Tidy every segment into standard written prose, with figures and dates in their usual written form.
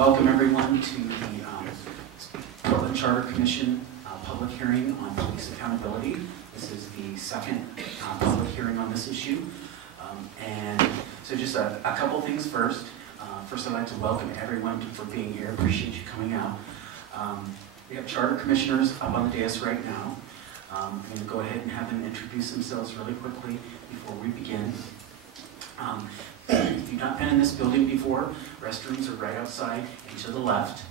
welcome everyone to the Portland Charter Commission public hearing on police accountability. This is the second public hearing on this issue. And so just a couple things first. First, I'd like to welcome everyone for being here. Appreciate you coming out. We have charter commissioners up on the dais right now. I'm going to go ahead and have them introduce themselves really quickly before we begin. If you've not been in this building before, restrooms are right outside and to the left.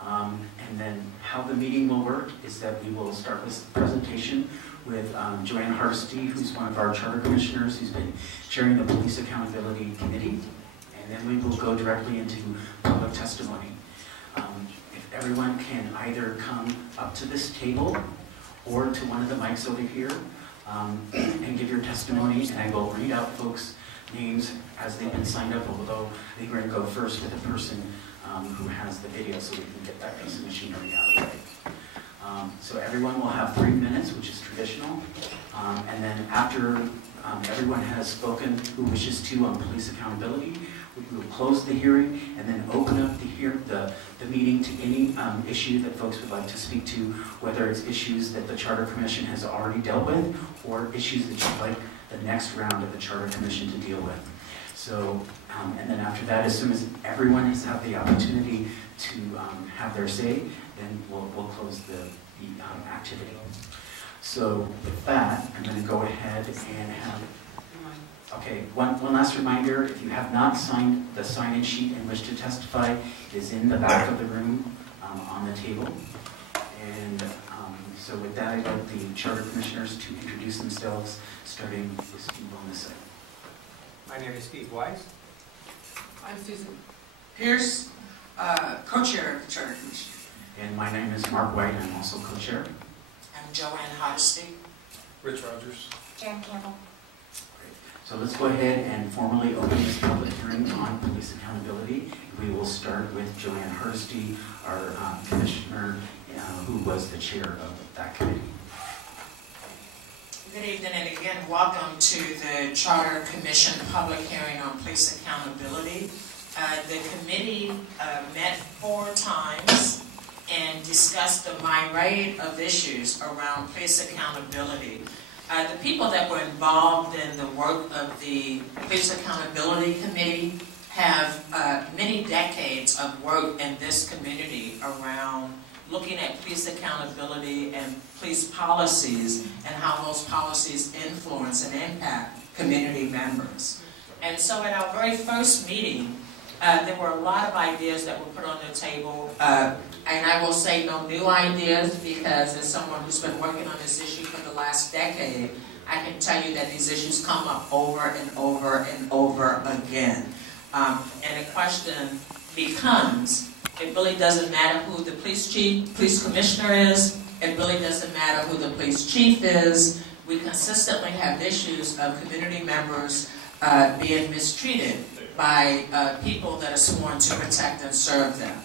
And then how the meeting will work is that we will start with a presentation with Joanne Hardesty, who's one of our charter commissioners, who's been chairing the Police Accountability Committee. And then we will go directly into public testimony. If everyone can either come up to this table or to one of the mics over here and give your testimony, and I will read out folks' names as they've been signed up, although I think we're going to go first with the person who has the video so we can get that piece of machinery out of the way. So everyone will have 3 minutes, which is traditional, and then after everyone has spoken who wishes to on police accountability, we will close the hearing and then open up the meeting to any issue that folks would like to speak to, whether it's issues that the Charter Commission has already dealt with or issues that you'd like the next round of the Charter Commission to deal with. So, and then after that, as soon as everyone has had the opportunity to have their say, then we'll close the activity. So with that, I'm going to go ahead and have, okay, one last reminder, if you have not signed the sign-in sheet and wish to testify, it is in the back of the room on the table. And so with that, I'd like the Charter Commissioners to introduce themselves, starting with Steve on this side. My name is Steve Wise. I'm Susan Pierce, co-chair of the Charter Commission. And my name is Mark White, I'm also co-chair. I'm Joanne Hardesty. Rich Rogers. Jan Campbell. Great. So let's go ahead and formally open this public hearing on police accountability. We will start with Joanne Hardesty, our commissioner, who was the chair of that committee. Good evening, and again, welcome to the Charter Commission public hearing on police accountability. The committee met 4 times and discussed a myriad of issues around police accountability. The people that were involved in the work of the Police Accountability Committee have many decades of work in this community around looking at police accountability and police policies and how those policies influence and impact community members. And so at our very first meeting, there were a lot of ideas that were put on the table, and I will say no new ideas, because as someone who's been working on this issue for the last decade, I can tell you that these issues come up over and over and over again. And the question becomes, it really doesn't matter who the police commissioner is, it really doesn't matter who the police chief is. We consistently have issues of community members being mistreated by people that are sworn to protect and serve them.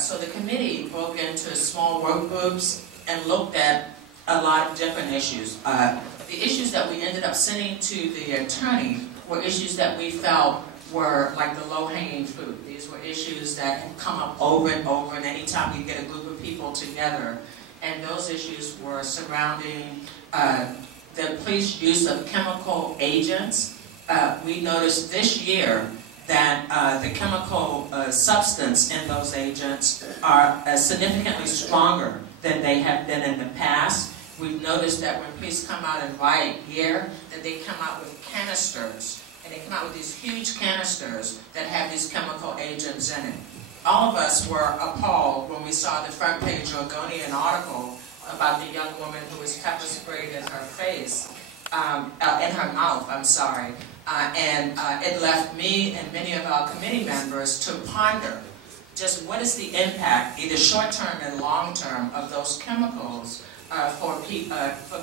So the committee broke into small work groups and looked at a lot of different issues. The issues that we ended up sending to the attorney were issues that we felt were like the low-hanging fruit. These were issues that had come up over and over, and anytime we get a group of people together, and those issues were surrounding the police use of chemical agents. We noticed this year that the chemical substance in those agents are significantly stronger than they have been in the past. We've noticed that when police come out in riot gear, that they come out with canisters, and they come out with these huge canisters that have these chemical agents in it. All of us were appalled when we saw the front page Oregonian article about the young woman who was pepper sprayed in her face, in her mouth, I'm sorry. And it left me and many of our committee members to ponder just what is the impact, either short-term and long-term, of those chemicals for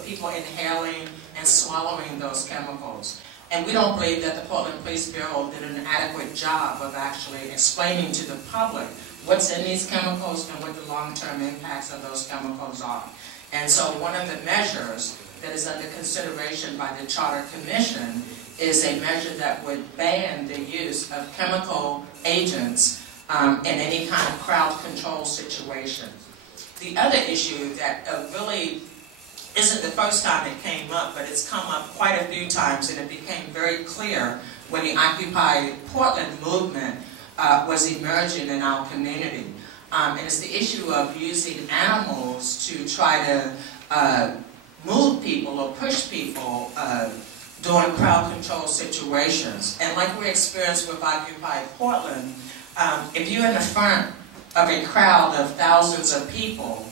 people inhaling and swallowing those chemicals. And we don't believe that the Portland Police Bureau did an adequate job of actually explaining to the public what's in these chemicals and what the long-term impacts of those chemicals are. And so one of the measures that is under consideration by the Charter Commission is a measure that would ban the use of chemical agents in any kind of crowd control situation. The other issue that really isn't the first time it came up, but it's come up quite a few times, and it became very clear when the Occupy Portland movement was emerging in our community. And it's the issue of using animals to try to move people or push people during crowd control situations. And like we experienced with Occupy Portland, if you're in the front of a crowd of thousands of people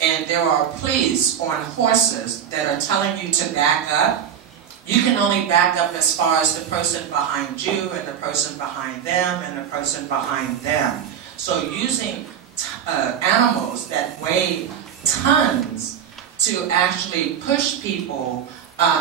and there are police on horses that are telling you to back up, you can only back up as far as the person behind you and the person behind them and the person behind them. So using animals that weigh tons to actually push people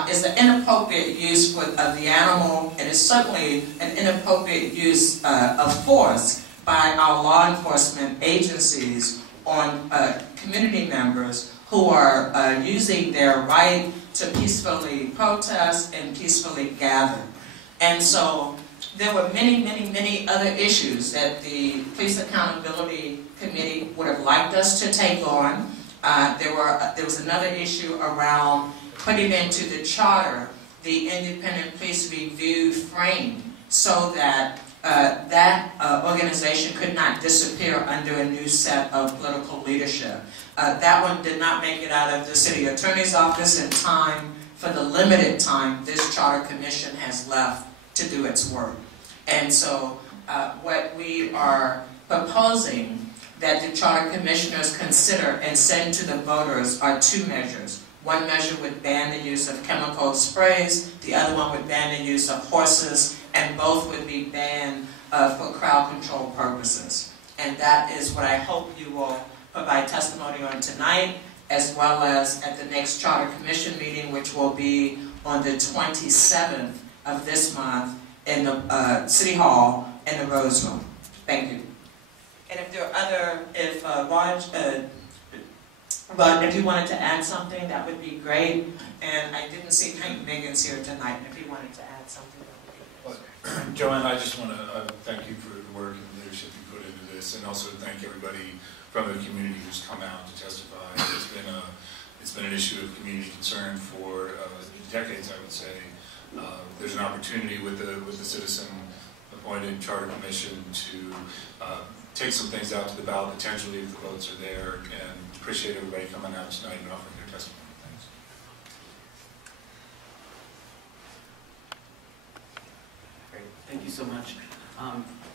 is an inappropriate use of the animal, and is certainly an inappropriate use of force by our law enforcement agencies on community members who are using their right to peacefully protest and peacefully gather. And so there were many, many, many other issues that the Police Accountability Committee would have liked us to take on. There was another issue around putting into the charter the independent police review frame so that that organization could not disappear under a new set of political leadership. That one did not make it out of the city attorney's office in time for the limited time this charter commission has left to do its work. And so what we are proposing that the charter commissioners consider and send to the voters are two measures. One measure would ban the use of chemical sprays, the other one would ban the use of horses, and both would be banned for crowd control purposes. And that is what I hope you will provide testimony on tonight, as well as at the next Charter Commission meeting, which will be on the 27th of this month in the City Hall in the Rose Room. Thank you. And if there are other, but if you wanted to add something, that would be great. And I didn't see Megan's here tonight. If you wanted to add something, that would be great. Joanne, I just want to thank you for the work and the leadership you put into this, and also thank everybody from the community who's come out to testify. It's been an issue of community concern for decades, I would say. There's an opportunity with the citizen-appointed charter commission to take some things out to the ballot potentially if the votes are there, and appreciate everybody coming out tonight and offering their testimony. Thanks. Great, thank you so much.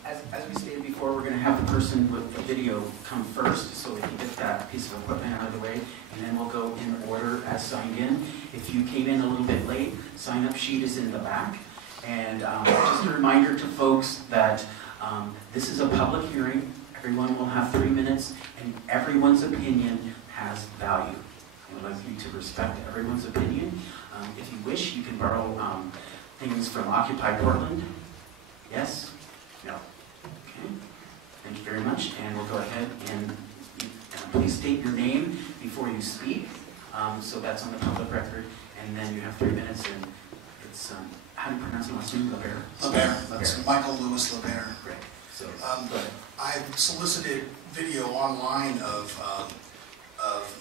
As we stated before, we're going to have the person with the video come first so we can get that piece of equipment out of the way, and then we'll go in order as signed in. If you came in a little bit late, sign-up sheet is in the back. And just a reminder to folks that this is a public hearing. Everyone will have 3 minutes, and everyone's opinion has value. I would like you to respect everyone's opinion. If you wish, you can borrow things from Occupy Portland. Yes? No? Okay. Thank you very much. And we'll go ahead and please state your name before you speak. So that's on the public record. And then you have 3 minutes, and it's, how do you pronounce the last name? LeBaer. That's Michael Lewis LeBaer. Great. So, I solicited video online of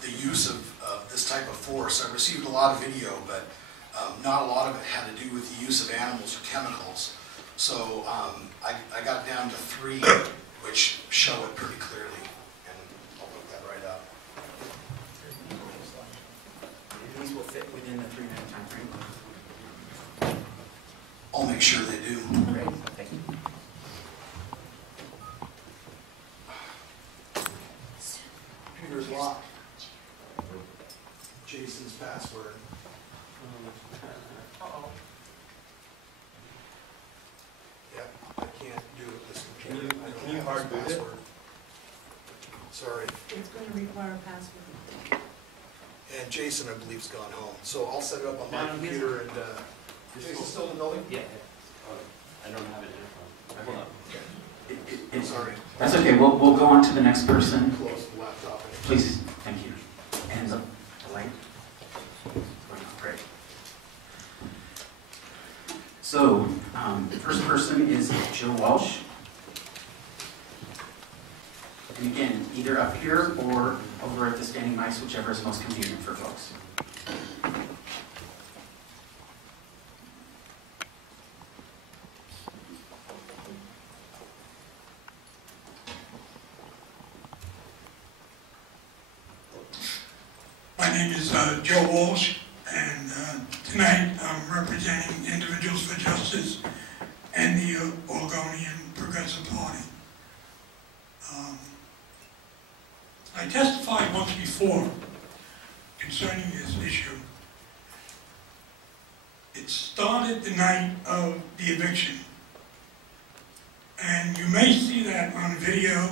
the use of this type of force. I received a lot of video, but not a lot of it had to do with the use of animals or chemicals. So I got down to 3, which show it pretty clearly, and I'll look that right up. these will fit within the 3-minute time frame. I'll make sure they do. Great. Thank you. Computer's locked. Jason's password. Yep, I can't do it with this computer. Can you hard boot it? Sorry. It's going to require a password. And Jason, I believe, has gone home. So I'll set it up on my computer and Jason's still in the building? Yeah. I don't have it in front. Hold on. Sorry. That's okay. We'll go on to the next person. Close the laptop. Please. Thank you. And the light. Great. So the first person is Joe Walsh. And again, either up here or over at the standing mics, whichever is most convenient for folks. My name is Joe Walsh, and tonight I'm representing Individuals for Justice and the Oregonian Progressive Party. I testified once before concerning this issue. It started the night of the eviction, and you may see that on video.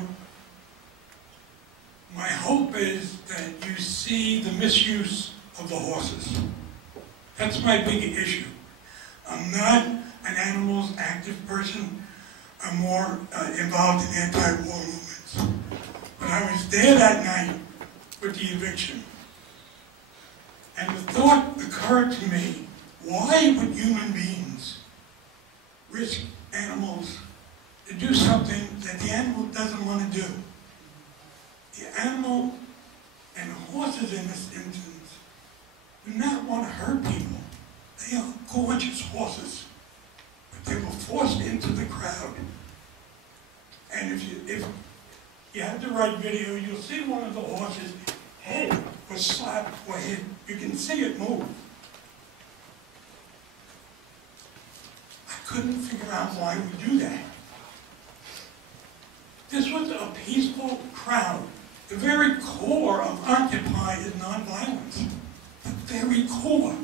My hope is that you see the misuse of the horses. That's my big issue. I'm not an animals active person. I'm more involved in anti-war movements. But I was there that night with the eviction. And the thought occurred to me, why would human beings risk animals to do something that the animal doesn't want to do? The animal and the horses in this instance do not want to hurt people. They are gorgeous horses, but they were forced into the crowd. And if you have the right video, you'll see one of the horses' head was slapped or hit. You can see it move. I couldn't figure out why we do that. This was a peaceful crowd. The very core of Occupy is nonviolence. The very core.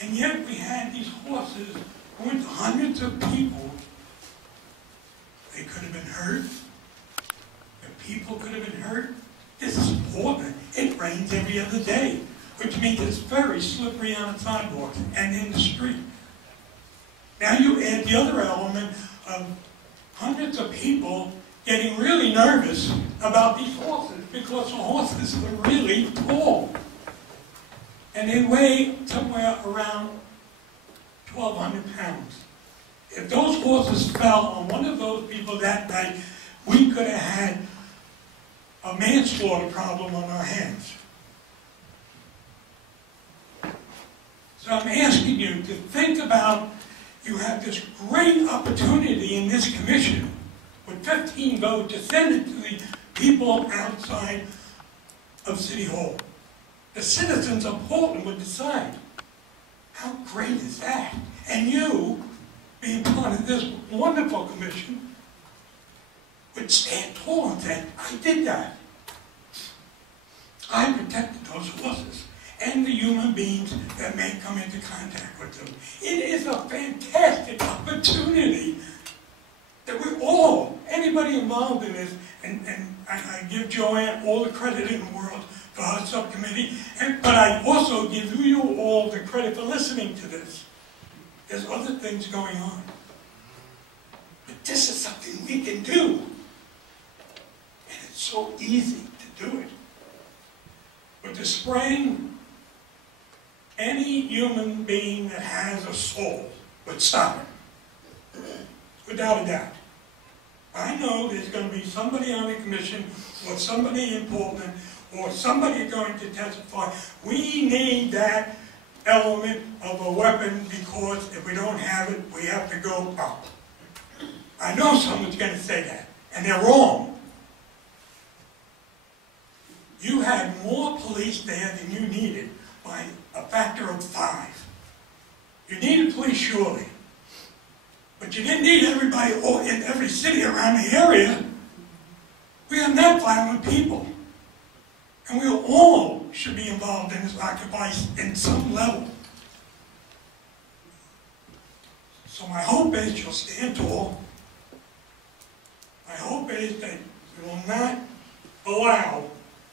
And yet we had these horses going to hundreds of people. They could have been hurt. The people could have been hurt. This is Portland. It rains every other day, which means it's very slippery on the sidewalks and in the street. Now you add the other element of hundreds of people getting really nervous about these horses because the horses are really tall. And they weigh somewhere around 1,200 pounds. If those horses fell on one of those people that night, we could have had a manslaughter problem on our hands. So I'm asking you to think about, you have this great opportunity in this commission with 15 votes to send it to the people outside of City Hall. The citizens of Portland would decide. How great is that? And you, being part of this wonderful commission, would stand tall and say, I did that. I protected those horses and the human beings that may come into contact with them. It is a fantastic opportunity that we all, anybody involved in this, and I give Joanne all the credit in the world for her subcommittee, but I also give you all the credit for listening to this. There's other things going on. But this is something we can do. And it's so easy to do it. With the spraying, any human being that has a soul would stop it. Without a doubt. I know there's going to be somebody on the commission, or somebody in Portland, or somebody going to testify. We need that element of a weapon because if we don't have it, we have to go up. I know someone's going to say that, and they're wrong. You had more police there than you needed by a factor of 5. You needed police, surely. But you didn't need everybody in every city around the area. We are not violent people. And we all should be involved in this Occupy in some level. So my hope is you'll stand tall. My hope is that we will not allow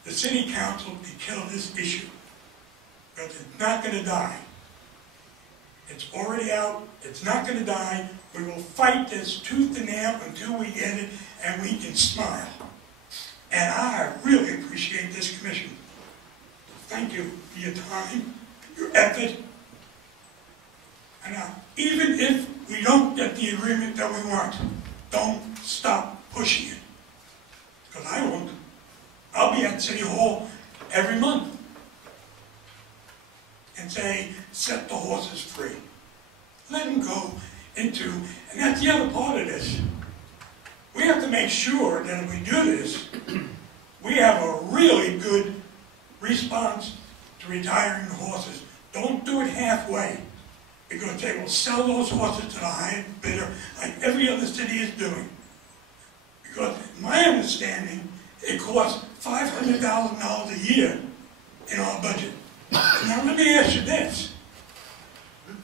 the city council to kill this issue. Because it's not going to die. It's already out. It's not going to die. We will fight this tooth and nail until we get it and we can smile. And I really appreciate this commission. Thank you for your time, your effort. And now, even if we don't get the agreement that we want, don't stop pushing it. because I won't. I'll be at City Hall every month and say, set the horses free. Let them go into, and that's the other part of this. We have to make sure that if we do this, we have a really good response to retiring the horses. Don't do it halfway, because they will sell those horses to the highest bidder like every other city is doing. Because my understanding, it costs $500,000 a year in our budget. Now let me ask you this.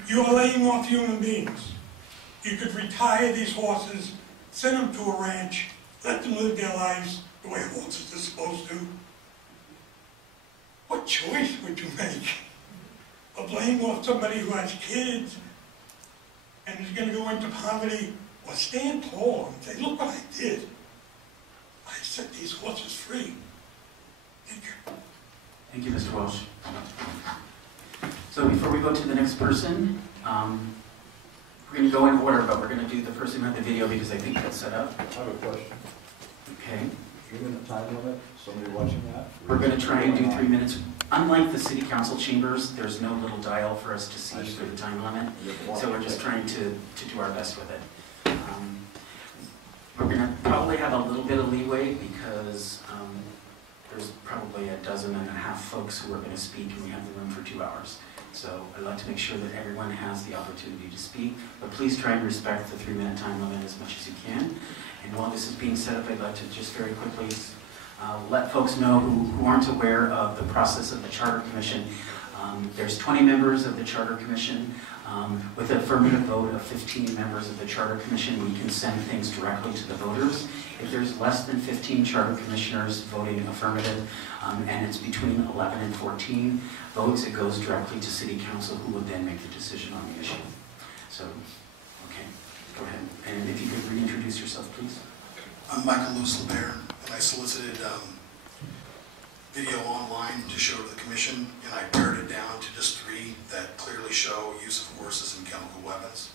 You are laying off human beings. You could retire these horses, send them to a ranch, let them live their lives the way horses are supposed to. What choice would you make of laying off somebody who has kids and is going to go into poverty, or stand tall and say, look what I did. I set these horses free. Thank you. Thank you, Mr. Walsh. So before we go to the next person, we're going to go in order, but we're going to do the person who had the video because I think that's set up. I have a question. Okay. 3-minute time limit, somebody watching that? We're going to try and do 3 minutes. Unlike the city council chambers, there's no little dial for us to see for the time limit. So we're just trying to do our best with it. We're going to probably have a little bit of leeway because there's probably 12.5 folks who are going to speak, and we have the room for 2 hours. So I'd like to make sure that everyone has the opportunity to speak, but please try and respect the 3-minute time limit as much as you can. And while this is being set up, I'd like to just very quickly let folks know who aren't aware of the process of the Charter Commission. There's 20 members of the Charter Commission. With an affirmative vote of 15 members of the Charter Commission, we can send things directly to the voters. If there's less than 15 Charter Commissioners voting affirmative, and it's between 11 and 14 votes, it goes directly to City Council, who would then make the decision on the issue. So, okay, go ahead. And if you could reintroduce yourself, please. I'm Michael Luce-LeBaire, and I solicited video online to show to the commission, and I pared it down to just 3 that clearly show use of horses and chemical weapons.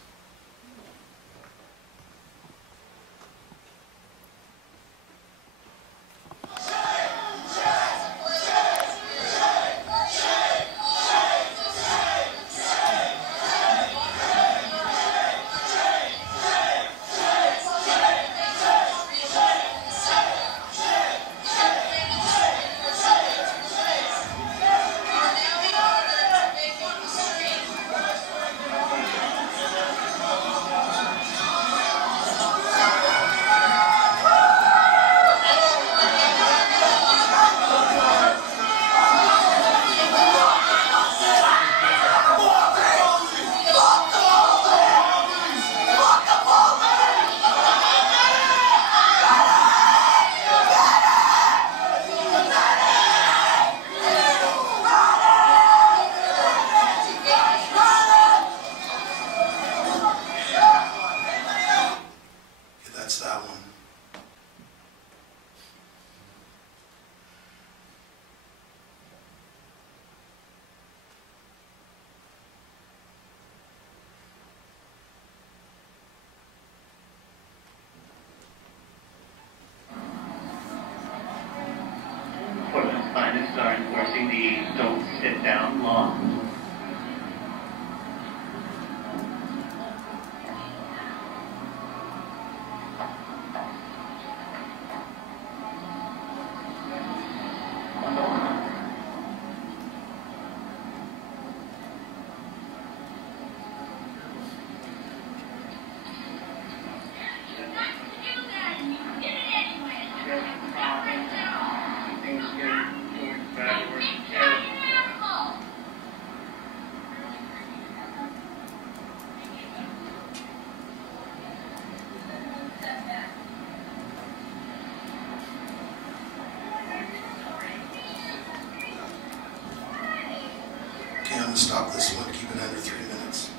Are enforcing the don't sit down law. Okay, I'm going to stop this one, keep it under 3 minutes.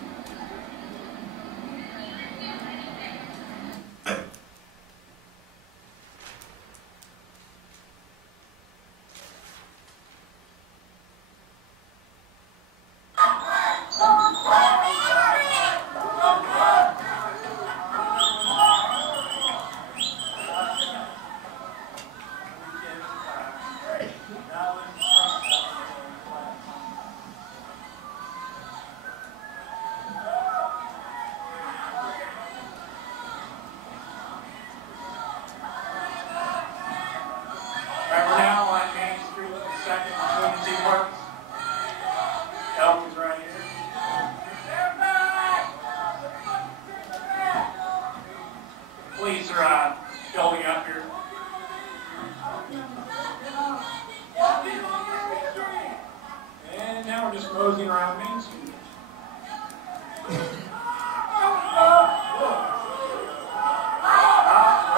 We're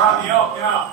on the Elk now.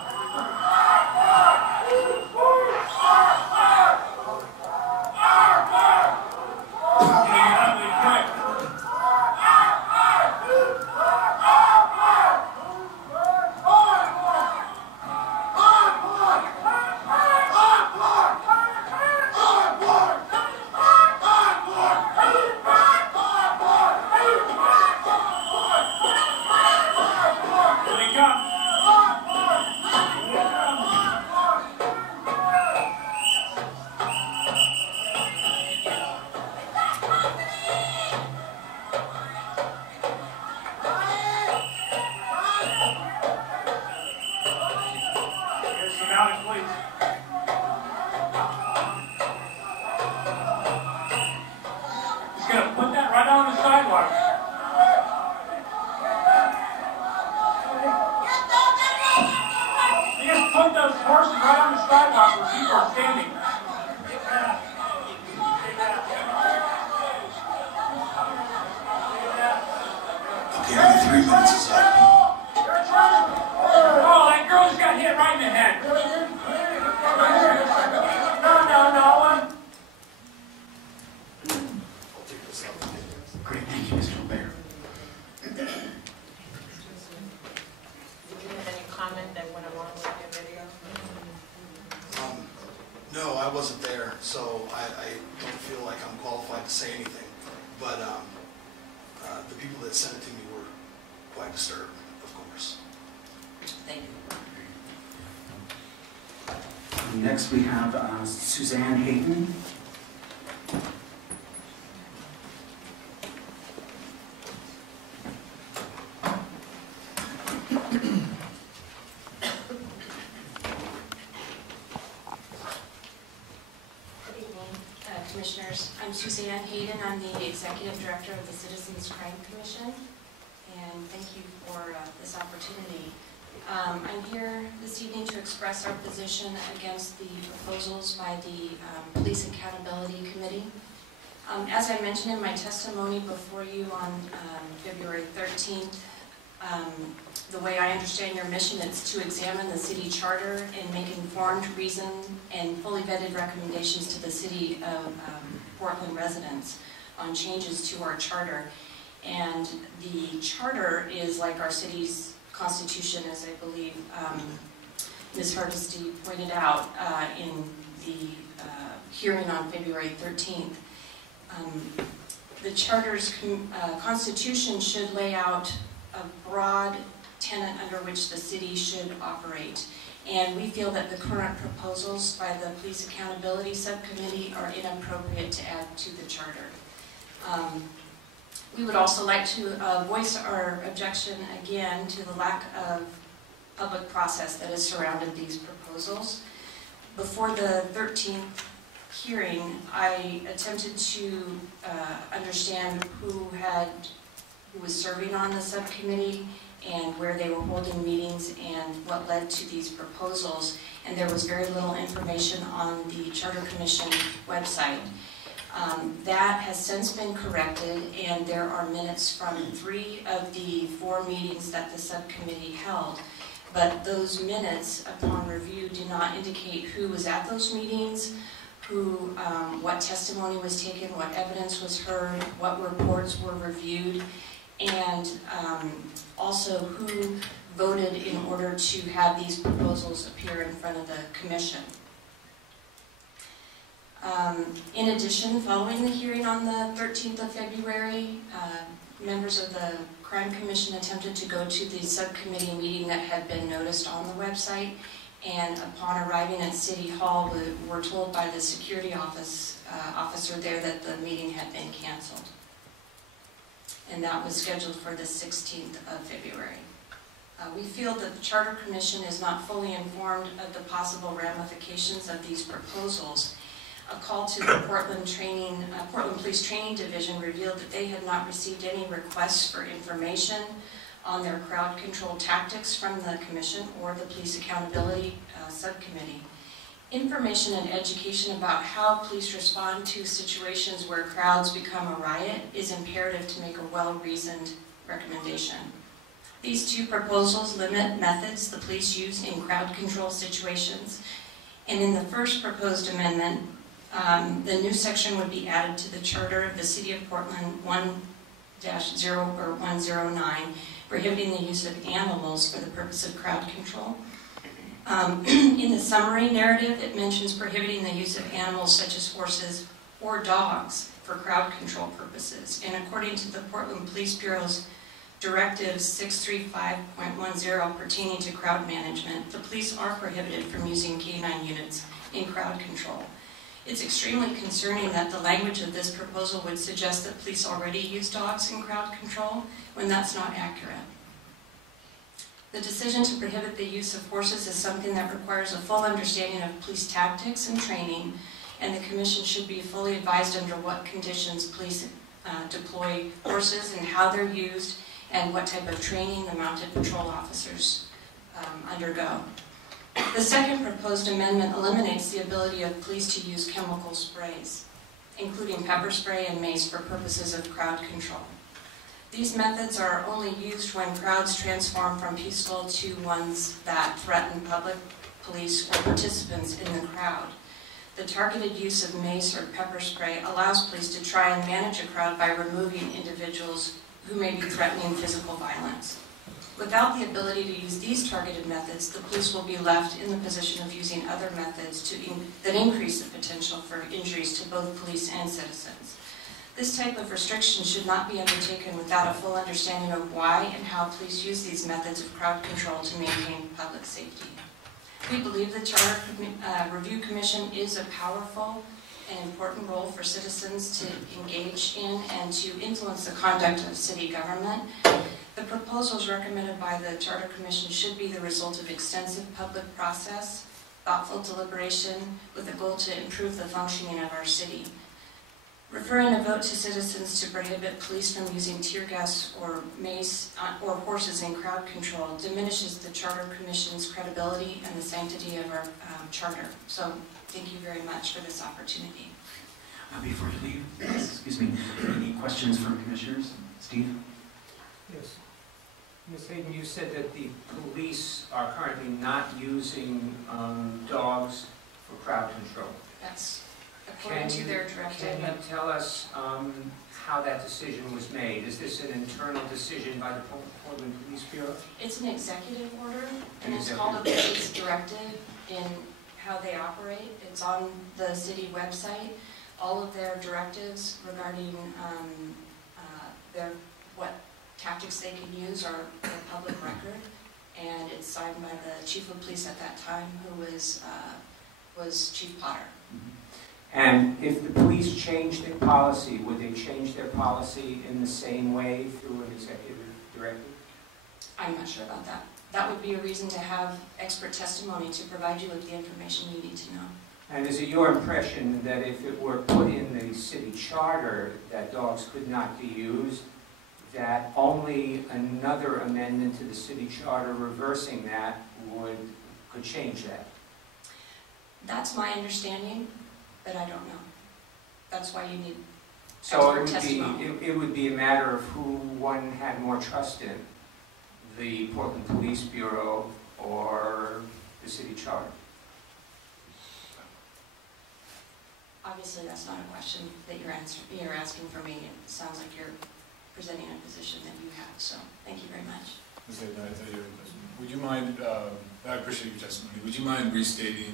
Okay, only 3 minutes is up. Oh, that girl just got hit right in the head. Great, thank you, Mr. Mayor. Did you have any comment that went along with your video? No, I wasn't there, so I don't feel like I'm qualified to say anything. But the people that sent it to me were quite disturbed, of course. Thank you. Next, we have Suzanne Hayden. Commissioners. I'm Suzanne Hayden. I'm the Executive Director of the Citizens Crime Commission, and thank you for this opportunity. I'm here this evening to express our position against the proposals by the Police Accountability Committee. As I mentioned in my testimony before you on February 13th, the way I understand your mission is to examine the city charter and make informed, reasoned, and fully vetted recommendations to the city of Portland residents on changes to our charter. And the charter is like our city's constitution, as I believe Ms. Hardesty pointed out in the hearing on February 13th. The charter's constitution should lay out a broad tenet under which the city should operate. And we feel that the current proposals by the Police Accountability Subcommittee are inappropriate to add to the charter. We would also like to voice our objection again to the lack of public process that has surrounded these proposals. Before the 13th hearing, I attempted to understand who was serving on the subcommittee and where they were holding meetings and what led to these proposals. And there was very little information on the Charter Commission website. That has since been corrected, and there are minutes from 3 of the 4 meetings that the subcommittee held. But those minutes, upon review, do not indicate who was at those meetings, what testimony was taken, what evidence was heard, what reports were reviewed, and also who voted in order to have these proposals appear in front of the commission. In addition, following the hearing on the 13th of February, members of the Crime Commission attempted to go to the subcommittee meeting that had been noticed on the website, and upon arriving at City Hall, we were told by the security officer there that the meeting had been canceled. And that was scheduled for the 16th of February. We feel that the Charter Commission is not fully informed of the possible ramifications of these proposals. A call to the Portland Police Training Division revealed that they had not received any requests for information on their crowd control tactics from the Commission or the Police Accountability Subcommittee. Information and education about how police respond to situations where crowds become a riot is imperative to make a well-reasoned recommendation. These two proposals limit methods the police use in crowd control situations, and in the first proposed amendment, the new section would be added to the charter of the City of Portland 1-109, prohibiting the use of animals for the purpose of crowd control. In the summary narrative, it mentions prohibiting the use of animals such as horses or dogs for crowd control purposes. And according to the Portland Police Bureau's Directive 635.10 pertaining to crowd management, the police are prohibited from using canine units in crowd control. It's extremely concerning that the language of this proposal would suggest that police already use dogs in crowd control when that's not accurate. The decision to prohibit the use of horses is something that requires a full understanding of police tactics and training, and the Commission should be fully advised under what conditions police deploy horses and how they're used and what type of training the mounted patrol officers undergo. The second proposed amendment eliminates the ability of police to use chemical sprays, including pepper spray and mace for purposes of crowd control. These methods are only used when crowds transform from peaceful to ones that threaten public, police, or participants in the crowd. The targeted use of mace or pepper spray allows police to try and manage a crowd by removing individuals who may be threatening physical violence. Without the ability to use these targeted methods, the police will be left in the position of using other methods that increase the potential for injuries to both police and citizens. This type of restriction should not be undertaken without a full understanding of why and how police use these methods of crowd control to maintain public safety. We believe the Charter Review Commission is a powerful and important role for citizens to engage in and to influence the conduct of city government. The proposals recommended by the Charter Commission should be the result of extensive public process, thoughtful deliberation, with a goal to improve the functioning of our city. Referring a vote to citizens to prohibit police from using tear gas or mace or horses in crowd control diminishes the Charter Commission's credibility and the sanctity of our charter. So thank you very much for this opportunity. Before you leave, excuse me, any questions from commissioners? Steve? Yes. Ms. Hayden, you said that the police are currently not using dogs for crowd control. That's according to their directive. Can you tell us how that decision was made? Is this an internal decision by the Portland Police Bureau? It's an executive order, and it's called a police directive in how they operate. It's on the city website. All of their directives regarding what tactics they can use are a public record, and it's signed by the chief of police at that time, who was Chief Potter. And if the police changed their policy, would they change their policy in the same way through an executive directive? I'm not sure about that. That would be a reason to have expert testimony to provide you with the information you need to know. And is it your impression that if it were put in the city charter that dogs could not be used, that only another amendment to the city charter reversing that could change that? That's my understanding, but I don't know. That's why you need So expert testimony. it would be a matter of who one had more trust in, the Portland Police Bureau or the city charter. Obviously, that's not a question that you're asking for me. It sounds like you're presenting a position that you have, so thank you very much. I thought you had a question. Would you mind, I appreciate your testimony, would you mind restating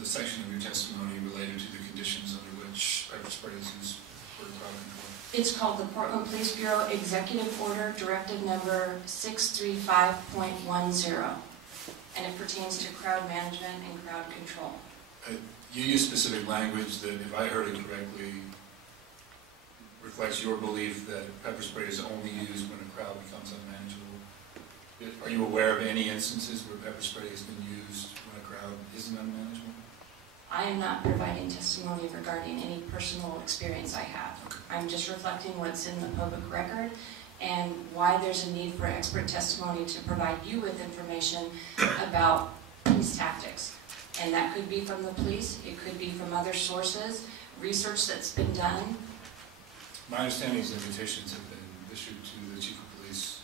the section of your testimony related to the conditions under which pepper spray is used for crowd control? It's called the Portland Police Bureau Executive Order Directive Number 635.10, and it pertains to crowd management and crowd control. You use specific language that, if I heard it correctly, reflects your belief that pepper spray is only used when a crowd becomes unmanageable. Are you aware of any instances where pepper spray has been used when a crowd isn't unmanageable? I am not providing testimony regarding any personal experience I have. I'm just reflecting what's in the public record and why there's a need for expert testimony to provide you with information about police tactics. And that could be from the police, it could be from other sources, research that's been done. My understanding is invitations have been issued to the chief of police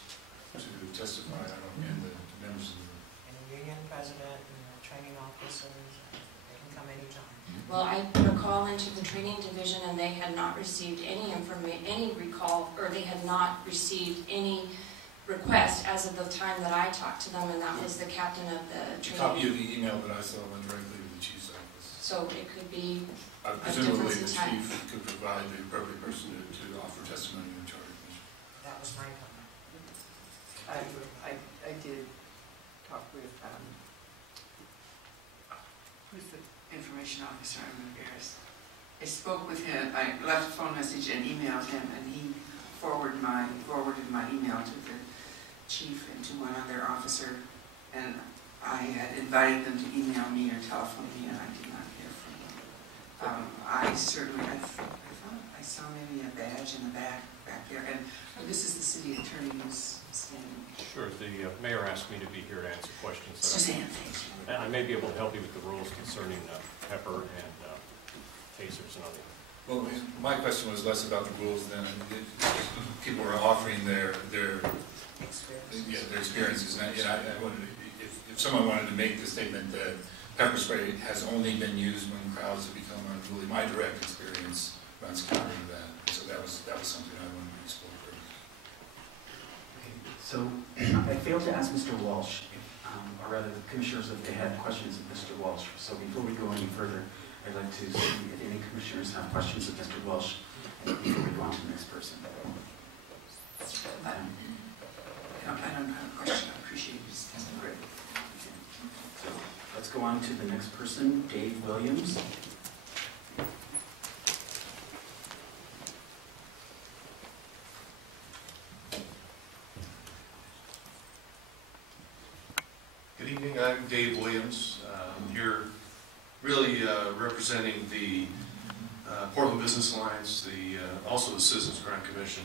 to testify, I don't know, and the members of the... And the union president and the training officers, they can come anytime. Well, I put a call into the training division and they had not received any recall, or they had not received any request as of the time that I talked to them, and that was the captain of the A training. copy of the email that I saw went directly to the chief's office. So it could be Presumably difference in the time. chief could provide the appropriate person to offer testimony in the charter commission. That was my comment. I did talk with, who's the information officer in affairs? I spoke with him, I left a phone message and emailed him, and he forwarded my email to the chief and to one other officer, and I had invited them to email me or telephone me, and I did not hear from them. I thought I saw maybe a badge in the back there, and this is the city attorney who's standing. Sure, the mayor asked me to be here to answer questions. Suzanne, thank you. And I may be able to help you with the rules concerning pepper and tasers and other. Well, my question was less about the rules than people are offering their experiences. And I wondered if someone wanted to make the statement that pepper spray has only been used when crowds have become unruly. My direct experience runs counter to that. So that was something I wanted to explore further. Okay, so I failed to ask Mr. Walsh, or rather the commissioners, if they had questions of Mr. Walsh. So before we go any further, I'd like to see if any commissioners have questions of Mr. Welsh before we go on to the next person. I don't have a question. I appreciate you discussing. Great. So let's go on to the next person, Dave Williams. Good evening, I'm Dave Williams. I'm here really representing the Portland Business Alliance, also the Citizens Crime Commission,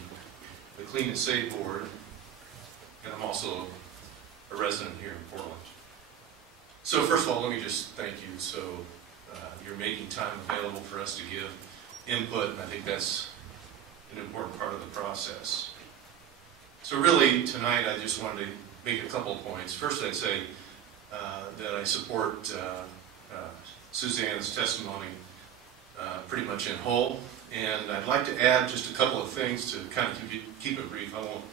the Clean and Safe Board, and I'm also a resident here in Portland. So first of all, let me just thank you. So you're making time available for us to give input, and I think that's an important part of the process. So really, tonight I just wanted to make a couple of points. First, I'd say that I support Suzanne's testimony pretty much in whole, and I'd like to add just a couple of things to kind of keep it brief. I won't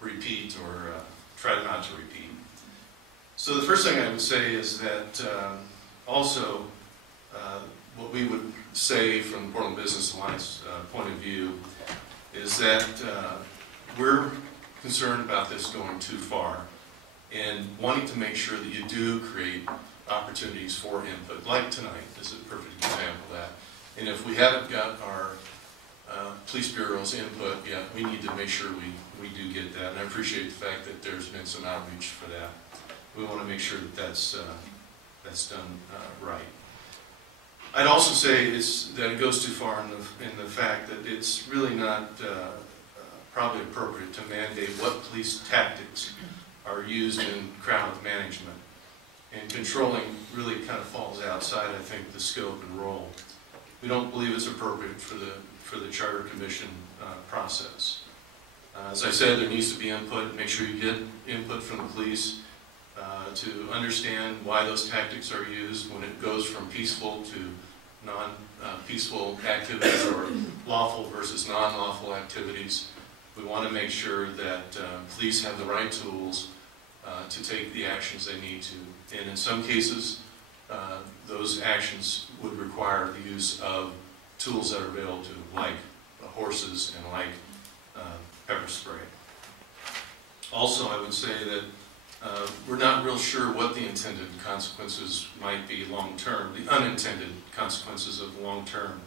repeat or try not to repeat. So the first thing I would say is that also what we would say from the Portland Business Alliance point of view is that we're concerned about this going too far and wanting to make sure that you do create opportunities for input, like tonight. This is a perfect example of that. And if we haven't got our police bureau's input yet, we need to make sure we do get that. And I appreciate the fact that there's been some outreach for that. We want to make sure that that's done right. I'd also say that it goes too far in the fact that it's really not probably appropriate to mandate what police tactics are used in crowd management. And controlling really kind of falls outside, I think, the scope and role. We don't believe it's appropriate for the Charter Commission process. As I said, there needs to be input. Make sure you get input from the police to understand why those tactics are used when it goes from peaceful to non-peaceful activities or lawful versus non-lawful activities. We want to make sure that police have the right tools to take the actions they need to. And in some cases, those actions would require the use of tools that are available to, like horses and like pepper spray. Also, I would say that we're not real sure what the intended consequences might be long-term, the unintended consequences of long-term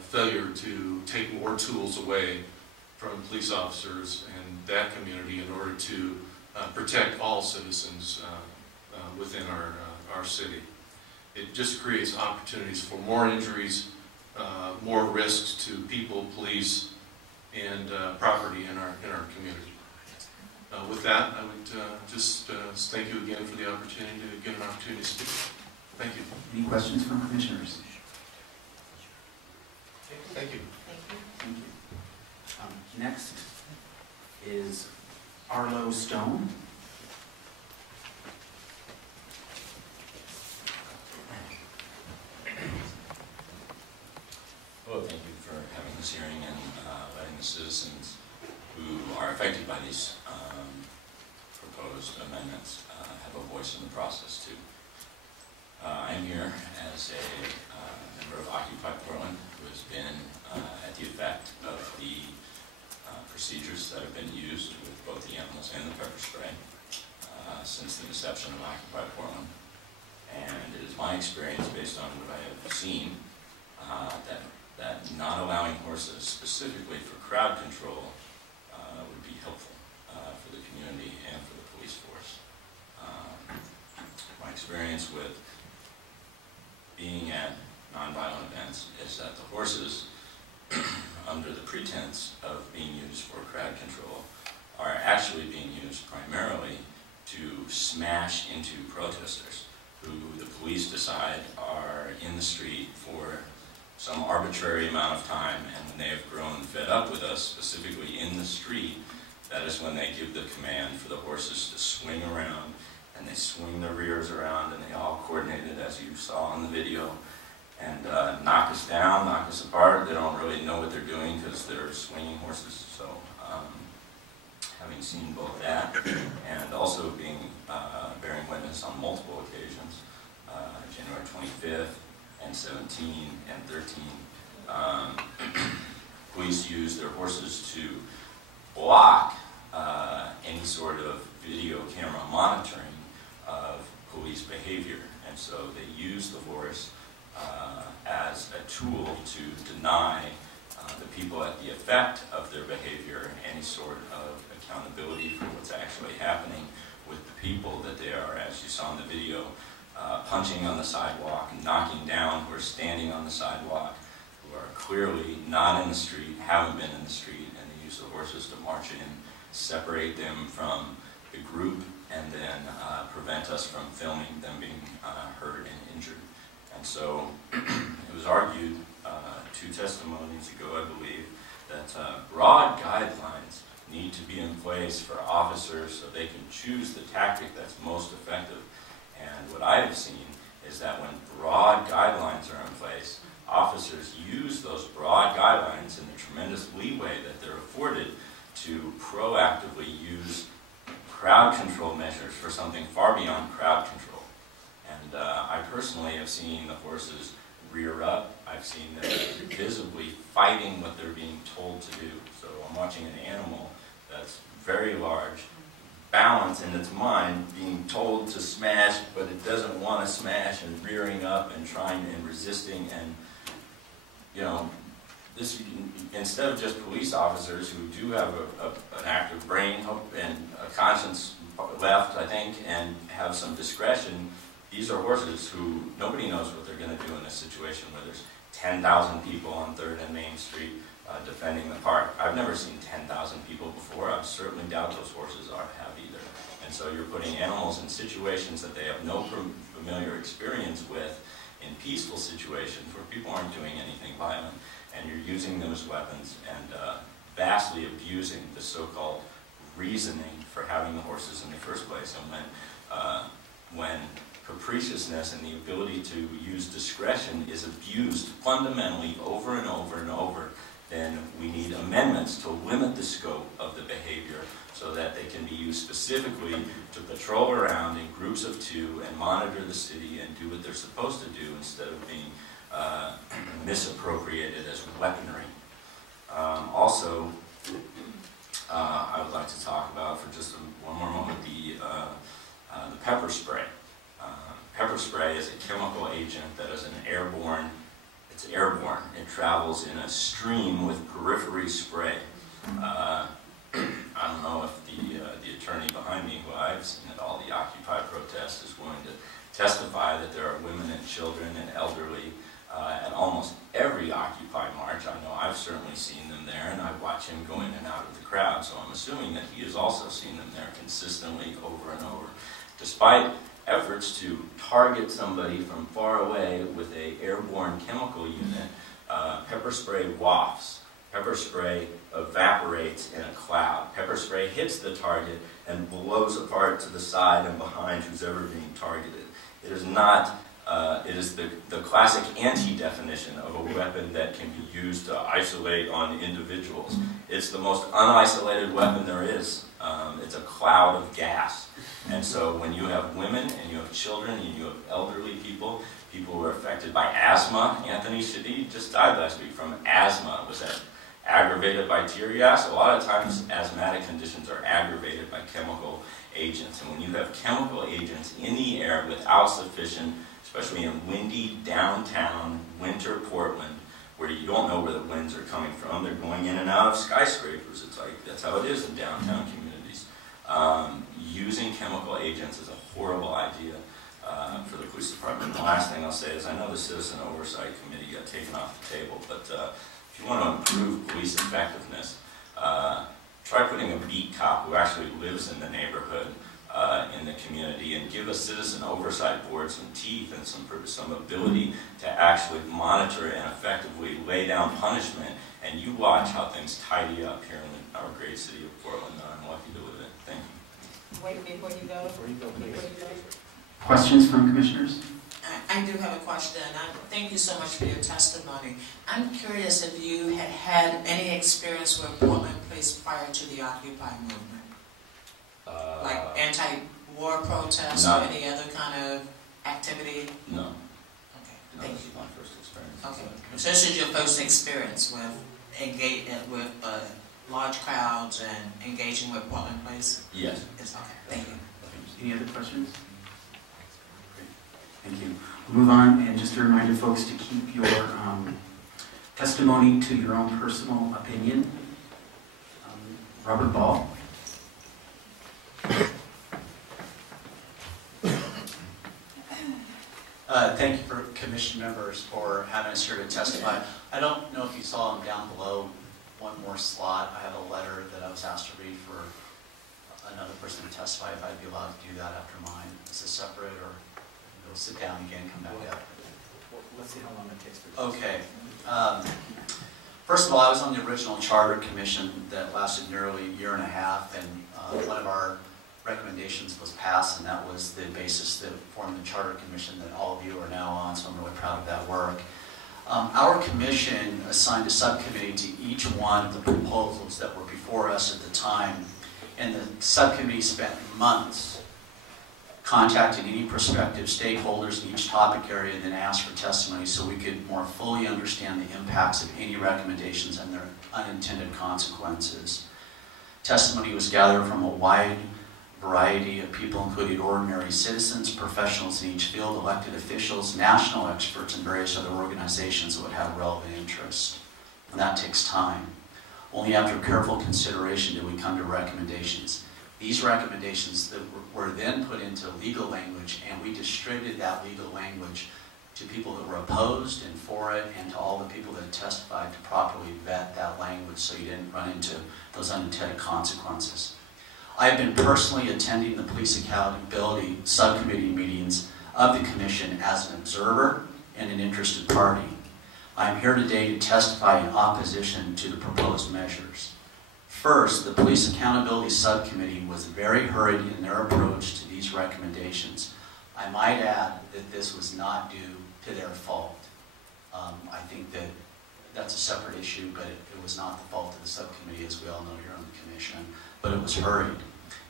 failure to take more tools away from police officers and that community in order to protect all citizens within our city. It just creates opportunities for more injuries, more risks to people, police, and property in our community. With that, I would just thank you again for the opportunity to get an opportunity to speak. Thank you. Any questions from commissioners? Thank you. Thank you. Next is Arlo Stone. Well, thank you for having this hearing and letting the citizens who are affected by these proposed amendments have a voice in the process too. I'm here as a member of Occupy Portland, who has been at the effect of the procedures that have been used with both the animals and the pepper spray since the inception of Occupy Portland. And it is my experience, based on what I have seen, that not allowing horses specifically for crowd control would be helpful for the community and for the police force. My experience with being at nonviolent events is that the horses, under the pretense of being used for crowd control, are actually being used primarily to smash into protesters who the police decide are in the street for some arbitrary amount of time, and when they have grown fed up with us, specifically in the street, that is when they give the command for the horses to swing around, and they swing their rears around, and they all coordinated, as you saw in the video, and knock us down, knock us apart. They don't really know what they're doing because they're swinging horses. So having seen both that and also bearing witness on multiple occasions, January 25th and 17 and 13, police use their horses to block any sort of video camera monitoring of police behavior. And so they use the horse as a tool to deny the people at the effect of their behavior any sort of accountability for what's actually happening with the people that they are, as you saw in the video, punching on the sidewalk, knocking down, who are standing on the sidewalk, who are clearly not in the street, haven't been in the street, and they use the horses to march in, separate them from the group, and then prevent us from filming them being hurt and injured. And so it was argued 2 testimonies ago, I believe, that broad guidelines need to be in place for officers so they can choose the tactic that's most effective. And what I have seen is that when broad guidelines are in place, officers use those broad guidelines and the tremendous leeway that they're afforded to proactively use crowd control measures for something far beyond crowd control. And I personally have seen the horses rear up. I've seen them visibly fighting what they're being told to do. So I'm watching an animal that's very large, balanced in its mind, being told to smash, but it doesn't want to smash, and rearing up and trying and resisting. And, you know, this, instead of just police officers who do have an active brain and a conscience left, I think, and have some discretion, these are horses who nobody knows what they're going to do in a situation where there's 10,000 people on 3rd and Main Street defending the park. I've never seen 10,000 people before. I certainly doubt those horses have either. And so you're putting animals in situations that they have no familiar experience with, in peaceful situations where people aren't doing anything violent, and you're using them as weapons and vastly abusing the so-called reasoning for having the horses in the first place. And when capriciousness and the ability to use discretion is abused fundamentally over and over and over, then we need amendments to limit the scope of the behavior so that they can be used specifically to patrol around in groups of 2 and monitor the city and do what they're supposed to do instead of being misappropriated as weaponry. Also, I would like to talk about, for just one more moment, the pepper spray. Pepper spray is a chemical agent that is airborne. It's airborne. It travels in a stream with periphery spray. I don't know if the attorney behind me, who I've seen at all the Occupy protests, is willing to testify that there are women and children and elderly at almost every Occupy march. I know I've certainly seen them there, and I watch him go in and out of the crowd, so I'm assuming that he has also seen them there consistently over and over. Despite efforts to target somebody from far away with an airborne chemical unit, pepper spray wafts. Pepper spray evaporates in a cloud. Pepper spray hits the target and blows apart to the side and behind who's ever being targeted. It is not, it is the classic anti-definition of a weapon that can be used to isolate on individuals. It's the most unisolated weapon there is. It's a cloud of gas. And so when you have women and you have children and you have elderly people, people who are affected by asthma, Anthony Shadid just died last week from asthma. Was that aggravated by tear gas? A lot of times asthmatic conditions are aggravated by chemical agents. And when you have chemical agents in the air without sufficient, especially in windy downtown winter Portland, where you don't know where the winds are coming from, they're going in and out of skyscrapers. It's like, that's how it is in downtown communities. Using chemical agents is a horrible idea for the police department. The last thing I'll say is, I know the Citizen Oversight Committee got taken off the table, but if you want to improve police effectiveness, try putting a beat cop who actually lives in the neighborhood in the community, and give a citizen oversight board some teeth and some ability to actually monitor and effectively lay down punishment. And you watch how things tidy up here in our great city of Portland. I'm lucky to live in. Thank you. Wait, before you go, Questions from commissioners? I do have a question. Thank you so much for your testimony. I'm curious if you had had any experience with Portland Police prior to the Occupy movement? Like anti-war protests or any other kind of activity? No. Okay. No, this is my first experience. Okay. So this is your first experience with large crowds and engaging with Portland Police? Yes. It's okay. Thank you. Any other questions? Thank you. We'll move on, and just a reminder, folks, to keep your testimony to your own personal opinion. Robert Ball. Thank you for commission members for having us here to testify. I don't know if you saw them down below, one more slot. I have a letter that I was asked to read for another person to testify, if I'd be allowed to do that after mine. Is it separate, or go sit down again, come back up? Let's see how long it takes for this. Okay. First of all, I was on the original charter commission that lasted nearly a year and a half, and one of our recommendations was passed, and that was the basis that formed the charter commission that all of you are now on, so I'm really proud of that work. Our commission assigned a subcommittee to each one of the proposals that were before us at the time, and the subcommittee spent months contacting any prospective stakeholders in each topic area and then asked for testimony so we could more fully understand the impacts of any recommendations and their unintended consequences. Testimony was gathered from a wide variety of people, including ordinary citizens, professionals in each field, elected officials, national experts, and various other organizations that would have relevant interest. And that takes time. Only after careful consideration did we come to recommendations. These recommendations that were then put into legal language, and we distributed that legal language to people that were opposed and for it, and to all the people that testified to properly vet that language so you didn't run into those unintended consequences. I've been personally attending the Police Accountability Subcommittee meetings of the Commission as an observer and an interested party. I am here today to testify in opposition to the proposed measures. First, the Police Accountability Subcommittee was very hurried in their approach to these recommendations. I might add that this was not due to their fault. I think that that's a separate issue, but it was not the fault of the subcommittee, as we all know here on the Commission, but it was hurried.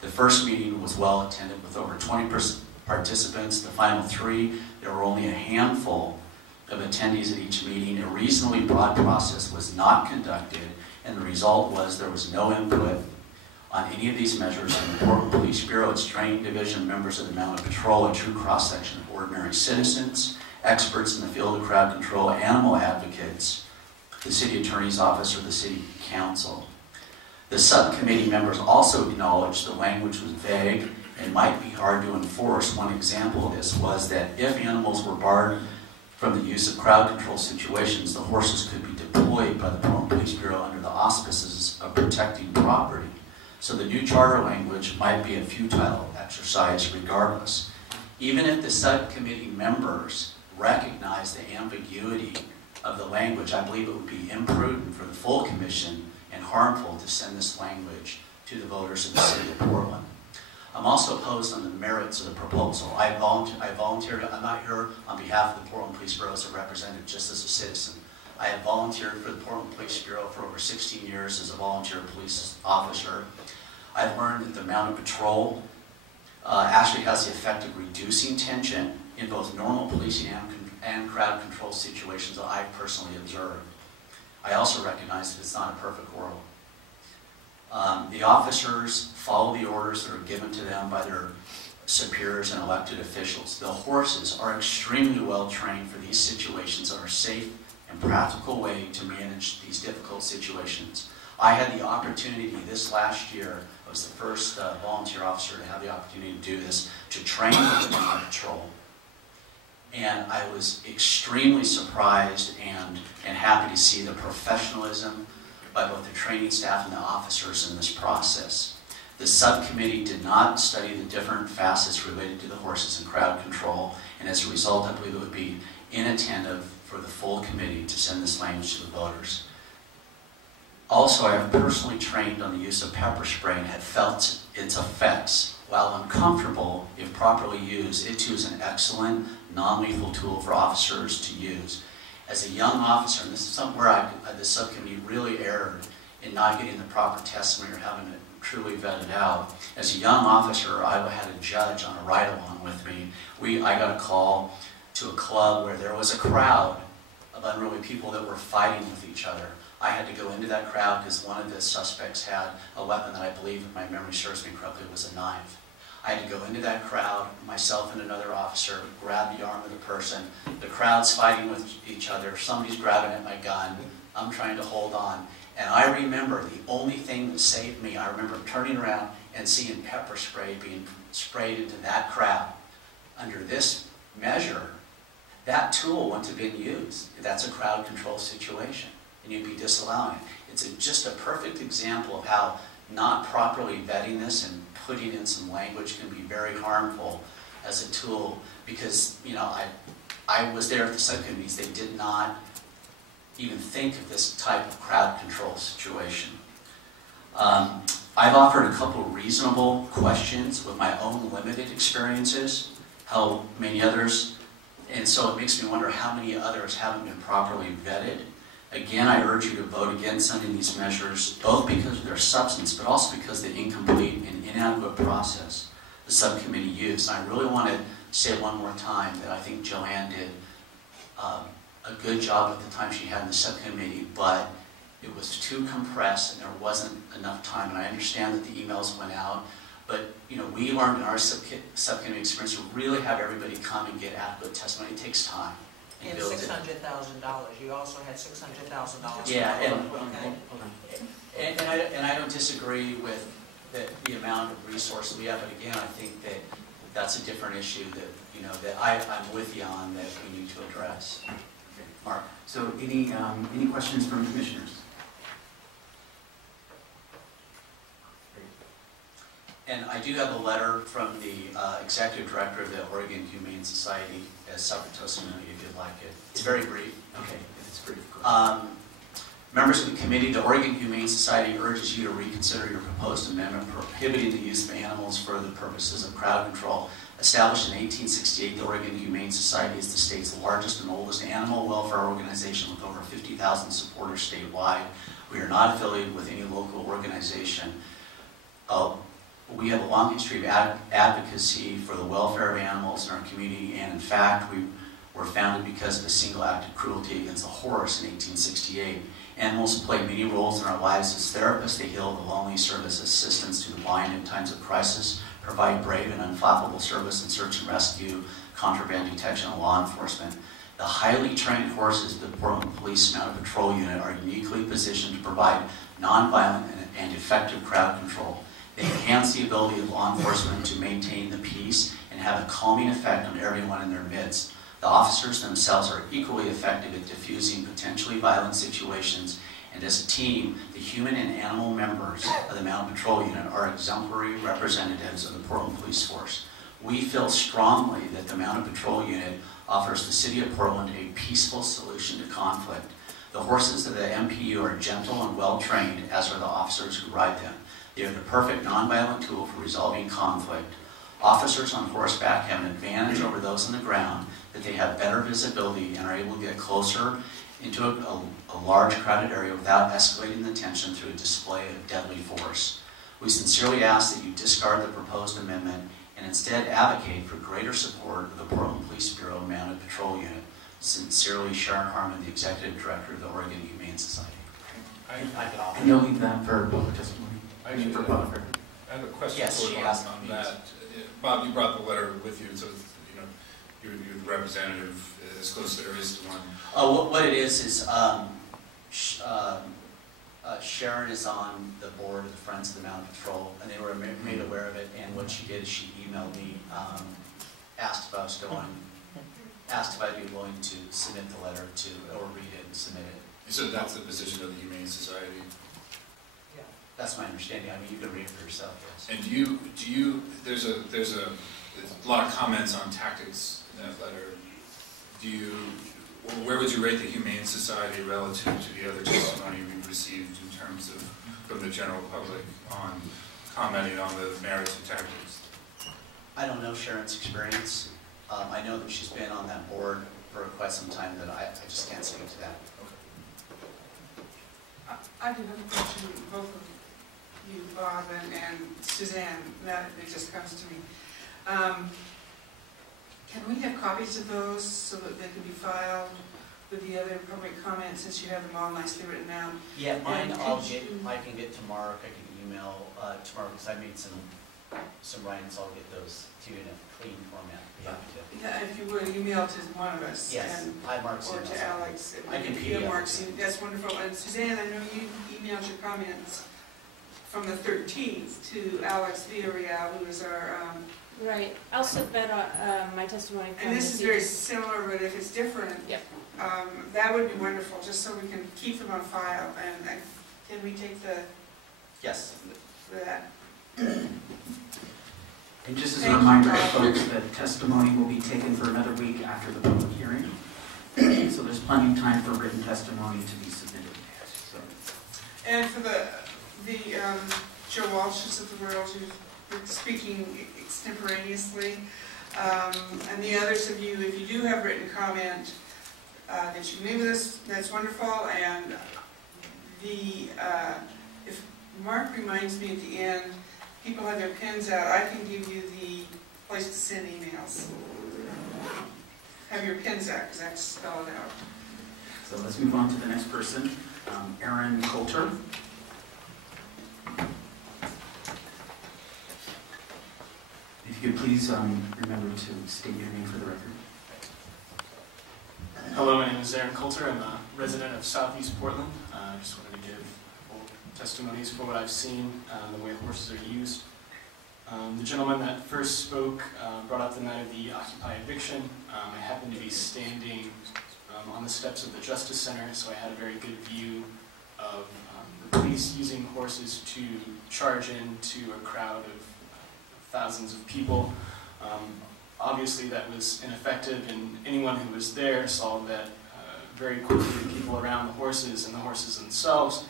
The first meeting was well attended with over 20 participants. The final 3, there were only a handful of attendees at each meeting. A reasonably broad process was not conducted, and the result was there was no input on any of these measures from the Portland Police Bureau, its training division, members of the Mounted Patrol, a true cross-section of ordinary citizens, experts in the field of crowd control, animal advocates, the City Attorney's Office, or the City Council. The subcommittee members also acknowledged the language was vague and might be hard to enforce. One example of this was that if animals were barred from the use of crowd control situations, the horses could be deployed by the Portland Police Bureau under the auspices of protecting property. So the new charter language might be a futile exercise regardless. Even if the subcommittee members recognize the ambiguity of the language, I believe it would be imprudent for the full commission and harmful to send this language to the voters of the city of Portland. I'm also opposed on the merits of the proposal. I volunteered, I'm not here on behalf of the Portland Police Bureau as a representative, just as a citizen. I have volunteered for the Portland Police Bureau for over 16 years as a volunteer police officer. I've learned that the mounted patrol actually has the effect of reducing tension in both normal policing and crowd control situations that I've personally observed. I also recognize that it's not a perfect world. The officers follow the orders that are given to them by their superiors and elected officials. The horses are extremely well trained for these situations and are safe and practical way to manage these difficult situations. I had the opportunity this last year, I was the first volunteer officer to have the opportunity to do this, to train with the mounted patrol. And I was extremely surprised and happy to see the professionalism by both the training staff and the officers in this process. The subcommittee did not study the different facets related to the horses and crowd control, and as a result, I believe it would be inattentive for the full committee to send this language to the voters. Also, I have personally trained on the use of pepper spray and have felt its effects. While uncomfortable, if properly used, it too is an excellent, non-lethal tool for officers to use. As a young officer, and this is something where the subcommittee really erred in not getting the proper testimony or having it truly vetted out. As a young officer, I had a judge on a ride-along with me. I got a call to a club where there was a crowd of unruly people that were fighting with each other. I had to go into that crowd because one of the suspects had a weapon that I believe, if my memory serves me correctly, was a knife. I had to go into that crowd, myself and another officer, grab the arm of the person. The crowd's fighting with each other. Somebody's grabbing at my gun. I'm trying to hold on. And I remember the only thing that saved me, I remember turning around and seeing pepper spray being sprayed into that crowd. Under this measure, that tool wouldn't have been used. That's a crowd control situation, and you'd be disallowing it. It's just a perfect example of how not properly vetting this and putting in some language can be very harmful as a tool, because, you know, I was there at the subcommittees. They did not even think of this type of crowd control situation. I've offered a couple of reasonable questions with my own limited experiences, how many others, and so it makes me wonder how many others haven't been properly vetted. Again, I urge you to vote against sending these measures, both because of their substance, but also because of the incomplete and inadequate process the subcommittee used. And I really want to say one more time that I think Joanne did a good job at the time she had in the subcommittee, but it was too compressed and there wasn't enough time. And I understand that the emails went out, but you know, we learned in our subcommittee experience to really have everybody come and get adequate testimony. It takes time. And $600,000. You also had $600,000. Yeah, and I don't disagree with the amount of resources we have, but again, I think that that's a different issue that, you know, that I'm with you on, that we need to address. Okay. Mark. So any questions from commissioners? And I do have a letter from the executive director of the Oregon Humane Society as separate testimony, if you'd like it. It's very brief. Okay, it's brief. Members of the committee, the Oregon Humane Society urges you to reconsider your proposed amendment prohibiting the use of animals for the purposes of crowd control. Established in 1868, the Oregon Humane Society is the state's largest and oldest animal welfare organization with over 50,000 supporters statewide. We are not affiliated with any local organization. We have a long history of advocacy for the welfare of animals in our community, and in fact, we were founded because of a single act of cruelty against a horse in 1868. Animals play many roles in our lives as therapists. They heal the lonely, serve as assistants to the blind in times of crisis, provide brave and unflappable service in search and rescue, contraband detection, and law enforcement. The highly trained horses of the Portland Police Mounted Patrol Unit are uniquely positioned to provide nonviolent and effective crowd control. They enhance the ability of law enforcement to maintain the peace and have a calming effect on everyone in their midst. The officers themselves are equally effective at diffusing potentially violent situations, and as a team, the human and animal members of the Mounted Patrol Unit are exemplary representatives of the Portland Police Force. We feel strongly that the Mounted Patrol Unit offers the City of Portland a peaceful solution to conflict. The horses of the MPU are gentle and well-trained, as are the officers who ride them. They are the perfect nonviolent tool for resolving conflict. Officers on horseback have an advantage over those on the ground, that they have better visibility and are able to get closer into a large crowded area without escalating the tension through a display of deadly force. We sincerely ask that you discard the proposed amendment and instead advocate for greater support of the Portland Police Bureau Mounted Patrol Unit. Sincerely, Sharon Harmon, the Executive Director of the Oregon Humane Society. And you'll leave that for public testimony? I have a question Yes, for she Bob asked on me. that. Bob, you brought the letter with you, so you're the representative as close as there is to one. What it is Sharon is on the board of the Friends of the Mounted Patrol, and they were made aware of it, and what she did is she emailed me, asked if I'd be willing to submit the letter or read it and submit it. So that's the position of the Humane Society? Yeah. That's my understanding. I mean, you can read it for yourself, yes. And there's a lot of comments on tactics in that letter. Where would you rate the Humane Society relative to the other testimony we've received in terms of, from the general public on commenting on the merits of tactics? I don't know Sharon's experience. I know that she's been on that board for quite some time, that I just can't speak to that. I have another question, both of you, Bob and Suzanne, that it just comes to me. Can we have copies of those so that they can be filed with the other public comments, since you have them all nicely written out? Yeah, mine I can get tomorrow. I can email tomorrow, because I made some writings. I'll get those to you in a clean format. Yeah, if you would, email to one of us. Yes, and, I Mark's or to Alex. I can PDF PDF. Mark's, that's wonderful. And Suzanne, I know you emailed your comments from the 13th to Alex Villarreal, who is our... Right. I'll submit my testimony. And this is very similar, but if it's different, yep. That would be wonderful, just so we can keep them on file. And can we take the... Yes. That? And just as a reminder to folks, that testimony will be taken for another week after the public hearing. So there's plenty of time for written testimony to be submitted. So. And for the Joe Walsh's of the world who are speaking extemporaneously, and the others of you, if you do have written comment that you leave with us, that's wonderful. And if Mark reminds me at the end, people have their pens out, I can give you the place to send emails. Have your pens out, because I have to spell it out. So let's move on to the next person, Aaron Coulter. If you could please remember to state your name for the record. Hello, my name is Aaron Coulter. I'm a resident of Southeast Portland. I just wanted to give testimonies for what I've seen, the way horses are used. The gentleman that first spoke brought up the night of the Occupy eviction. I happened to be standing on the steps of the Justice Center, so I had a very good view of the police using horses to charge into a crowd of thousands of people. Obviously that was ineffective, and anyone who was there saw that very quickly the people around the horses and the horses themselves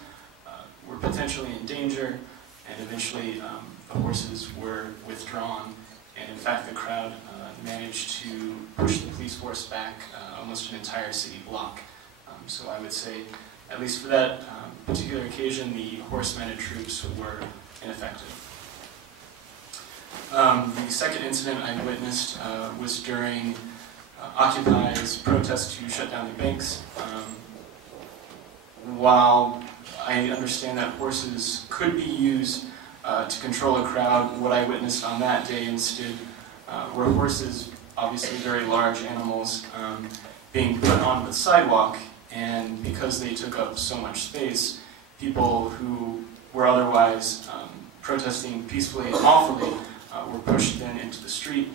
were potentially in danger, and eventually the horses were withdrawn, and in fact the crowd managed to push the police force back almost an entire city block. So I would say, at least for that particular occasion, the horse-mounted troops were ineffective. The second incident I witnessed was during Occupy's protest to shut down the banks. While I understand that horses could be used to control a crowd, what I witnessed on that day instead were horses, obviously very large animals, being put on the sidewalk, and because they took up so much space, people who were otherwise protesting peacefully and lawfully were pushed then into the street,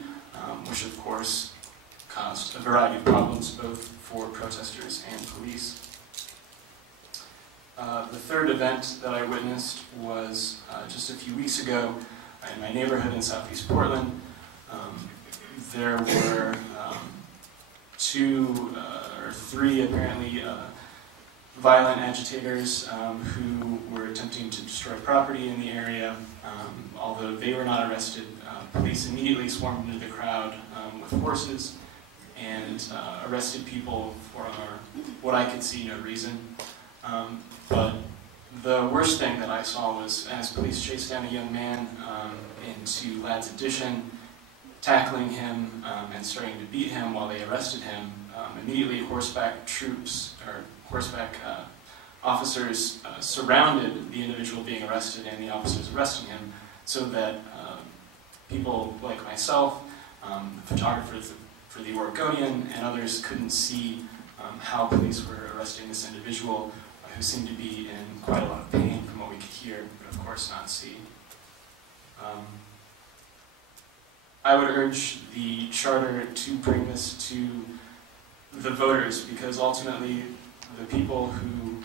which of course caused a variety of problems both for protesters and police. The third event that I witnessed was just a few weeks ago in my neighborhood in Southeast Portland. There were two or three apparently violent agitators who were attempting to destroy property in the area. Although they were not arrested, police immediately swarmed into the crowd with horses and arrested people for what I could see no reason. But the worst thing that I saw was as police chased down a young man into Ladd's Addition, tackling him and starting to beat him while they arrested him. Immediately horseback troops, or horseback officers surrounded the individual being arrested and the officers arresting him, so that people like myself, photographers for the Oregonian, and others couldn't see how police were arresting this individual who seemed to be in quite a lot of pain from what we could hear, but of course not see. I would urge the charter to bring this to the voters, because ultimately the people who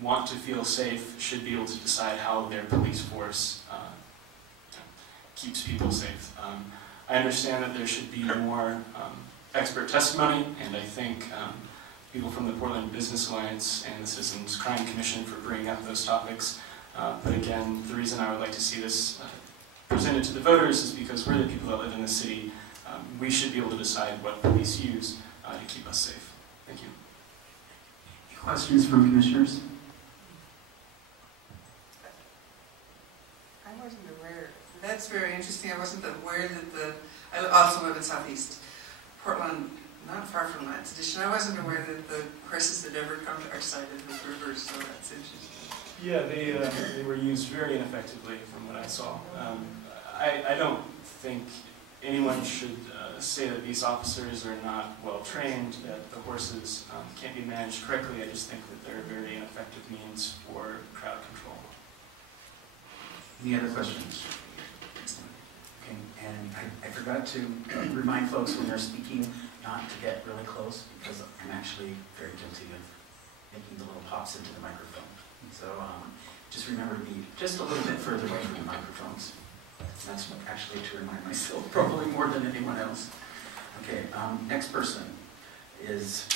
want to feel safe should be able to decide how their police force keeps people safe. I understand that there should be more expert testimony, and I thank people from the Portland Business Alliance and the Citizens Crime Commission for bringing up those topics. But again, the reason I would like to see this presented to the voters is because we're the people that live in the city. We should be able to decide what police use to keep us safe. Thank you. Any questions from commissioners? I wasn't aware. That's very interesting. I wasn't aware that I also live in Southeast Portland, not far from Ladd's Addition. I wasn't aware that the horses had ever come to our side of the river, so that's interesting. Yeah, they were used very ineffectively from what I saw. I don't think anyone should say that these officers are not well trained, that the horses can't be managed correctly. I just think that they're very ineffective means for crowd control. Any other questions? Okay, and I forgot to remind folks when they're speaking not to get really close, because I'm actually very guilty of making the little pops into the microphone. So just remember to be just a little bit further away from the microphones. That's actually to remind myself, probably more than anyone else. Okay, next person is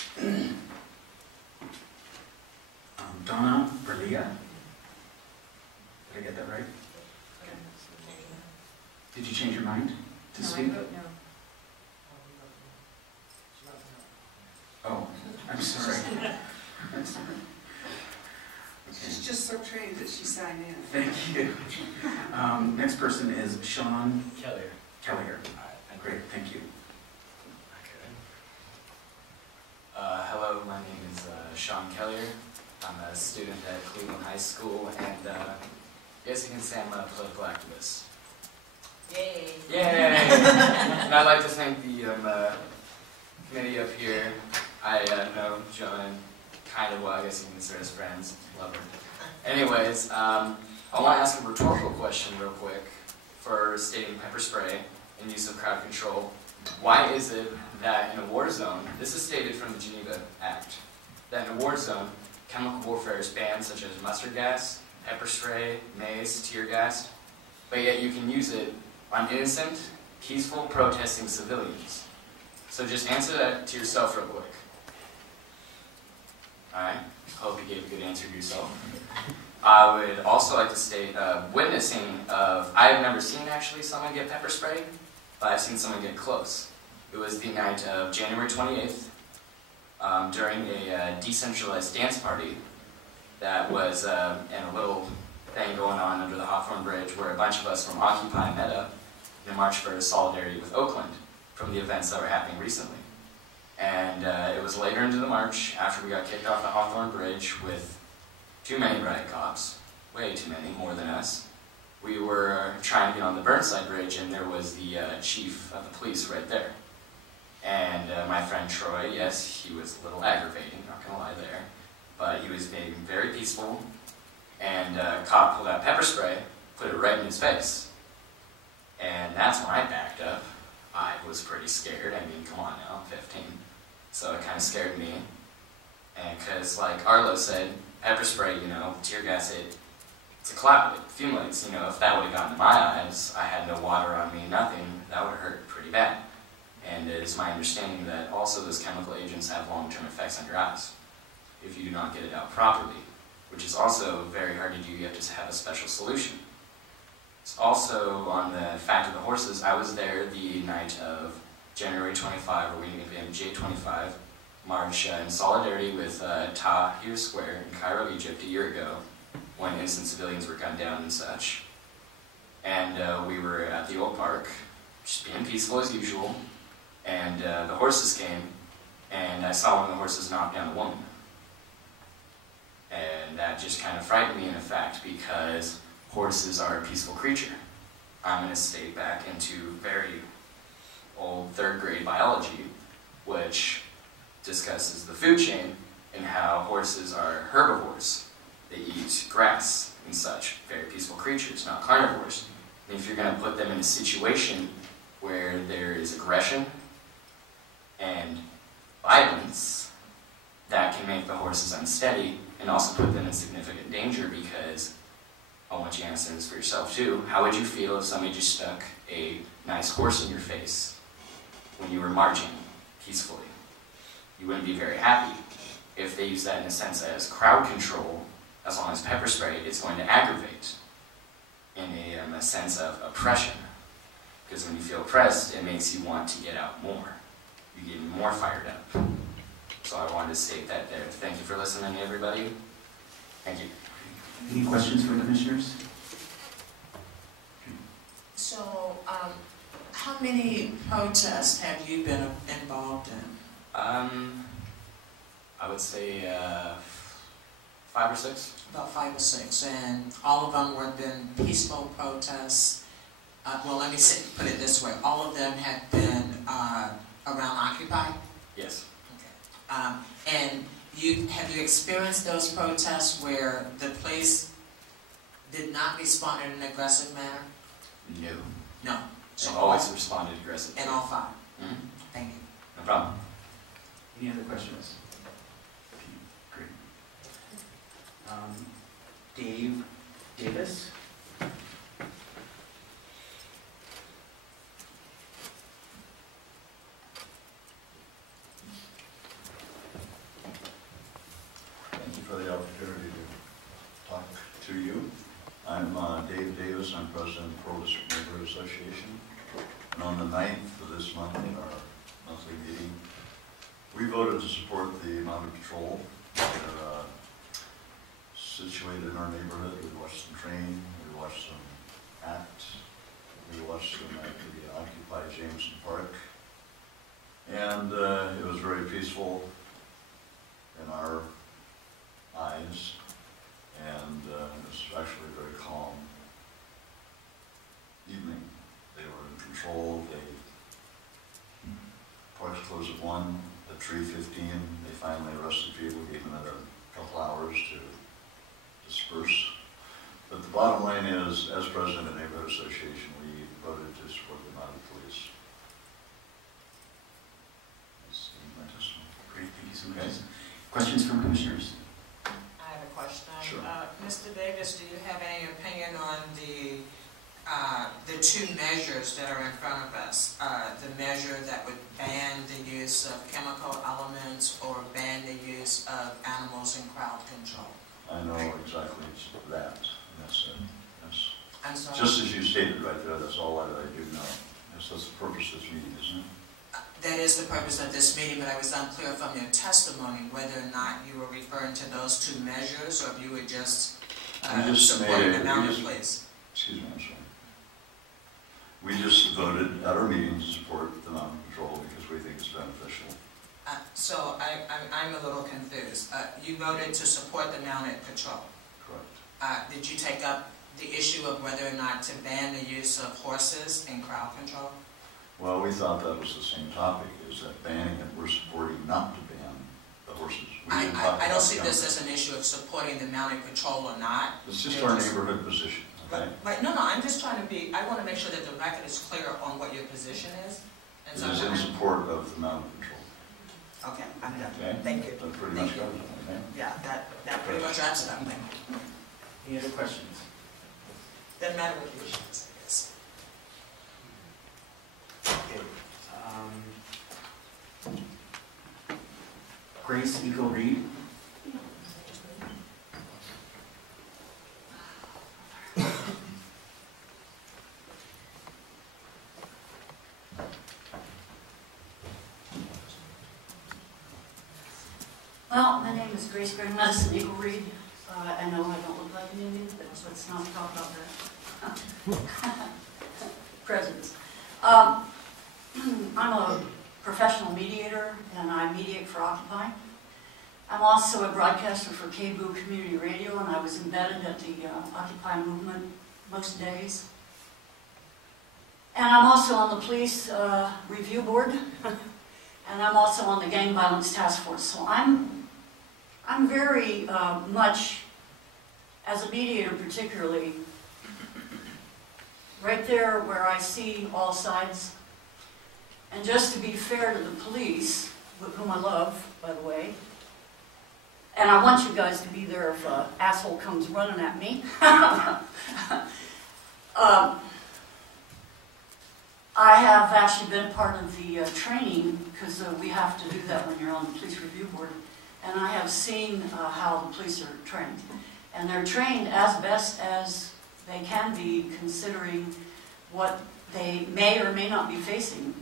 Donna Berlia. Did I get that right? Okay. Did you change your mind to speak? No, I vote no. Oh, I'm sorry. I'm sorry. She's just so trained that she signed in. Thank you. Next person is Sean Kellier. Kellier. Great, thank you. Hello, my name is Sean Kellier. I'm a student at Cleveland High School, and I guess you can say I'm a political activist. Yay! Yay! And I'd like to thank the committee up here. I know Joan kind of well, I guess you can consider us friends. Love her. Anyways, I want to ask a rhetorical question real quick for stating pepper spray and use of crowd control. Why is it that in a war zone, this is stated from the Geneva Act, that in a war zone, chemical warfare is banned, such as mustard gas, pepper spray, mace, tear gas, but yet you can use it on innocent, peaceful, protesting civilians? So just answer that to yourself real quick. Alright, hope you gave a good answer to yourself. I would also like to state, witnessing of, I have never seen actually someone get pepper sprayed, but I've seen someone get close. It was the night of January 28th, during a decentralized dance party that was in a little thing going on under the Hawthorne Bridge, where a bunch of us from Occupy met up in a march for solidarity with Oakland from the events that were happening recently. And it was later into the march, after we got kicked off the Hawthorne Bridge with too many riot cops, way too many, more than us. We were trying to get on the Burnside Bridge, and there was the chief of the police right there. And my friend Troy, yes, he was a little aggravating, not gonna lie there, but he was being very peaceful, and a cop pulled out pepper spray, put it right in his face. And that's when I backed up. I was pretty scared. I mean, come on now, 15. So it kind of scared me. And because, like Arlo said, pepper spray, you know, tear gas, it's it's a cloud, it accumulates. You know, if that would have gotten to my eyes, I had no water on me, nothing, that would have hurt pretty bad. And it is my understanding that also those chemical agents have long-term effects on your eyes if you do not get it out properly, which is also very hard to do. You have to have a special solution. It's also on the fact of the horses. I was there the night of January 25, or we named J25, march in solidarity with Tahrir Square in Cairo, Egypt, a year ago, when innocent civilians were gunned down and such. And we were at the old park, just being peaceful as usual, and the horses came, and I saw one of the horses knock down a woman. And that just kind of frightened me in effect, because horses are a peaceful creature. I'm going to stay back into very old third-grade biology, which discusses the food chain and how horses are herbivores. They eat grass and such, very peaceful creatures, not carnivores. And if you're going to put them in a situation where there is aggression and violence, that can make the horses unsteady and also put them in significant danger, because I want you to answer this for yourself too. How would you feel if somebody just stuck a nice horse in your face when you were marching peacefully? You wouldn't be very happy. If they use that in a sense as crowd control, as long as pepper spray, it's going to aggravate in a sense of oppression. Because when you feel oppressed, it makes you want to get out more. You get more fired up. So I wanted to state that there. Thank you for listening, everybody. Thank you. Any questions for the commissioners? So, how many protests have you been involved in? I would say 5 or 6. About 5 or 6, and all of them were been peaceful protests. Well, let me put it this way: all of them have been around Occupy. Yes. Okay. And have you experienced those protests where the police did not respond in an aggressive manner? No. No. So always responded aggressively. In all 5. Mm-hmm. Thank you. No problem. Any other questions? Great. Dave Davis? Thank you for the opportunity to talk to you. I'm Dave Davis. I'm president of the Pearl District Neighborhood Association. And on the 9th of this month, in our monthly meeting, we voted to support the Mounted Patrol. They're situated in our neighborhood. We watched them train. We watched them act. We watched them at the Occupy Jameson Park. And it was very peaceful in our eyes, and it was actually a very calm evening. They were in control. Parks closed at 1. At 3:15, they finally arrested people, gave them another couple hours to disperse. But the bottom line is, as president of the Neighborhood Association, we voted to support the mounted police. That's my testimony. Great, thank you so much. Okay. Questions from commissioners? I have a question. Sure. Mr. Davis, do you have any opinion on the 2 measures that are in front of us? The measure that would ban the use of chemical elements or ban the use of animals in crowd control? I know exactly that. That's it. Yes. I'm sorry? Just as you stated right there, that's all that I do know. Yes, that's the purpose of this meeting, isn't it? That is the purpose of this meeting, but I was unclear from your testimony whether or not you were referring to those 2 measures, or if you were just supporting the mounted police. Excuse me, I'm sorry. We just voted at our meeting to support the mounted patrol because we think it's beneficial. So I'm a little confused. You voted to support the mounted patrol. Correct. Did you take up the issue of whether or not to ban the use of horses in crowd control? Well, we thought that was the same topic, is that banning it, we're supporting not to ban the horses. I don't see this as an issue of supporting the mounted patrol or not. It's just our neighborhood position, okay? But no, I'm just trying to I want to make sure that the record is clear on what your position is. And It is in support of the mounted patrol. Okay, I'm done. Okay? Thank you. That pretty much covers it, okay? Yeah, that pretty much wraps it up. Thank you. Any other questions? Doesn't matter what the issue is, I guess. Okay. Grace Eagle Reed. Well, my name is Grace Green Medicine Eagle Reed. I know I don't look like an Indian, but let's not talk about that. Prejudice. I'm a professional mediator, and I mediate for Occupy. I'm also a broadcaster for KBOO Community Radio, and I was embedded at the Occupy movement most days. And I'm also on the police review board, and I'm also on the gang violence task force. So I'm very much, as a mediator particularly, right there where I see all sides. And just to be fair to the police, whom I love, by the way, and I want you guys to be there if an asshole comes running at me. I have actually been part of the training, because we have to do that when you're on the police review board. And I have seen how the police are trained. And they're trained as best as they can be, considering what they may or may not be facing.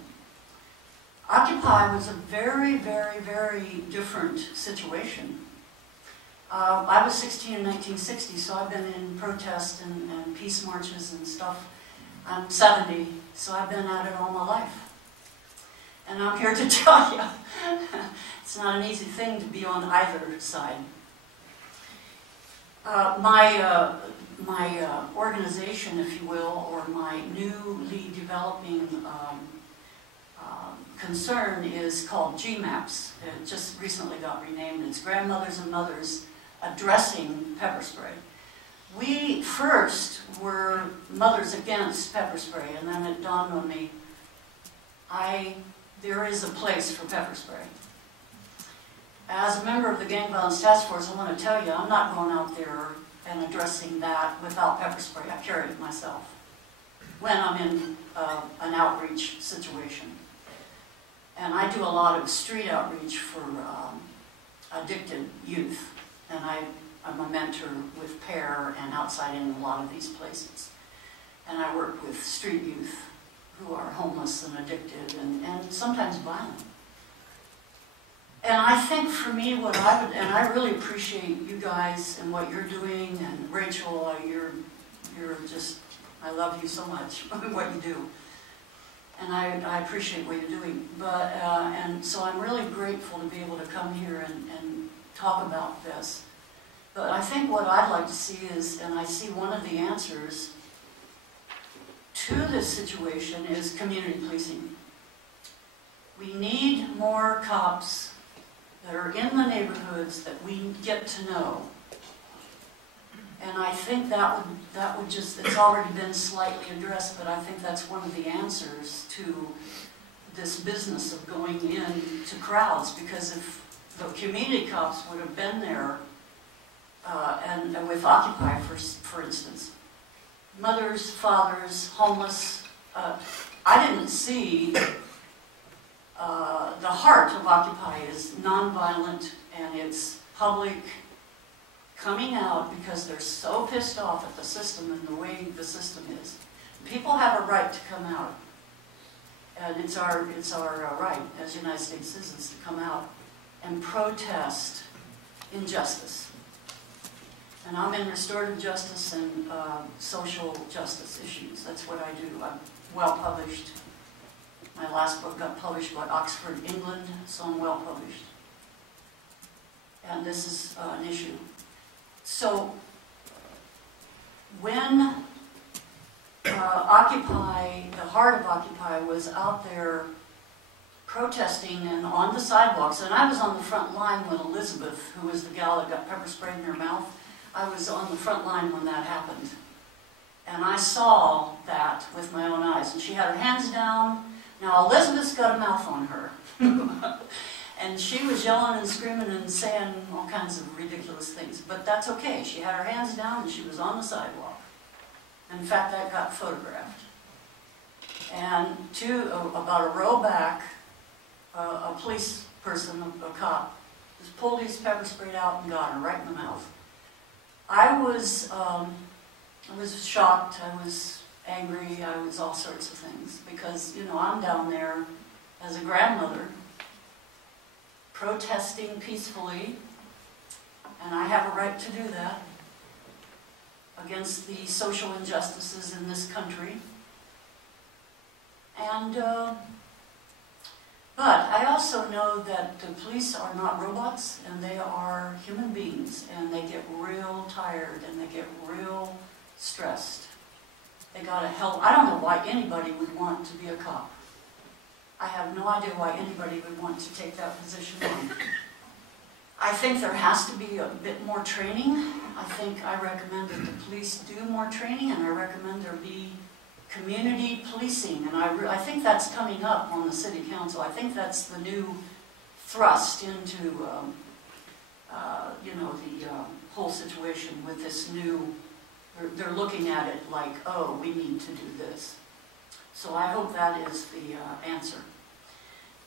Occupy was a very, very, very different situation. I was 16 in 1960, so I've been in protest and peace marches and stuff. I'm 70, so I've been at it all my life. And I'm here to tell you, it's not an easy thing to be on either side. My organization, if you will, or my newly developing concern is called GMAPS. It just recently got renamed. It's Grandmothers and Mothers Addressing Pepper Spray. We first were Mothers Against Pepper Spray, and then it dawned on me, there is a place for pepper spray. As a member of the Gang Violence Task Force, I want to tell you, I'm not going out there and addressing that without pepper spray. I carry it myself when I'm in an outreach situation. And I do a lot of street outreach for addicted youth. And I'm a mentor with PAIR and outside in a lot of these places. And I work with street youth who are homeless and addicted and sometimes violent. And I think for me, what I would, and I really appreciate you guys and what you're doing, and Rachel, you're just, I love you so much, what you do. And I appreciate what you're doing. But, and so I'm really grateful to be able to come here and talk about this. But I think what I'd like to see is, and I see one of the answers to this situation is community policing. We need more cops that are in the neighborhoods that we get to know. And I think that would just, it's already been slightly addressed, but I think that's one of the answers to this business of going in to crowds, because if the community cops would have been there, and with Occupy, for instance, mothers, fathers, homeless, I didn't see the heart of Occupy is nonviolent, and it's public coming out because they're so pissed off at the system and the way the system is. People have a right to come out, and it's our right as United States citizens to come out and protest injustice. And I'm in restorative justice and social justice issues. That's what I do. I'm well published. My last book got published by Oxford, England, so I'm well published. And this is an issue. So when Occupy, the heart of Occupy, was out there protesting and on the sidewalks, and I was on the front line when Elizabeth, who was the gal that got pepper sprayed in her mouth, I was on the front line when that happened. And I saw that with my own eyes. And she had her hands down. Now, Elizabeth's got a mouth on her. And she was yelling and screaming and saying all kinds of ridiculous things. But that's okay. She had her hands down and she was on the sidewalk. In fact, that got photographed. And about a row back, a police person, a cop, just pulled his pepper spray out and got her right in the mouth. I was shocked, I was angry, I was all sorts of things, because, you know, I'm down there as a grandmother, protesting peacefully, and I have a right to do that against the social injustices in this country. And, but I also know that the police are not robots, and they are human beings, and they get real tired, and they get real stressed. They gotta help. I don't know why anybody would want to be a cop. I have no idea why anybody would want to take that position on. I think there has to be a bit more training. I recommend that the police do more training, and I recommend there be community policing, and I think that's coming up on the city council. I think that's the new thrust into, you know, the whole situation with this new. They're looking at it like, oh, we need to do this. So I hope that is the answer.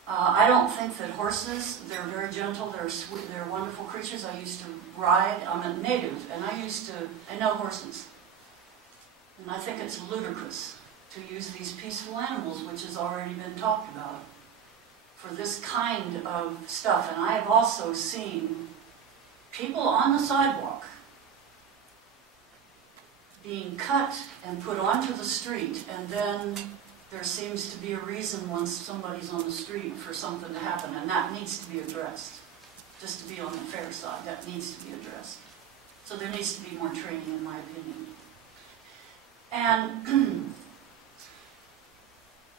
I don't think that horses, they're very gentle, they're sweet, they're wonderful creatures. I used to ride, I'm a native, and I know horses. And I think it's ludicrous to use these peaceful animals, which has already been talked about, for this kind of stuff. And I have also seen people on the sidewalk being cut and put onto the street, and then there seems to be a reason once somebody's on the street for something to happen, and that needs to be addressed. Just to be on the fair side, that needs to be addressed. So there needs to be more training, in my opinion. And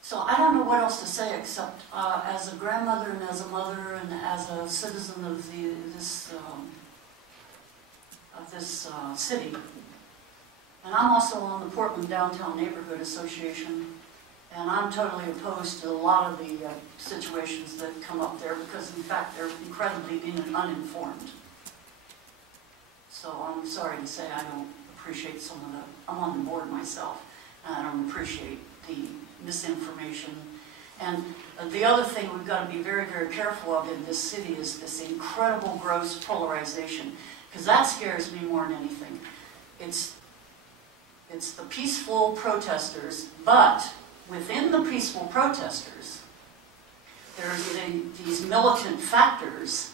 so I don't know what else to say except as a grandmother and as a mother and as a citizen of this city, and I'm also on the Portland Downtown Neighborhood Association, and I'm totally opposed to a lot of the situations that come up there because, in fact, they're incredibly uninformed. So I'm sorry to say I don't appreciate some of the, I'm on the board myself, and I don't appreciate the misinformation. And the other thing we've got to be very, very careful of in this city is this incredible gross polarization, because that scares me more than anything. It's the peaceful protesters, but within the peaceful protesters, there's these militant factors,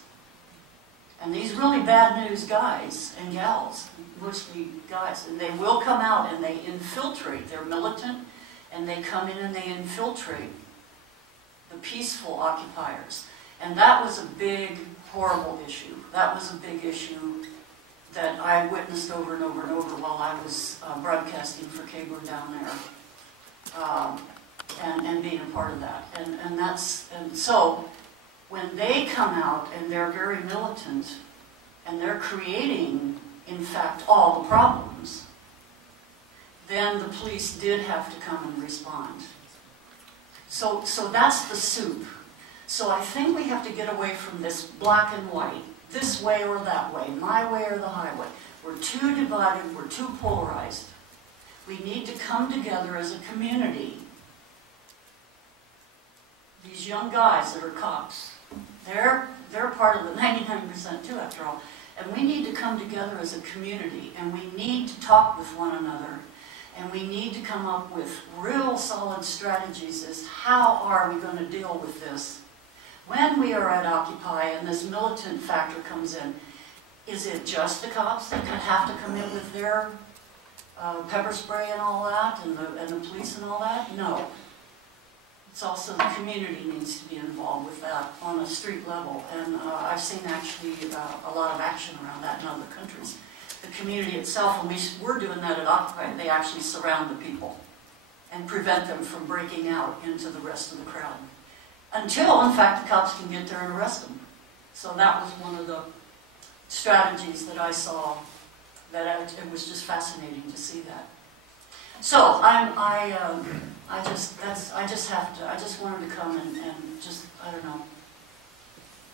and these really bad news guys and gals, mostly guys, and they will come out and they infiltrate. They're militant, and they come in and they infiltrate the peaceful occupiers. And that was a big, horrible issue. That was a big issue that I witnessed over and over and over while I was broadcasting for KBOR down there, and being a part of that. And so when they come out and they're very militant and they're creating, in fact, all the problems, then the police did have to come and respond. So that's the soup. So I think we have to get away from this black and white, this way or that way, my way or the highway. We're too divided, we're too polarized. We need to come together as a community. These young guys that are cops, they're part of the 99% too, after all. And we need to come together as a community, and we need to talk with one another, and we need to come up with real solid strategies as how are we going to deal with this. When we are at Occupy and this militant factor comes in, is it just the cops that could have to come in with their pepper spray and all that, and the police and all that? No. It's also the community needs to be involved with that on a street level, and I've seen actually a lot of action around that in other countries. The community itself, when we're doing that at Occupy, they actually surround the people and prevent them from breaking out into the rest of the crowd. Until, in fact, the cops can get there and arrest them. So that was one of the strategies that I saw, that it was just fascinating to see that. So I just wanted to come and just, I don't know,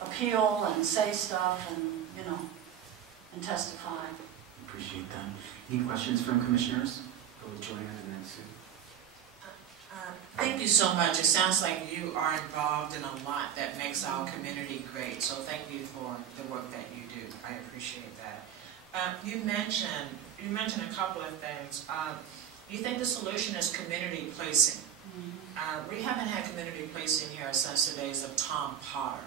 appeal and say stuff and, and testify. Appreciate that. Any questions from commissioners go with Joanne and then Sue. Thank you so much. It sounds like you are involved in a lot that makes our community great. So thank you for the work that you do. I appreciate that. You mentioned a couple of things. You think the solution is community policing. We haven't had community policing here since the days of Tom Potter.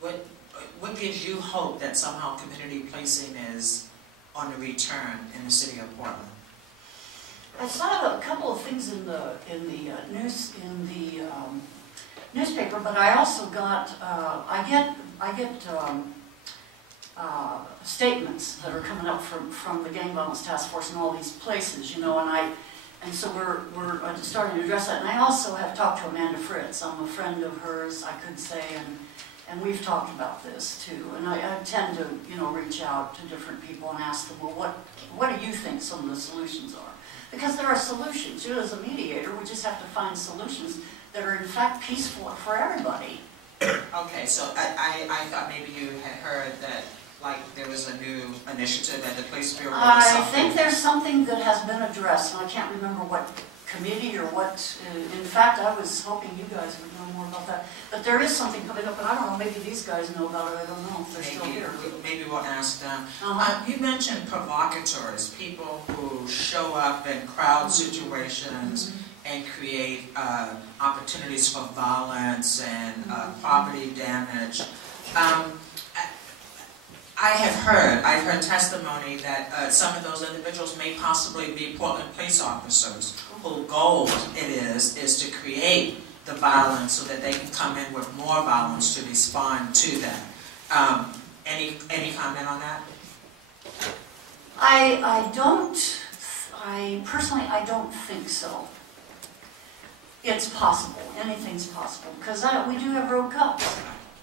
What gives you hope that somehow community policing is on the return in the city of Portland? I saw a couple of things in the newspaper, but I also got I get statements that are coming up from the Gang Violence Task Force and all these places, you know, and so we're starting to address that. And I also have talked to Amanda Fritz. I'm a friend of hers, I could say, and we've talked about this too. And I tend to, you know, reach out to different people and ask them, well, what do you think some of the solutions are? Because there are solutions. You know, as a mediator, we just have to find solutions that are in fact peaceful for everybody. Okay, so I thought maybe you had heard that, like, there was a new initiative at the Police Bureau or something. I think there's something that has been addressed, and I can't remember what committee or what. In fact, I was hoping you guys would know more about that. But there is something coming up, and I don't know, maybe these guys know about it. I don't know if they're still here. Maybe we'll ask them. You mentioned provocateurs, people who show up in crowd situations and create opportunities for violence and property damage. I've heard testimony that some of those individuals may possibly be Portland police officers whose goal it is to create the violence so that they can come in with more violence to respond to that. Any comment on that? Personally, I don't think so. It's possible. Anything's possible. Because we do have road cops.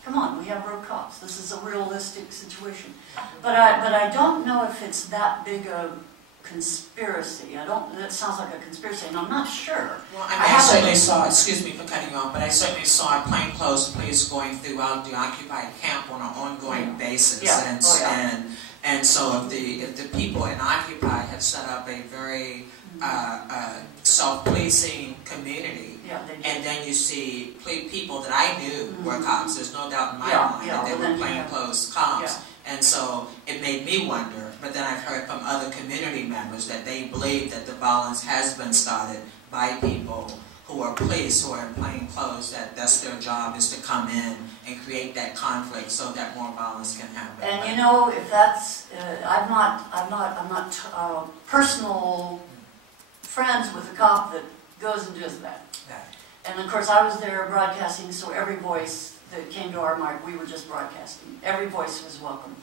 Come on, we have road cops. This is a realistic situation. But I don't know if it's that big a conspiracy. That sounds like a conspiracy, and I'm not sure. Well, I certainly saw, excuse me for cutting you off, but I certainly saw plainclothes police going throughout the occupied camp on an ongoing basis. Yeah. And so if the people in Occupy have set up a very self-policing community, and then you see people that I knew were cops, there's no doubt in my mind that they were plainclothes cops. And so it made me wonder, but then I've heard from other community members that they believe that the violence has been started by people who are police, who are in plain clothes, that's their job, is to come in and create that conflict so that more violence can happen. And you know, if that's, I'm not personal friends with a cop that goes and does that. And of course I was there broadcasting, so every voice that came to our mic, we were just broadcasting. Every voice was welcome.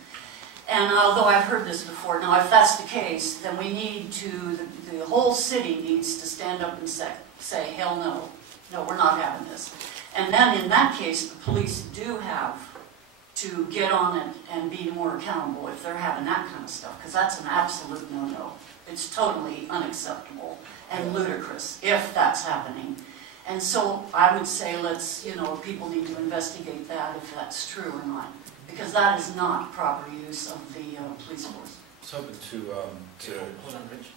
And although I've heard this before, now if that's the case, then we need to, the whole city needs to stand up and say, hell no, no, we're not having this. And then in that case, the police do have to get on it and be more accountable if they're having that kind of stuff, because that's an absolute no-no. It's totally unacceptable and ludicrous if that's happening. And so I would say let's, you know, people need to investigate that if that's true or not, because that is not proper use of the police force. So Hold on, Rich.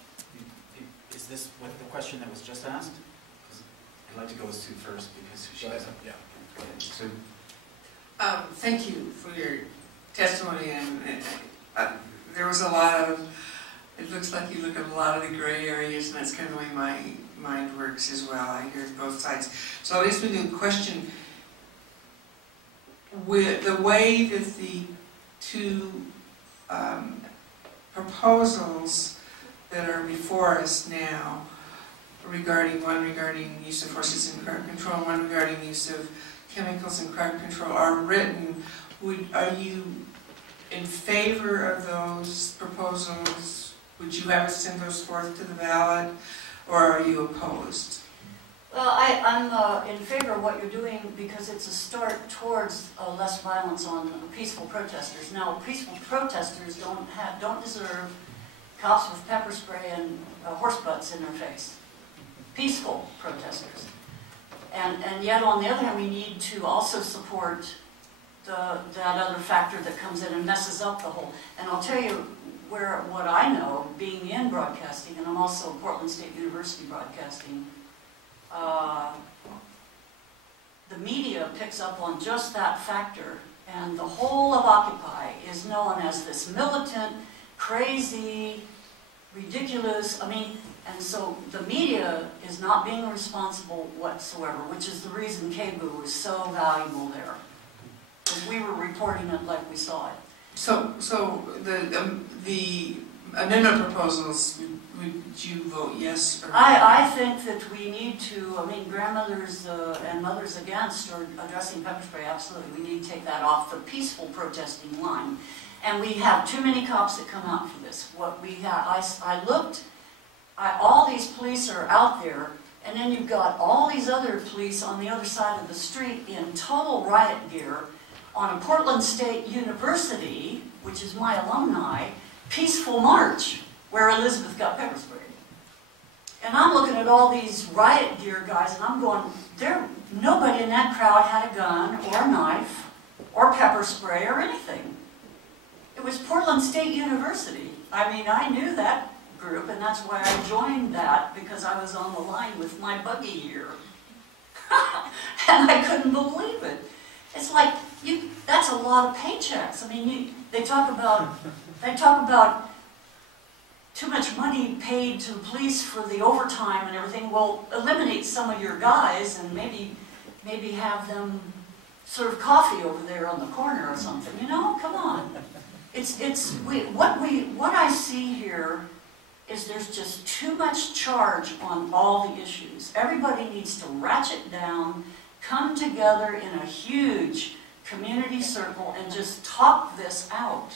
Is this what the question that was just asked? I'd like to go with Sue first because she has a... Yeah. Go ahead, Sue. Thank you for your testimony, and there was a lot of, it looks like you look at a lot of the gray areas, and that's kind of the way my mind works as well. I hear both sides. So at least we can question with the way that the two proposals that are before us now, one regarding use of forces in crowd control, one regarding use of chemicals in crowd control, are written. Are you in favor of those proposals? Would you have us send those forth to the ballot, or are you opposed? Well, I'm in favor of what you're doing because it's a start towards less violence on peaceful protesters. Now, peaceful protesters don't deserve cops with pepper spray and horse butts in their face. Peaceful protesters. And yet, on the other hand, we need to also support that other factor that comes in and messes up the whole. And I'll tell you, where what I know, being in broadcasting, and I'm also Portland State University broadcasting, the media picks up on just that factor, and the whole of Occupy is known as this militant, crazy, ridiculous, and so the media is not being responsible whatsoever, which is the reason KBOO is so valuable there. Because we were reporting it like we saw it. So the amendment proposals, would you vote yes or no? I think that we need to, grandmothers and mothers against or addressing pepper spray, absolutely. We need to take that off the peaceful protesting line. And we have too many cops that come out for this. What we have, I looked, all these police are out there, and then you've got all these other police on the other side of the street in total riot gear on a Portland State University, which is my alumni, peaceful march, where Elizabeth got pepper sprayed. And I'm looking at all these riot gear guys, and I'm going, nobody in that crowd had a gun or a knife or pepper spray or anything. It was Portland State University. I knew that group, and that's why I joined that, because I was on the line with my buggy here. And I couldn't believe it. It's like, that's a lot of paychecks. They talk about too much money paid to the police for the overtime and everything. Well, eliminate some of your guys and maybe have them serve coffee over there on the corner or something. Come on. What I see here is there's just too much charge on all the issues. Everybody needs to ratchet down, come together in a huge community circle and just talk this out.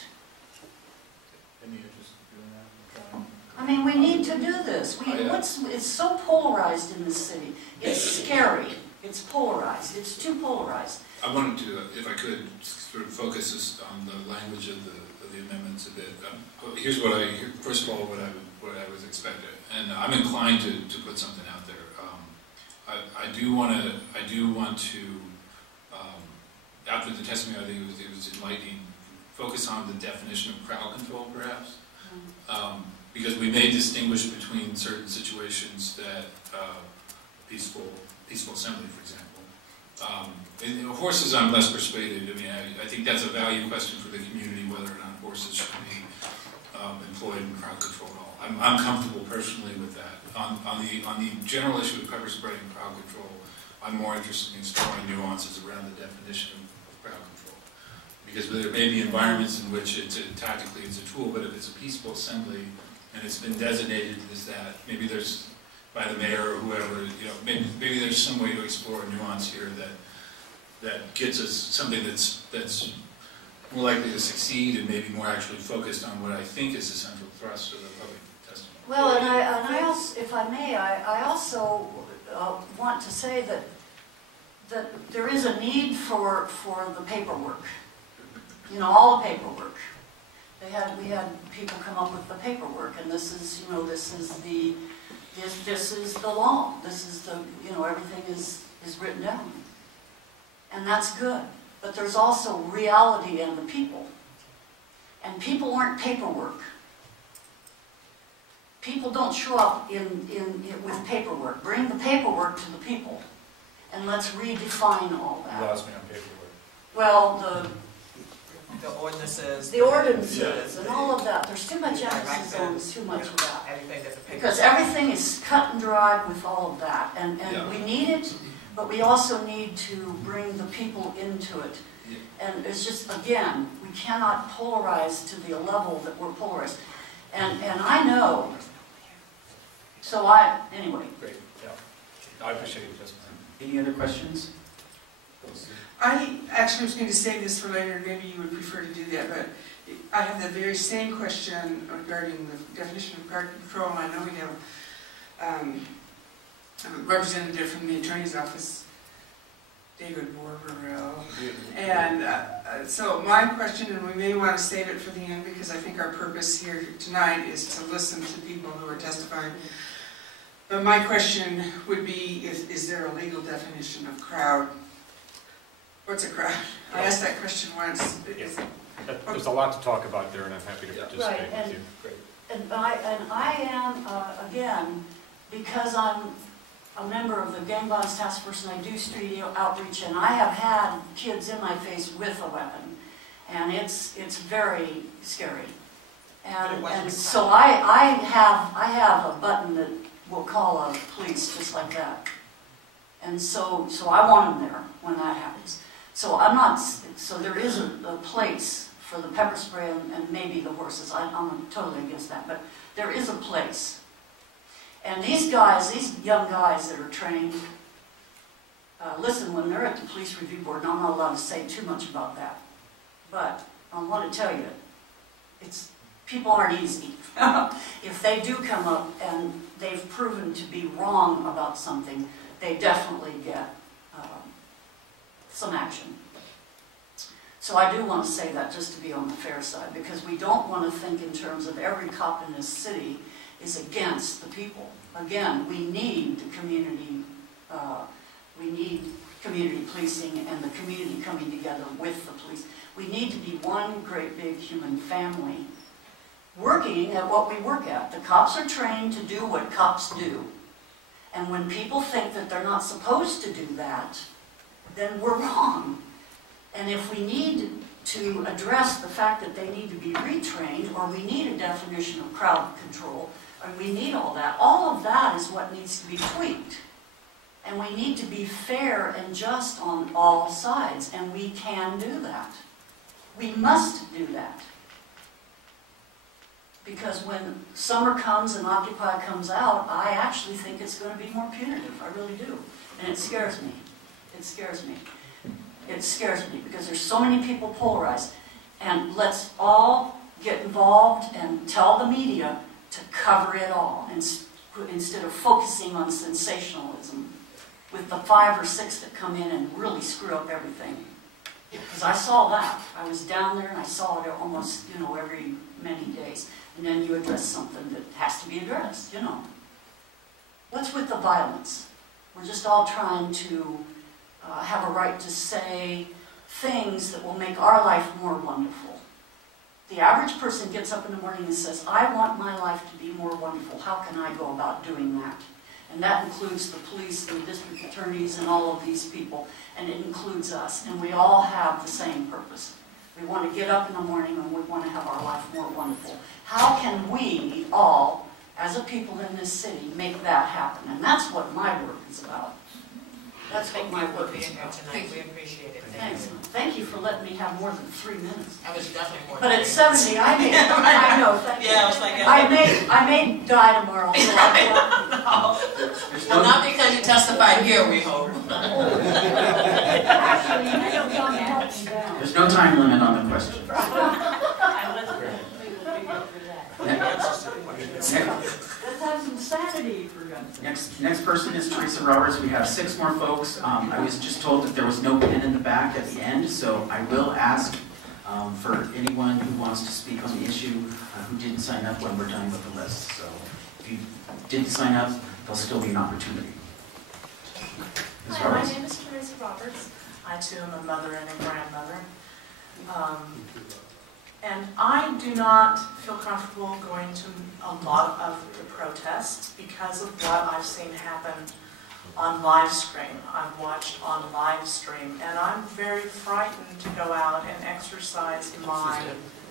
We need to do this. It's so polarized in this city. It's scary. It's polarized. It's too polarized. I wanted to, if I could, sort of focus this on the language of the amendments a bit. Here's first of all, what I was expecting, and I'm inclined to put something out there. I do want to, after the testimony, I think it was enlightening, focus on the definition of crowd control, perhaps. Because we may distinguish between certain situations that, peaceful assembly, for example. In horses, I'm less persuaded. I think that's a value question for the community, whether or not horses should be employed in crowd control at all. I'm comfortable personally with that. On the general issue of pepper spray and crowd control, I'm more interested in exploring nuances around the definition of crowd control. Because there may be environments in which tactically it's a tool, but if it's a peaceful assembly and it's been designated as that, maybe there's, by the mayor or whoever, maybe there's some way to explore a nuance here that gets us something that's more likely to succeed and maybe more actually focused on what I think is the central thrust of the public testimony. Well, and I also, if I may, I also want to say that there is a need for the paperwork. All the paperwork. We had people come up with the paperwork, and this is the law. This is the, everything is written down. And that's good. But there's also reality in the people. And people aren't paperwork. People don't show up with paperwork. Bring the paperwork to the people. And let's redefine all that. You lost me on paperwork. Well, the ordinances. The ordinances and all of that. There's too much emphasis on too much of that. Because everything is cut and dried with all of that. And we need it, but we also need to bring the people into it. And it's just, again, we cannot polarize to the level that we're polarized. And I know, anyway. Great, yeah. I appreciate your testimony. Any other questions? I actually was going to save this for later, maybe you would prefer to do that, but I have the very same question regarding the definition of crowd control. I know we have a representative from the Attorney's Office, David Borberell. And so my question, and we may want to save it for the end because I think our purpose here tonight is to listen to people who are testifying. But my question would be, is there a legal definition of crowd? What's a crowd? I asked that question once. There's a lot to talk about there, and I'm happy to participate Right, with you. And I am, again, because I'm a member of the Gang Violence Task Force and I do street outreach, and I have had kids in my face with a weapon, and it's very scary. And so I have a button that will call a police just like that. And so I want them there when that happens. So there is a place for the pepper spray and maybe the horses. I'm totally against that, but there is a place. And these guys, these young guys that are trained, listen, when they're at the police review board, and I'm not allowed to say too much about that, but I want to tell you, people aren't easy. If they do come up and they've proven to be wrong about something, they definitely get some action. So I do want to say that just to be on the fair side, because we don't want to think in terms of every cop in this city is against the people. Again, we need the community, we need community policing and the community coming together with the police. We need to be one great big human family working at what we work at. The cops are trained to do what cops do. And when people think that they're not supposed to do that, then we're wrong. And if we need to address the fact that they need to be retrained, or we need a definition of crowd control, and we need all of that is what needs to be tweaked. And we need to be fair and just on all sides, and we can do that. We must do that. Because when summer comes and Occupy comes out, I actually think it's going to be more punitive. I really do. And it scares me. It scares me. It scares me because there's so many people polarized. And let's all get involved and tell the media to cover it all instead of focusing on sensationalism with the 5 or 6 that come in and really screw up everything. Because I saw that. I was down there and I saw it almost, every many days. And then you address something that has to be addressed, What's with the violence? We're just all trying to have a right to say things that will make our life more wonderful. The average person gets up in the morning and says, I want my life to be more wonderful. How can I go about doing that? And that includes the police and the district attorneys and all of these people. And it includes us. And we all have the same purpose. We want to get up in the morning and we want to have our life more wonderful. How can we all, as a people in this city, make that happen? And that's what my work is about. That's what my work is about. Thank you. We appreciate it. Thanks. Thank you for letting me have more than 3 minutes. That was definitely more But than at 70, I may. I know. Thank you. Yeah, I was like, I may die tomorrow. So well, not because you testified here, we hope. Actually, I don't want to help you down. There's no time limit on the question. Let's have some sanity for Next person is Teresa Roberts. We have 6 more folks. I was just told that there was no pen in the back at the end, so I will ask for anyone who wants to speak on the issue who didn't sign up when we're done with the list. So if you didn't sign up, there'll still be an opportunity. Ms. Hi, my Roberts. name is Teresa Roberts. I too am a mother and a grandmother. And I do not feel comfortable going to a lot of the protests because of what I've seen happen on live stream. I've watched on live stream, and I'm very frightened to go out and exercise my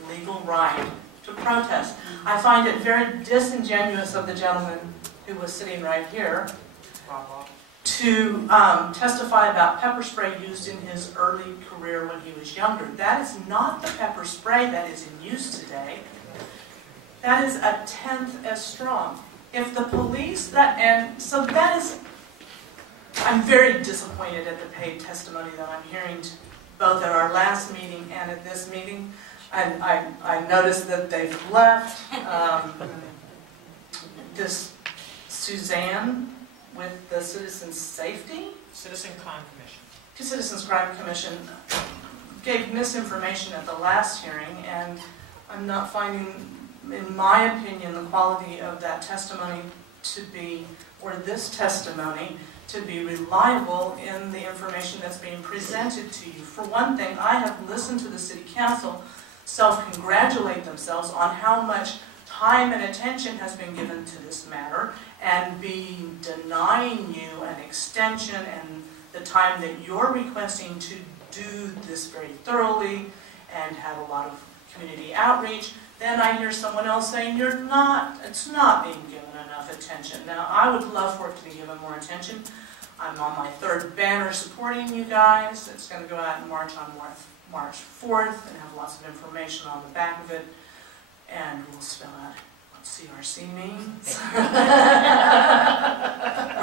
legal right to protest. I find it very disingenuous of the gentleman who was sitting right here to testify about pepper spray used in his early career when he was younger. That is not the pepper spray that is in use today. That is 1/10 as strong. If the police, so that is, I'm very disappointed at the paid testimony that I'm hearing both at our last meeting and at this meeting. I noticed that they've left. This Suzanne with the Citizen Crime Commission gave misinformation at the last hearing, and I'm not finding, in my opinion, the quality of that testimony to be, or this testimony, to be reliable in the information that's being presented to you. For one thing, I have listened to the City Council self-congratulate themselves on how much time and attention has been given to this matter, and be denying you an extension and the time that you're requesting to do this very thoroughly and have a lot of community outreach, then I hear someone else saying it's not being given enough attention. Now, I would love for it to be given more attention. I'm on my 3rd banner supporting you guys. It's going to go out in March on March 4th and have lots of information on the back of it. And we'll spell out what CRC means. We're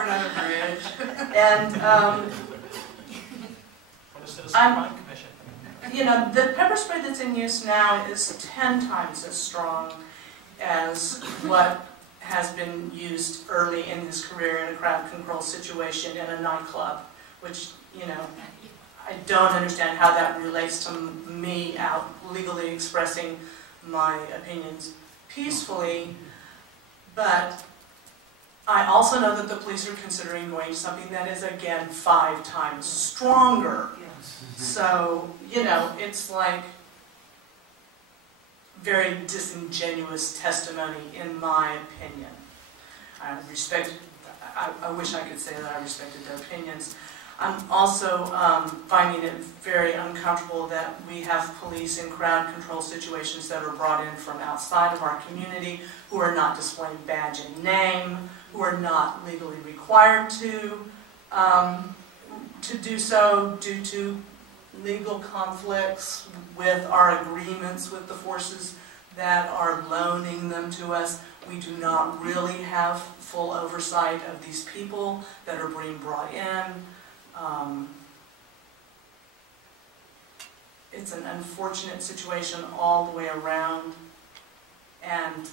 not a bridge. And the Citizen Crime Commission. You know, the pepper spray that's in use now is 10 times as strong as what has been used early in his career in a crowd control situation in a nightclub, which, you know, I don't understand how that relates to me out legally expressing my opinions peacefully, but I also know that the police are considering going to something that is, again, 5 times stronger. So, you know, it's like very disingenuous testimony, in my opinion. I wish I could say that I respected their opinions. I'm also finding it very uncomfortable that we have police in crowd control situations that are brought in from outside of our community, who are not displaying badge and name, who are not legally required to do so due to legal conflicts with our agreements with the forces that are loaning them to us. We do not really have full oversight of these people that are being brought in. It's an unfortunate situation all the way around, and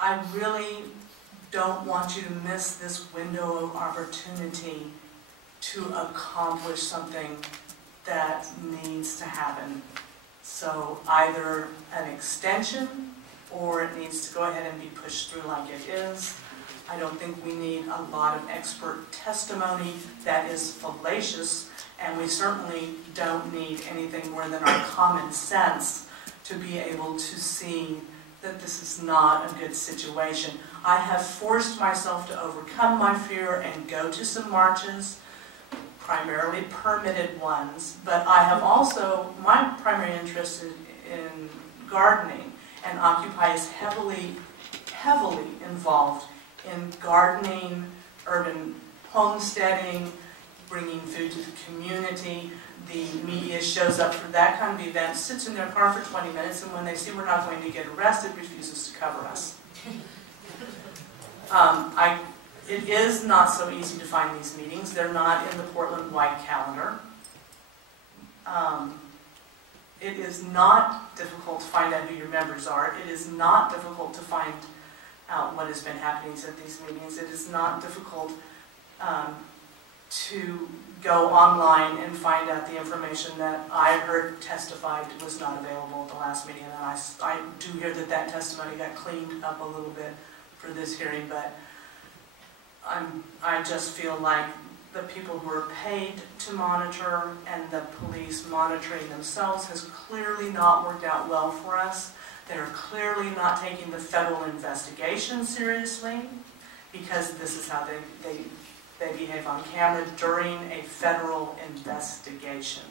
I really don't want you to miss this window of opportunity to accomplish something that needs to happen. So either an extension, or it needs to go ahead and be pushed through like it is. I don't think we need a lot of expert testimony that is fallacious, and we certainly don't need anything more than our common sense to be able to see that this is not a good situation. I have forced myself to overcome my fear and go to some marches, primarily permitted ones, but I have also, my primary interest in gardening, and Occupy is heavily involved in gardening, urban homesteading, bringing food to the community. The media shows up for that kind of event, sits in their car for 20 minutes, and when they see we're not going to get arrested, refuses to cover us. It is not so easy to find these meetings. They're not in the Portland White calendar. It is not difficult to find out who your members are. It is not difficult to find out what has been happening at these meetings. It is not difficult to go online and find out the information that I heard testified was not available at the last meeting. And I do hear that that testimony got cleaned up a little bit for this hearing, but I just feel like the people who are paid to monitor and the police monitoring themselves has clearly not worked out well for us. They're clearly not taking the federal investigation seriously, because this is how they behave on camera during a federal investigation.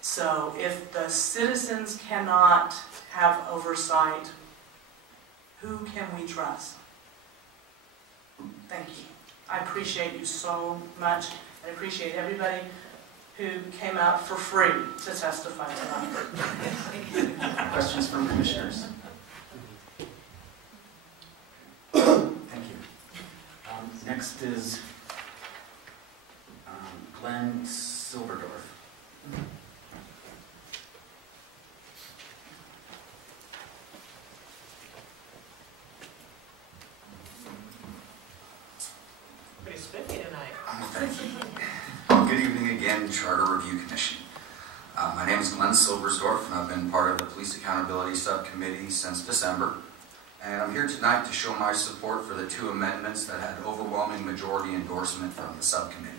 So if the citizens cannot have oversight, who can we trust? Thank you. I appreciate you so much. I appreciate everybody who came out for free to testify tonight. Questions from commissioners? Thank you. Next is Glenn Silverdorf. Pretty spiffy tonight. Thank you. Good evening again, Charter Review Commission. My name is Glenn Silversdorf, and I've been part of the Police Accountability Subcommittee since December. And I'm here tonight to show my support for the 2 amendments that had overwhelming majority endorsement from the subcommittee.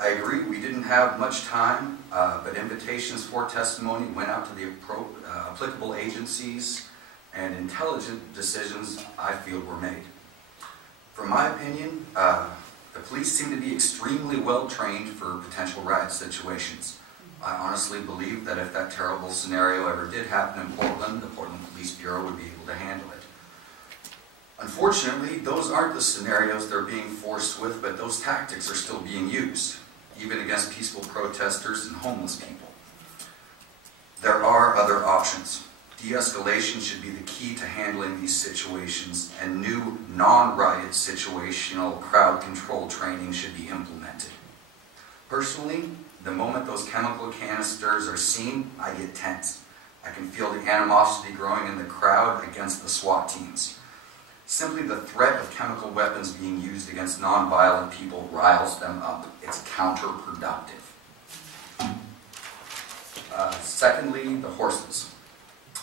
I agree, we didn't have much time, but invitations for testimony went out to the applicable agencies, and intelligent decisions, I feel, were made. From my opinion, the police seem to be extremely well trained for potential riot situations. I honestly believe that if that terrible scenario ever did happen in Portland, the Portland Police Bureau would be able to handle it. Unfortunately, those aren't the scenarios they're being forced with, but those tactics are still being used, even against peaceful protesters and homeless people. There are other options. De-escalation should be the key to handling these situations, and new non-riot situational crowd control training should be implemented. Personally, the moment those chemical canisters are seen, I get tense. I can feel the animosity growing in the crowd against the SWAT teams. Simply the threat of chemical weapons being used against non-violent people riles them up. It's counterproductive. Secondly, the horses.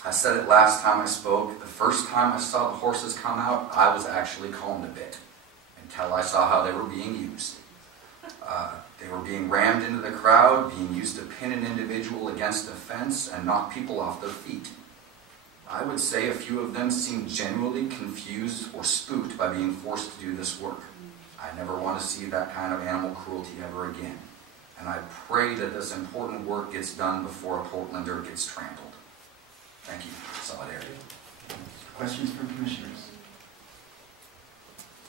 I said it last time I spoke. The first time I saw the horses come out, I was actually calmed a bit until I saw how they were being used. They were being rammed into the crowd, being used to pin an individual against a fence and knock people off their feet. I would say a few of them seemed genuinely confused or spooked by being forced to do this work. I never want to see that kind of animal cruelty ever again. And I pray that this important work gets done before a Portlander gets trampled. Thank you. Solidarity. Questions from commissioners?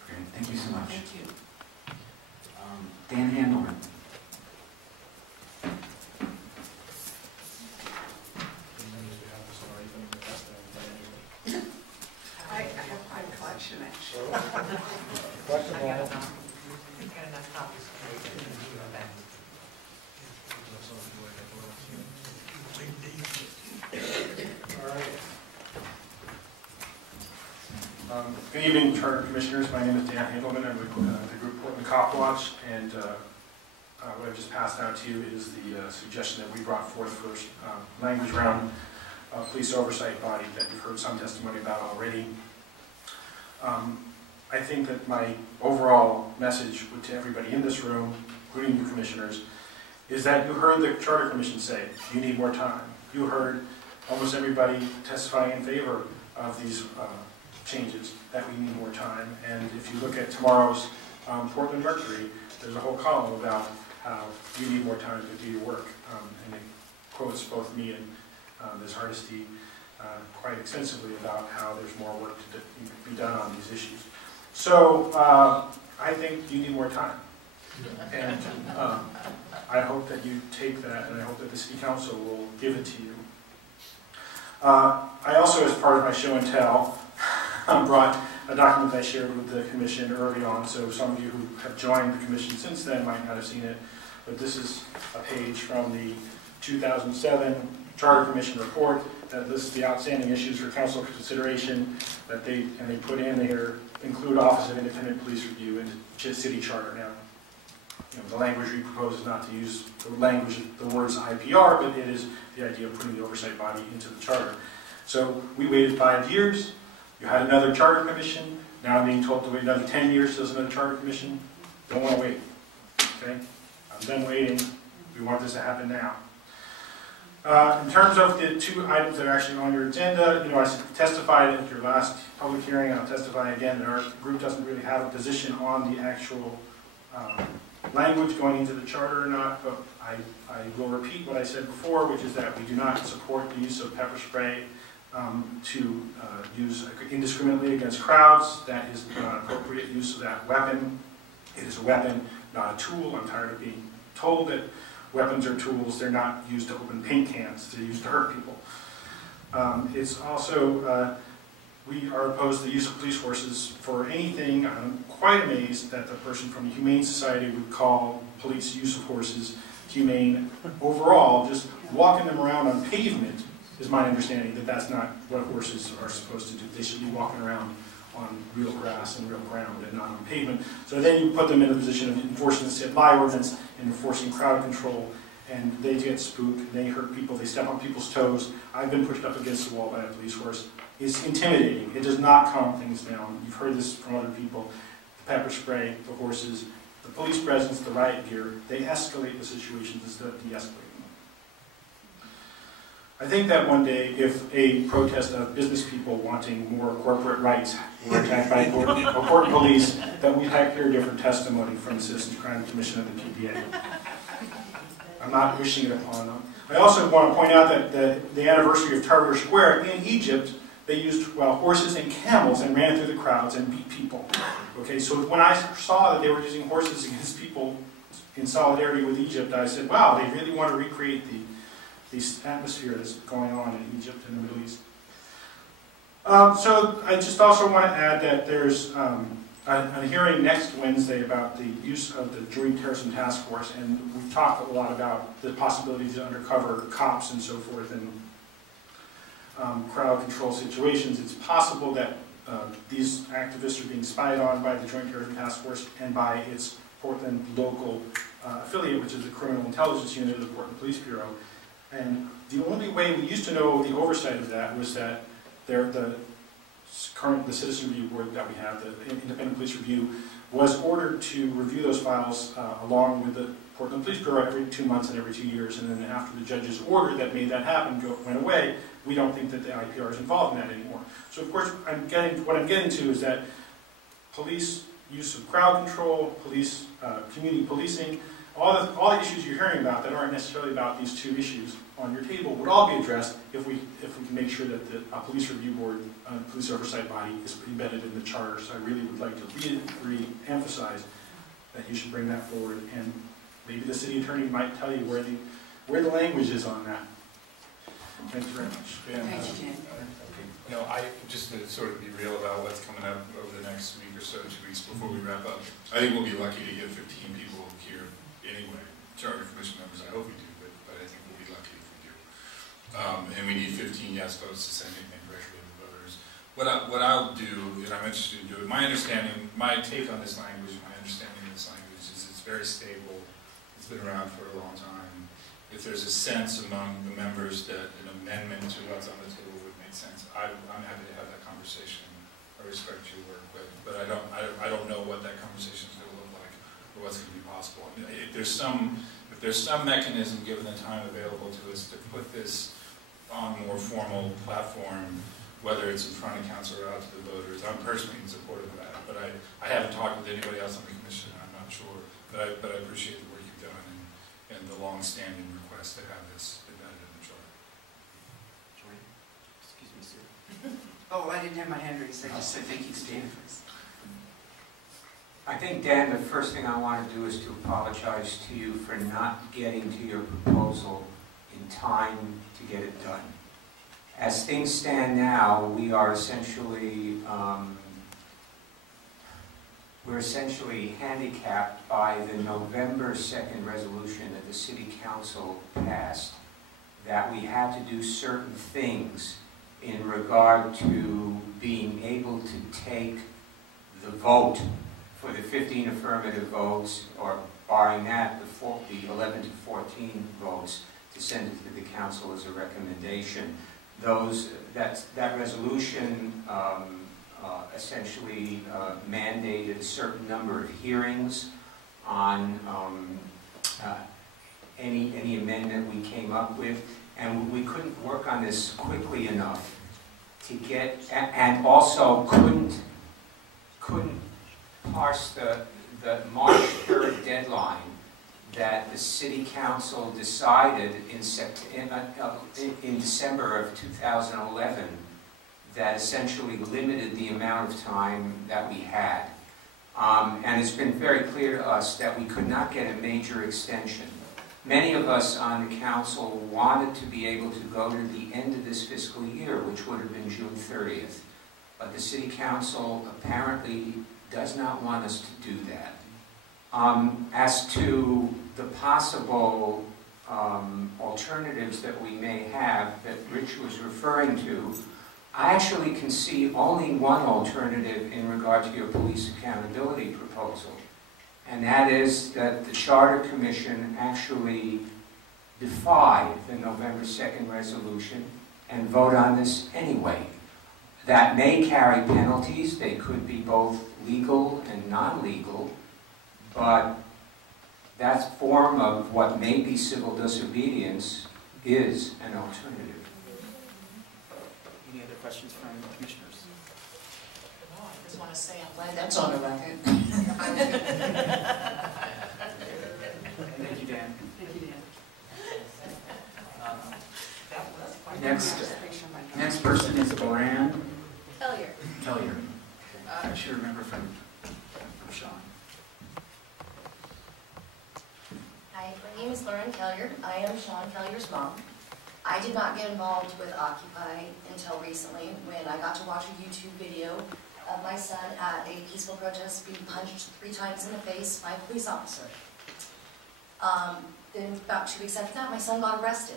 Great, thank you so much. Thank you. Dan Handelman. I have quite a collection, actually. First of all, got enough copies for me to go back. Good evening, Charter Commissioners. My name is Dan Handelman. I'm with the group Portland Cop Watch, and what I've just passed out to you is the suggestion that we brought forth first, language around police oversight body that you've heard some testimony about already. I think that my overall message to everybody in this room, including you commissioners, is that you heard the Charter Commission say, you need more time. You heard almost everybody testifying in favor of these changes, that we need more time. And if you look at tomorrow's Portland Mercury, there's a whole column about how you need more time to do your work. And it quotes both me and Ms. Hardesty quite extensively about how there's more work to be done on these issues. So I think you need more time. And I hope that you take that, and I hope that the City Council will give it to you. I also, as part of my show and tell, brought a document I shared with the Commission early on, so some of you who have joined the Commission since then might not have seen it, but this is a page from the 2007 Charter Commission report that lists the outstanding issues for council consideration that they put in there, include Office of Independent Police Review and City Charter. Now, the language we propose is not to use the words IPR, but it is the idea of putting the oversight body into the charter. So we waited 5 years. You had another Charter Commission. Now I'm being told to wait another 10 years to another Charter Commission. Don't want to wait. Okay? I'm done waiting. We want this to happen now. In terms of the two items that are actually on your agenda, I testified at your last public hearing. I'll testify again that our group doesn't really have a position on the actual language going into the charter or not, but I will repeat what I said before, which is that we do not support the use of pepper spray to use indiscriminately against crowds. That is not appropriate use of that weapon. It is a weapon, not a tool. I'm tired of being told that weapons are tools. They're not used to open paint cans. They're used to hurt people. It's also, we are opposed to the use of police forces for anything. I'm quite amazed that the person from the Humane Society would call police use of horses humane. Overall, just walking them around on pavement is my understanding that that's not what horses are supposed to do. They should be walking around on real grass and real ground and not on pavement. So then you put them in a position of enforcing the sit-lie ordinance and enforcing crowd control, and they get spooked, they hurt people, they step on people's toes. I've been pushed up against the wall by a police horse. It's intimidating. It does not calm things down. You've heard this from other people. The pepper spray, the horses, the police presence, the riot gear, they escalate the situations instead of de-escalating them. I think that one day, if a protest of business people wanting more corporate rights were attacked by corporate police, that we'd hear different testimony from the Citizens Crime Commission of the PPA. I'm not wishing it upon them. I also want to point out that the anniversary of Tahrir Square in Egypt, they used horses and camels and ran through the crowds and beat people. Okay, so when I saw that they were using horses against people in solidarity with Egypt, I said, wow, they really want to recreate the atmosphere that's going on in Egypt and the Middle East. So I just also want to add that there's a hearing next Wednesday about the use of the Joint Terrorism Task Force, and we've talked a lot about the possibilities of undercover cops and so forth in crowd control situations. It's possible that these activists are being spied on by the Joint Terrorism Task Force and by its Portland local affiliate, which is the Criminal Intelligence Unit of the Portland Police Bureau. And the only way we used to know the oversight of that was that the Citizen Review Board that we have, the Independent Police Review, was ordered to review those files along with the Portland Police Bureau every 2 months and every 2 years. And then after the judge's order that made that happen went away, we don't think that the IPR is involved in that anymore. So of course, what I'm getting to is that police use of crowd control, police community policing, all the issues you're hearing about that aren't necessarily about these two issues on your table would all be addressed if we can make sure that the Police Review Board, police oversight body, is embedded in the charter. So I really would like to re-emphasize that you should bring that forward, and maybe the city attorney might tell you where the language is on that. Thank you very much. Thank you, Dan. Just to sort of be real about what's coming up over the next week or so, 2 weeks before we wrap up, I think we'll be lucky to get 15 people here anyway, Charter Commission members. I hope we do, but I think we'll be lucky if we do. And we need 15 yes votes to send anything directly to the voters. What I'll do, and I'm interested in doing, my take on this language, my understanding of this language is it's very stable. It's been around for a long time. If there's a sense among the members that an amendment to what's on the table would make sense, I'm happy to have that conversation. I respect your work, but I don't know what that conversation is going to look like or what's going to be possible. I mean, if there's some mechanism, given the time available to us, to put this on a more formal platform, whether it's in front of council or out to the voters, I'm personally in support of that. But I haven't talked with anybody else on the commission, and I'm not sure. But I appreciate the work you've done and the long-standing request to have this embedded in the charter. Joy? Excuse me, sir. Oh, I didn't have my hand raised. I just said thank you to Dan first. I think, Dan, the first thing I want to do is to apologize to you for not getting to your proposal in time to get it done. As things stand now, we are essentially handicapped by the November 2nd resolution that the City Council passed, that we had to do certain things in regard to being able to take the vote for the 15 affirmative votes, or barring that, the 11 to 14 votes, to send it to the council as a recommendation. That resolution essentially mandated a certain number of hearings on any amendment we came up with, and we couldn't work on this quickly enough to get, and also couldn't parse the March 3rd deadline that the City Council decided in December of 2011 that essentially limited the amount of time that we had. And it's been very clear to us that we could not get a major extension. Many of us on the council wanted to be able to go to the end of this fiscal year, which would have been June 30th. But the City Council apparently does not want us to do that. As to the possible alternatives that we may have that Rich was referring to, I actually can see only one alternative in regard to your police accountability proposal, and that is that the Charter Commission actually defy the November 2nd resolution and vote on this anyway. That may carry penalties. They could be both legal and non-legal, but that form of what may be civil disobedience is an alternative. Any other questions from the commissioners? No, I just want to say I'm glad that's on the record. Thank you, Dan. Thank you, Dan. Next person is Lauren Kellier. I should remember from Sean. Hi, my name is Lauren Kellier. I am Sean Kellier's mom. I did not get involved with Occupy until recently when I got to watch a YouTube video of my son at a peaceful protest being punched 3 times in the face by a police officer. Then about 2 weeks after that, my son got arrested.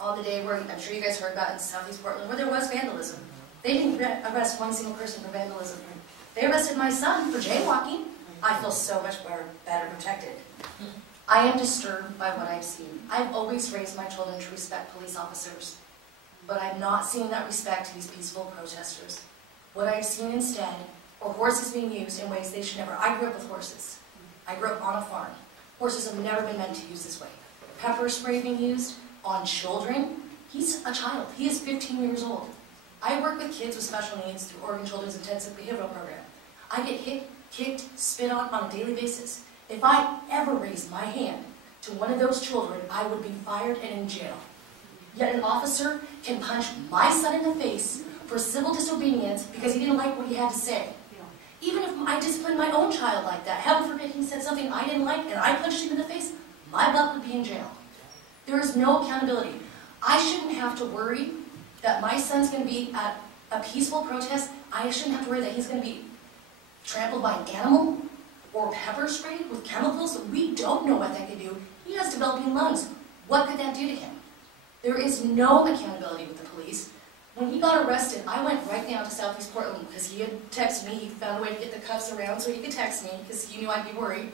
On the day where, I'm sure you guys heard about in Southeast Portland, where there was vandalism. They didn't arrest one single person for vandalism. They arrested my son for jaywalking. I feel so much better protected. I am disturbed by what I've seen. I've always raised my children to respect police officers, but I've not seen that respect to these peaceful protesters. What I've seen instead are horses being used in ways they should never. I grew up with horses. I grew up on a farm. Horses have never been meant to use this way. Pepper spray being used on children. He's a child. He is 15 years old. I work with kids with special needs through Oregon Children's Intensive Behavioral Program. I get hit, kicked, spit on a daily basis. If I ever raised my hand to one of those children, I would be fired and in jail. Yet an officer can punch my son in the face for civil disobedience because he didn't like what he had to say. Even if I disciplined my own child like that, heaven forbid he said something I didn't like and I punched him in the face, my butt would be in jail. There is no accountability. I shouldn't have to worry that my son's going to be at a peaceful protest. I shouldn't have to worry that he's going to be trampled by an animal or pepper sprayed with chemicals. We don't know what that could do. He has developing lungs. What could that do to him? There is no accountability with the police. When he got arrested, I went right down to Southeast Portland because he had texted me. He found a way to get the cuffs around so he could text me because he knew I'd be worried.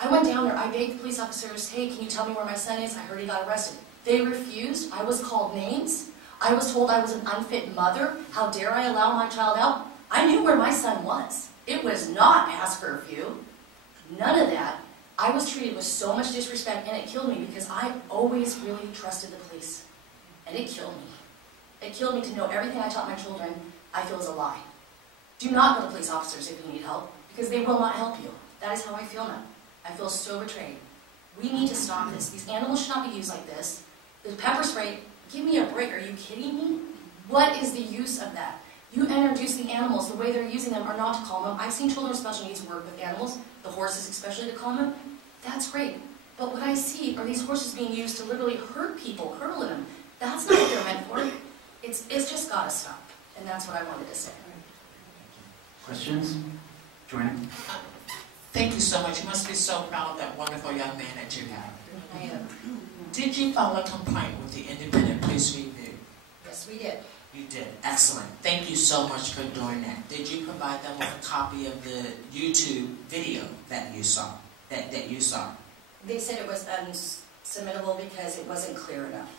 I went down there. I begged the police officers, hey, can you tell me where my son is? I heard he got arrested. They refused. I was called names. I was told I was an unfit mother. How dare I allow my child out? I knew where my son was. It was not past curfew. None of that. I was treated with so much disrespect, and it killed me because I always really trusted the police. And it killed me. It killed me to know everything I taught my children I feel is a lie. Do not go to police officers if you need help, because they will not help you. That is how I feel now. I feel so betrayed. We need to stop this. These animals should not be used like this. The pepper spray, give me a break. Are you kidding me? What is the use of that? You introduce the animals, the way they're using them are not to calm them. I've seen children with special needs work with animals, the horses especially, to calm them. That's great. But what I see are these horses being used to literally hurt people, hurtling them. That's not what they're meant for. It's just got to stop. And that's what I wanted to say. Questions? Joanna? Thank you so much. You must be so proud of that wonderful young man that you have. I am. Did you file a complaint with the Independent Police Review? Yes, we did. You did. Excellent. Thank you so much for doing that. Did you provide them with a copy of the YouTube video that you saw? That you saw? They said it was unsubmittable because it wasn't clear enough.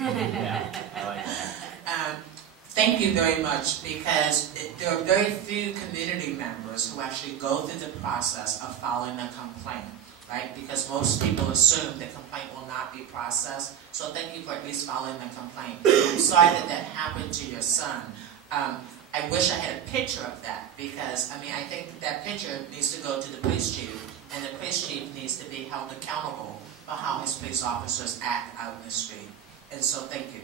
Yeah, I like that. Thank you very much, because there are very few community members who actually go through the process of filing a complaint, right? Because most people assume the complaint will not be processed. So thank you for at least filing the complaint. I'm sorry that that happened to your son. I wish I had a picture of that, because, I mean, I think that picture needs to go to the police chief, and the police chief needs to be held accountable for how his police officers act out in the street. And so thank you.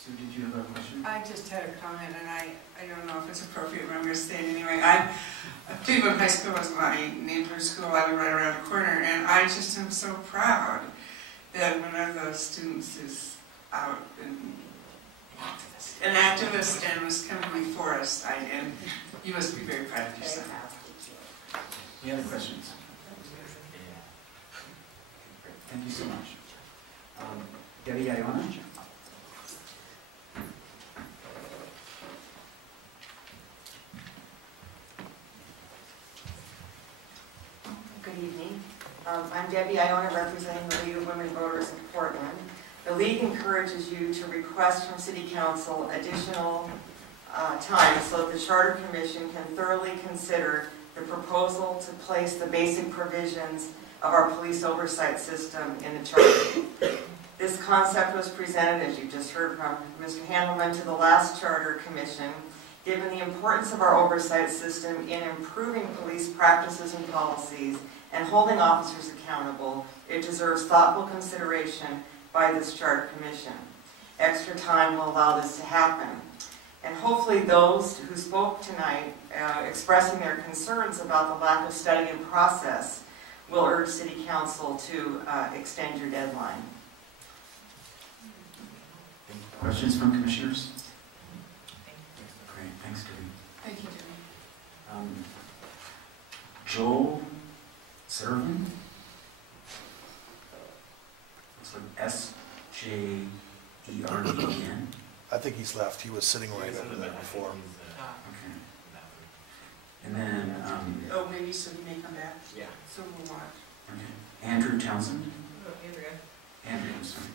Sue, did you have a question? I just had a comment, and I don't know if it's appropriate, but I'm going to say it anyway. Cleveland High School was my neighborhood school. I live right around the corner, and I just am so proud that one of those students is out and an activist and was coming before us. And you must be very proud of yourself. Any other questions? Thank you so much. Debbie Iona? Good evening. I'm Debbie Iona, representing the League of Women Voters in Portland. The League encourages you to request from City Council additional time so that the Charter Commission can thoroughly consider the proposal to place the basic provisions of our police oversight system in the charter. This concept was presented, as you just heard from Mr. Handelman, to the last Charter Commission. Given the importance of our oversight system in improving police practices and policies and holding officers accountable, it deserves thoughtful consideration by this Charter Commission. Extra time will allow this to happen. And hopefully those who spoke tonight expressing their concerns about the lack of study and process will urge City Council to extend your deadline. Questions from commissioners? Great, thanks, Debbie. Thank you, Debbie. Joel Servan? Looks like S-J-E-R-V-E-N. I think he's left. He was sitting right under that before. Okay. And then, Oh, maybe so he may come back? Yeah. So we'll watch. okay. Andrew Townsend? Oh, Andrea. Andrew, I'm sorry.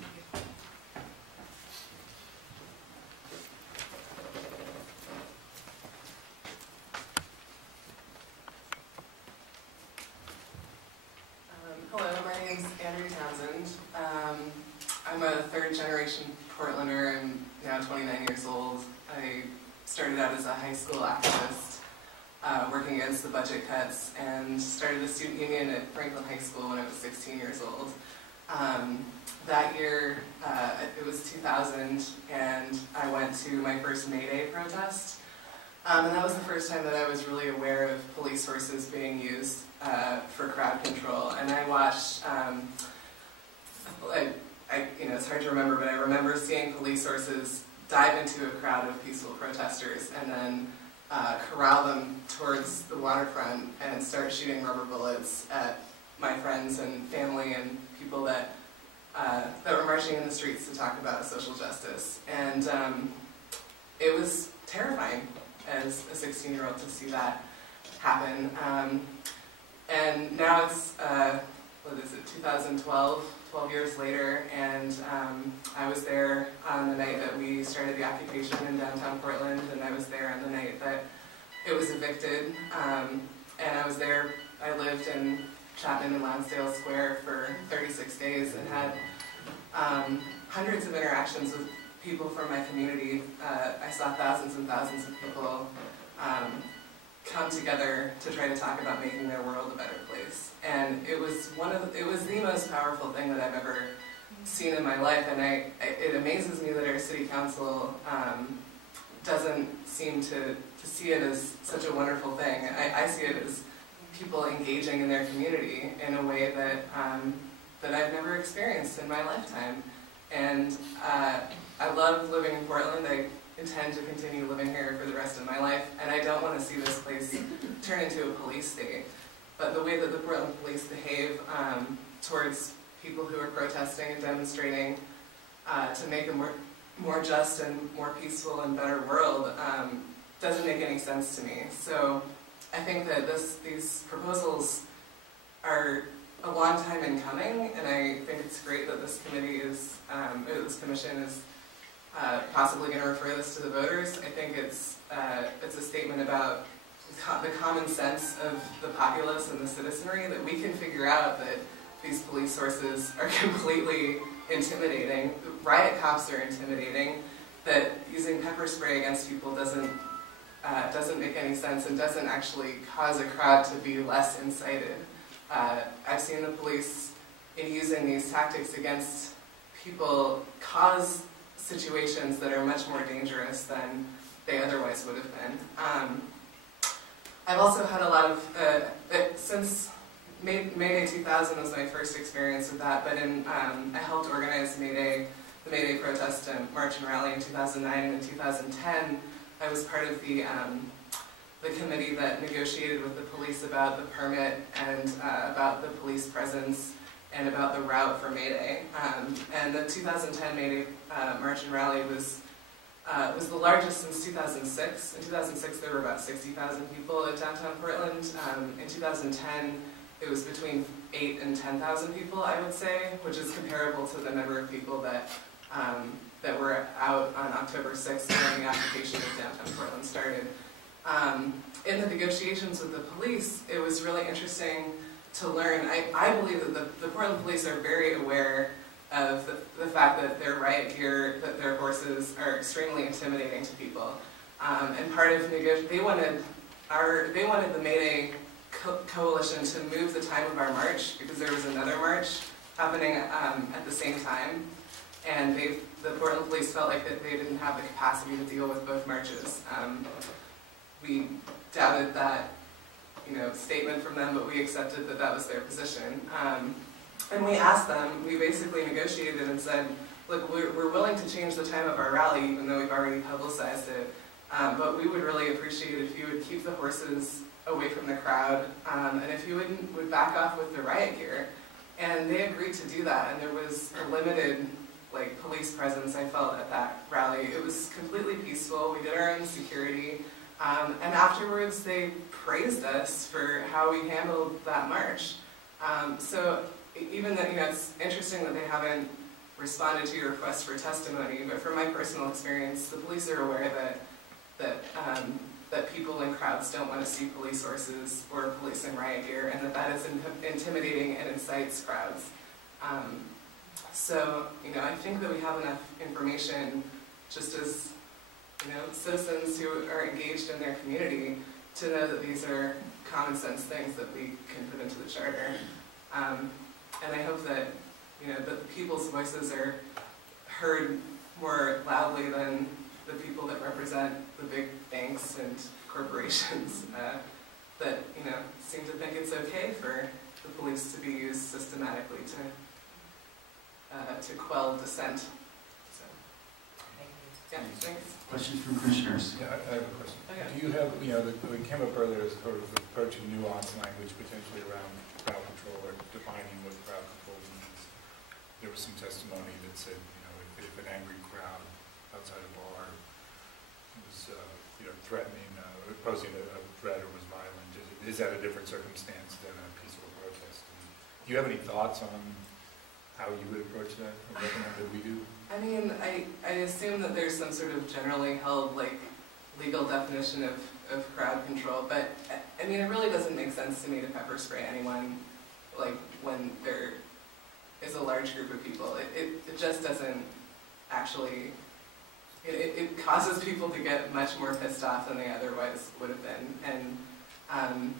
Hello, my name is Andrew Townsend. I'm a third-generation Portlander. I'm now 29 years old. I started out as a high school activist, working against the budget cuts, and started the student union at Franklin High School when I was 16 years old. That year, it was 2000, and I went to my first May Day protest. And that was the first time that I was really aware of police forces being used for crowd control. And I watched, it's hard to remember, but I remember seeing police forces dive into a crowd of peaceful protesters and then corral them towards the waterfront and start shooting rubber bullets at my friends and family and people that were marching in the streets to talk about social justice. And it was terrifying as a 16-year-old to see that happen. And now it's, 2012, 12 years later, and I was there on the night that we started the occupation in downtown Portland, and I was there on the night that it was evicted. And I was there, I lived in Chapman and Lonsdale Square for 36 days and had hundreds of interactions with people from my community. I saw thousands and thousands of people come together to try to talk about making their world a better place. And it was the most powerful thing that I've ever seen in my life, and it amazes me that our city council doesn't seem to see it as such a wonderful thing. I see it as people engaging in their community in a way that that I've never experienced in my lifetime. And I love living in Portland. I intend to continue living here for the rest of my life, and I don't want to see this place turn into a police state. But the way that the Portland police behave towards people who are protesting and demonstrating to make a more just and more peaceful and better world doesn't make any sense to me. So I think that these proposals are a long time in coming, and I think it's great that this committee is, this commission is possibly going to refer this to the voters. I think it's a statement about the common sense of the populace and the citizenry, that we can figure out that these police sources are completely intimidating. Riot cops are intimidating. That using pepper spray against people doesn't make any sense and doesn't actually cause a crowd to be less incited. I've seen the police, in using these tactics against people, cause situations that are much more dangerous than they otherwise would have been. I've also had a lot of, since May Day 2000 was my first experience with that, but I helped organize the May Day protest and march and rally in 2009, and in 2010 I was part of the committee that negotiated with the police about the permit and about the police presence and about the route for May Day. And the 2010 May Day march and rally was the largest since 2006. In 2006 there were about 60,000 people at downtown Portland. In 2010 it was between 8,000 and 10,000 people, I would say, which is comparable to the number of people that were out on October 6th when the occupation of downtown Portland started. in the negotiations with the police, it was really interesting to learn. I believe that the Portland police are very aware of the fact that their riot gear, that their horses are extremely intimidating to people. And part of they wanted the Mayday Coalition to move the time of our march because there was another march happening at the same time, and the Portland police felt like that they didn't have the capacity to deal with both marches. We doubted that, statement from them, but we accepted that that was their position. And we asked them, we basically negotiated and said, look, we're willing to change the time of our rally, even though we've already publicized it, but we would really appreciate it if you would keep the horses away from the crowd, and if you would back off with the riot gear. And they agreed to do that, and there was a limited police presence, I felt, at that rally. It was completely peaceful. We did our own security, and afterwards they praised us for how we handled that march. So even that, it's interesting that they haven't responded to your request for testimony, but from my personal experience, the police are aware that people in crowds don't want to see police horses or police in riot gear, and that is intimidating and incites crowds. So, I think that we have enough information, just as, citizens who are engaged in their community, to know that these are common sense things that we can put into the charter. And I hope that, that people's voices are heard more loudly than the people that represent the big banks and corporations that, seem to think it's okay for the police to be used systematically to quell dissent. So, yeah, thanks. Questions from commissioners? Yeah, I have a question. Okay. Do you have, we came up earlier as sort of approaching nuanced language potentially around crowd control or defining what crowd control means. There was some testimony that said, if an angry crowd outside a bar was, threatening, posing a threat or was violent, is that a different circumstance than a peaceful protest? Do you have any thoughts on how you would approach that or recommend that we do? I mean, I assume that there's some sort of generally held, legal definition of crowd control, but, I mean, it really doesn't make sense to me to pepper spray anyone, when there is a large group of people. It just doesn't actually, it causes people to get much more pissed off than they otherwise would have been. And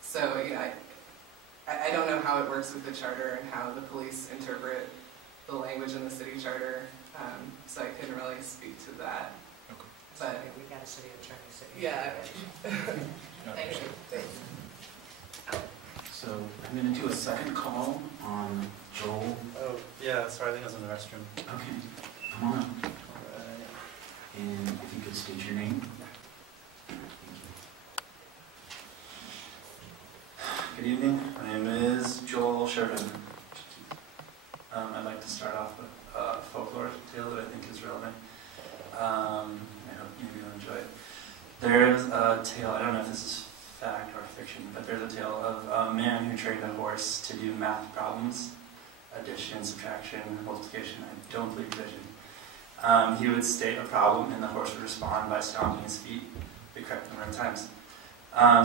so, I don't know how it works with the charter and how the police interpret the language in the city charter, so I couldn't really speak to that. Okay. But we got a city attorney sitting yeah. Thank you. So I'm going to do a second call on Joel. Oh, yeah, sorry, I think I was in the restroom. Okay, come on up. And if you could state your name. Good evening, my name is Joel Shervin. I'd like to start off with a folklore tale that I think is relevant. I hope maybe you'll enjoy it. There's a tale, I don't know if this is fact or fiction, but there's a tale of a man who trained a horse to do math problems, addition, subtraction, multiplication, I don't believe division. He would state a problem and the horse would respond by stomping his feet the correct number of times.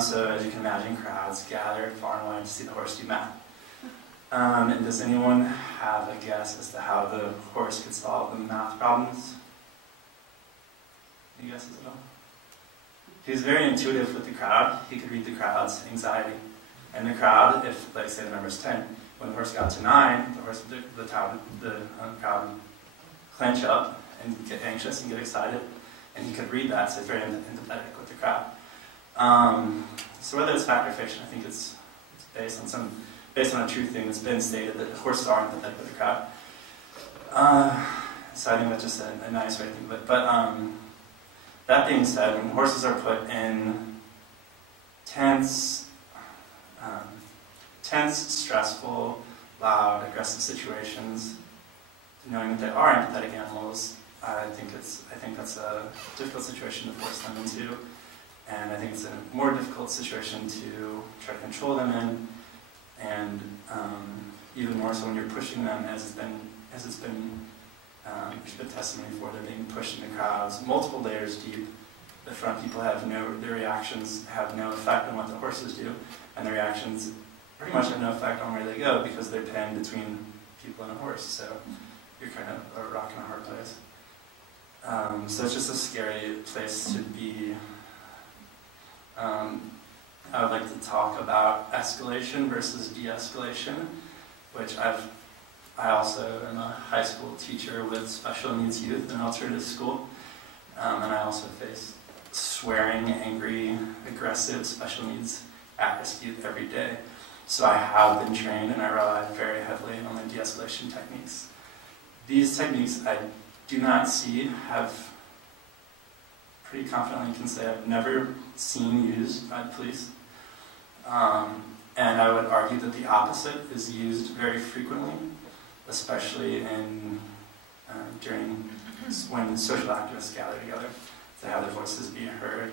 So as you can imagine, crowds gathered far and wide to see the horse do math. And does anyone have a guess as to how the horse could solve the math problems? Any guesses at all? He was very intuitive with the crowd. He could read the crowd's anxiety. And the crowd, if, like, say the number's 10, when the horse got to 9, the crowd would clench up and get anxious and get excited. And he could read that, so it's very empathetic with the crowd. So whether it's fact or fiction, I think it's based on a true thing that's been stated, that horses are empathetic with the crowd. So I think that's just a nice way to think of it. But that being said, when horses are put in tense, stressful, loud, aggressive situations, knowing that they are empathetic animals, I think that's a difficult situation to force them into. And I think it's a more difficult situation to try to control them in, and even more so when you're pushing them, there's been testimony for, they're being pushed into crowds, multiple layers deep, the front people have their reactions have no effect on what the horses do, and their reactions pretty much have no effect on where they go because they're pinned between people and a horse, so you're kind of a rock in a hard place. So it's just a scary place to be. I would like to talk about escalation versus de-escalation, which I also am a high school teacher with special needs youth in an alternative school, and I also face swearing, angry, aggressive special needs at-risk youth every day. So I have been trained and I rely very heavily on the de-escalation techniques. These techniques I do not see, pretty confidently can say I've never seen used by the police. And I would argue that the opposite is used very frequently, especially during when social activists gather together to have their voices be heard.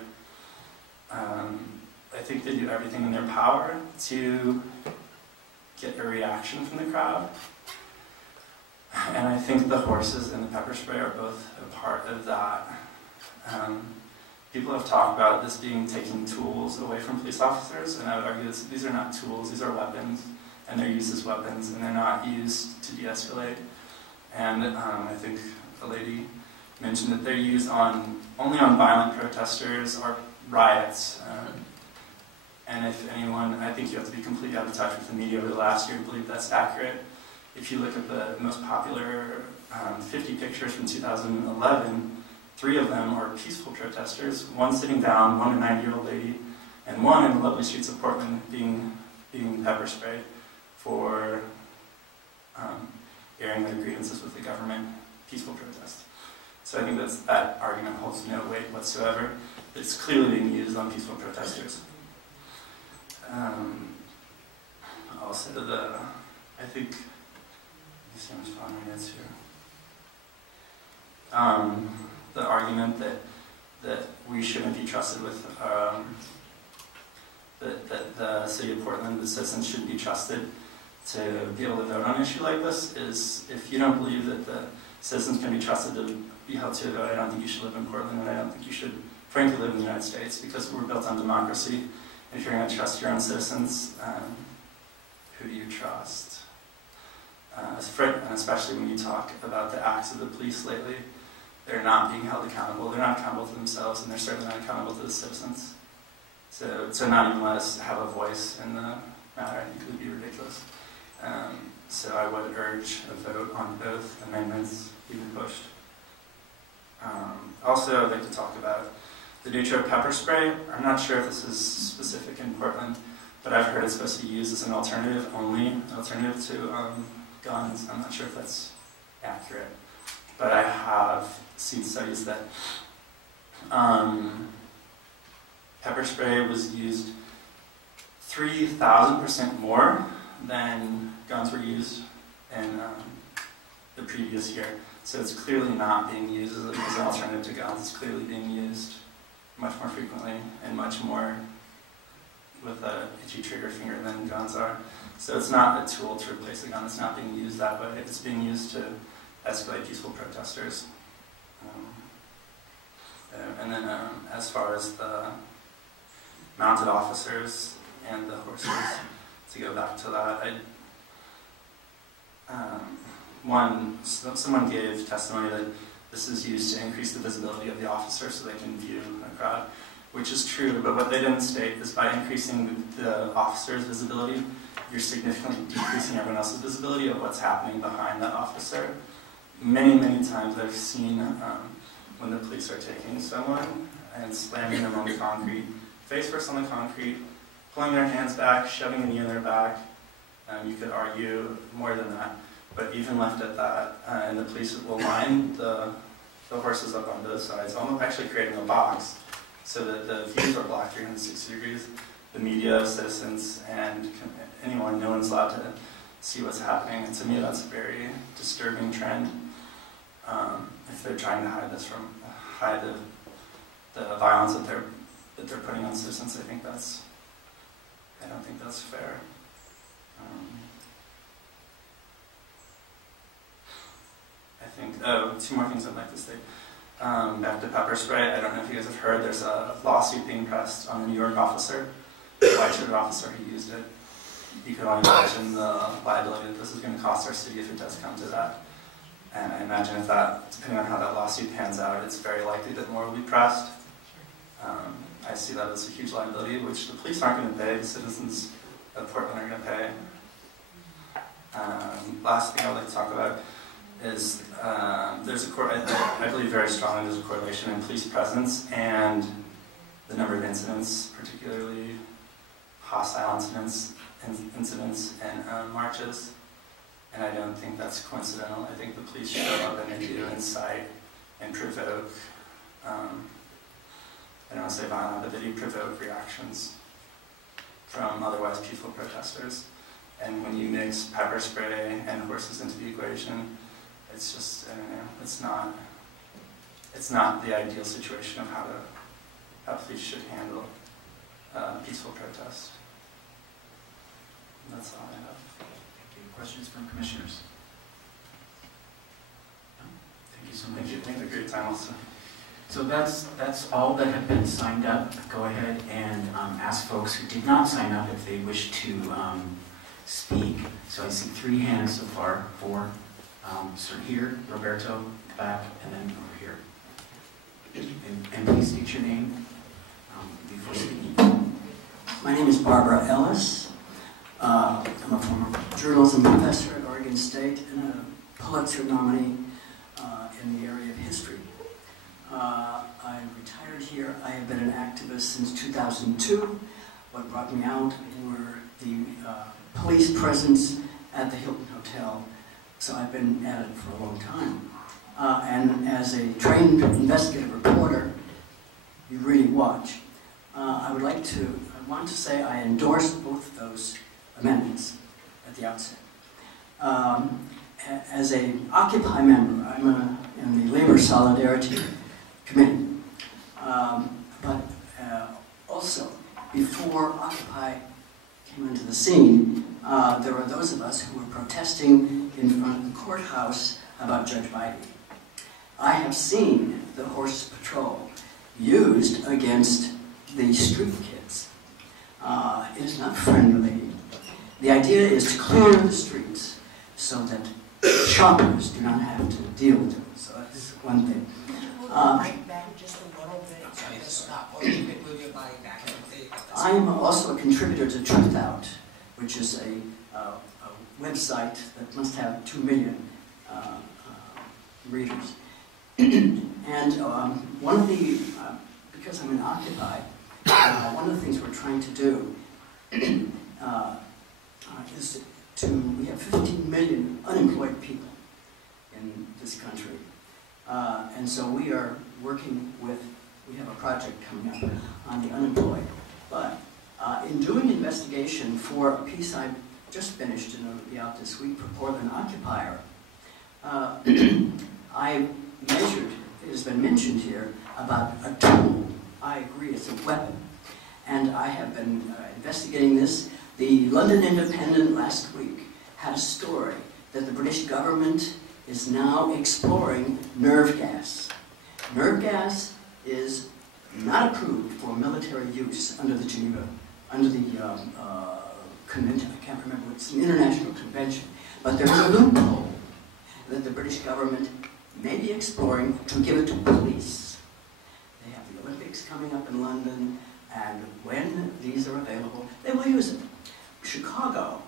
I think they do everything in their power to get a reaction from the crowd. And I think the horses and the pepper spray are both a part of that. People have talked about this being taking tools away from police officers, and I would argue these are not tools, these are weapons, and they're used as weapons, and they're not used to de-escalate. And I think the lady mentioned that they're used only on violent protesters or riots. And if anyone, I think you have to be completely out of touch with the media over the last year to believe that's accurate. If you look at the most popular 50 pictures from 2011, 3 of them are peaceful protesters, one sitting down, one a 90-year-old lady, and one in the lovely streets of Portland being pepper sprayed for airing their grievances with the government, peaceful protest. So I think that argument holds no weight whatsoever. It's clearly being used on peaceful protesters. Also, I think, let's see how much time I get here. The argument that we shouldn't be trusted with, that the city of Portland, the citizens shouldn't be trusted to be able to vote on an issue like this is, if you don't believe that the citizens can be trusted to be held to a vote, I don't think you should live in Portland, and I don't think you should, frankly, live in the United States, because we're built on democracy. If you're going to trust your own citizens, who do you trust? And especially when you talk about the acts of the police lately, they're not being held accountable. They're not accountable to themselves, and they're certainly not accountable to the citizens. So to not even let us have a voice in the matter, I think would be ridiculous. So I would urge a vote on both amendments being pushed. Also, I'd like to talk about the nature of pepper spray. I'm not sure if this is specific in Portland, but I've heard it's supposed to be used as an alternative to guns. I'm not sure if that's accurate, but I have seen studies that pepper spray was used 3,000% more than guns were used in the previous year. So it's clearly not being used as an alternative to guns. It's clearly being used much more frequently and much more with a itchy trigger finger than guns are. So it's not a tool to replace a gun. It's not being used that way. It's being used to escalate peaceful protesters. And then as far as the mounted officers and the horses, to go back to that, someone gave testimony that this is used to increase the visibility of the officer so they can view a crowd, which is true, but what they didn't state is by increasing the officer's visibility, you're significantly decreasing everyone else's visibility of what's happening behind that officer. Many, many times I've seen when the police are taking someone and slamming them on the concrete, face first on the concrete, pulling their hands back, shoving a knee in their back. You could argue more than that, but even left at that, and the police will line the horses up on both sides, almost actually creating a box so that the views are blocked 360 degrees. The media, citizens, and anyone, no one's allowed to see what's happening. And to me, that's a very disturbing trend. If they're trying to hide the violence that they're putting on citizens, I don't think that's fair. I think, two more things I'd like to say. back to pepper spray, I don't know if you guys have heard, there's a lawsuit being pressed on the New York officer, the white-shirted officer who used it. You can only imagine the liability that this is going to cost our city if it does come to that. And I imagine if that, depending on how that lawsuit pans out, it's very likely that more will be pressed. I see that as a huge liability, which the police aren't going to pay, the citizens of Portland are going to pay. Last thing I would like to talk about is there's a I believe very strongly there's a correlation in police presence and the number of incidents, particularly hostile incidents and marches. And I don't think that's coincidental. I think the police show up and they do incite and provoke, I don't want to say violent, but they do provoke reactions from otherwise peaceful protesters. And when you mix pepper spray and horses into the equation, it's just, I don't know, it's not the ideal situation of how police should handle peaceful protest. And that's all I have. Questions from commissioners? No? Thank you so much. Thank you. Thank you. Great time also. So that's all that have been signed up. Go ahead and ask folks who did not sign up if they wish to speak. So I see 3 hands so far, 4. Sir here, Roberto, back, and then over here. And please state your name before speaking. My name is Barbara Ellis. I'm a former journalism professor at Oregon State and a Pulitzer nominee in the area of history. I retired here. I have been an activist since 2002. What brought me out were the police presence at the Hilton Hotel. So I've been at it for a long time. And as a trained investigative reporter, you really watch. I want to say I endorse both of those amendments at the outset. As an Occupy member, I'm in the Labor Solidarity Committee. But also, before Occupy came into the scene, there were those of us who were protesting in front of the courthouse about Judge Biden. I have seen the horse patrol used against the street kids. It is not friendly. The idea is to clear the streets so that shoppers do not have to deal with them. So that's one thing. Right back just a little bit. Just stop. Or you can move your body back. I am also a contributor to Truth Out, which is a website that must have 2 million readers. And one of the, because I'm in Occupy, one of the things we're trying to do is we have 15 million unemployed people in this country. And so we are working with, we have a project coming up on the unemployed. But in doing investigation for a piece I just finished and it'll be out this week for Portland Occupier, I measured, it has been mentioned here, about a tool. I agree, it's a weapon. And I have been investigating this. The London Independent last week had a story that the British government is now exploring nerve gas. Nerve gas is not approved for military use under the Geneva, under the convention, I can't remember, it's an international convention. But there's a loophole that the British government may be exploring to give it to police. They have the Olympics coming up in London, and when these are available, they will use it. Chicago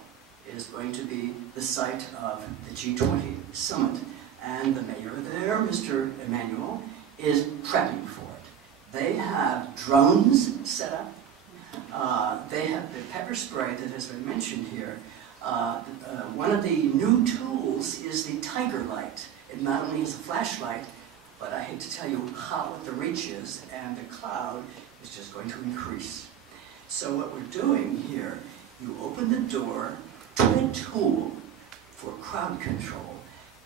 is going to be the site of the G20 summit, and the mayor there, Mr. Emanuel, is prepping for it. They have drones set up. They have the pepper spray that has been mentioned here. One of the new tools is the Tiger Light. It not only is a flashlight, but I hate to tell you what the reach is, and the cloud is just going to increase. So what we're doing here, you open the door to a tool for crowd control,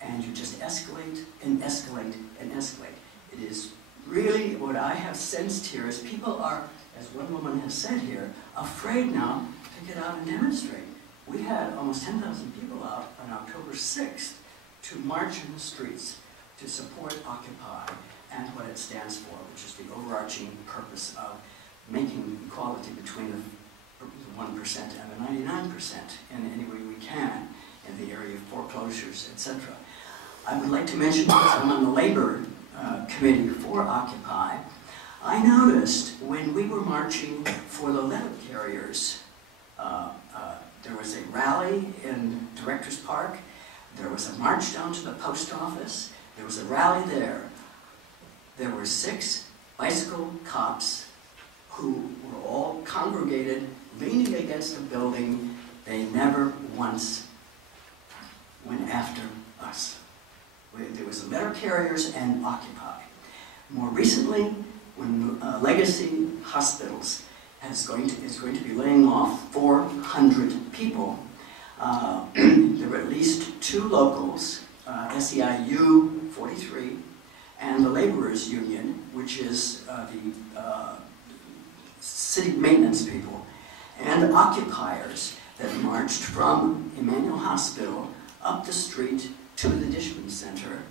and you just escalate and escalate and escalate. It is really, what I have sensed here is people are, as one woman has said here, afraid now to get out and demonstrate. We had almost 10,000 people out on October 6th to march in the streets to support Occupy. and what it stands for, which is the overarching purpose of making equality between the 1% and the 99% in any way we can in the area of foreclosures, etc. I would like to mention, because I'm on the Labor Committee for Occupy, I noticed when we were marching for the letter carriers, there was a rally in Directors Park, there was a march down to the post office, there was a rally there. There were 6 bicycle cops who were all congregated, leaning against a building. They never once went after us. There was letter carriers and Occupy. More recently, when Legacy Hospitals is going to be laying off 400 people, there were at least 2 locals, SEIU 43, and the Laborers Union, which is the city maintenance people, and occupiers that marched from Emmanuel Hospital up the street to the Dishman Center.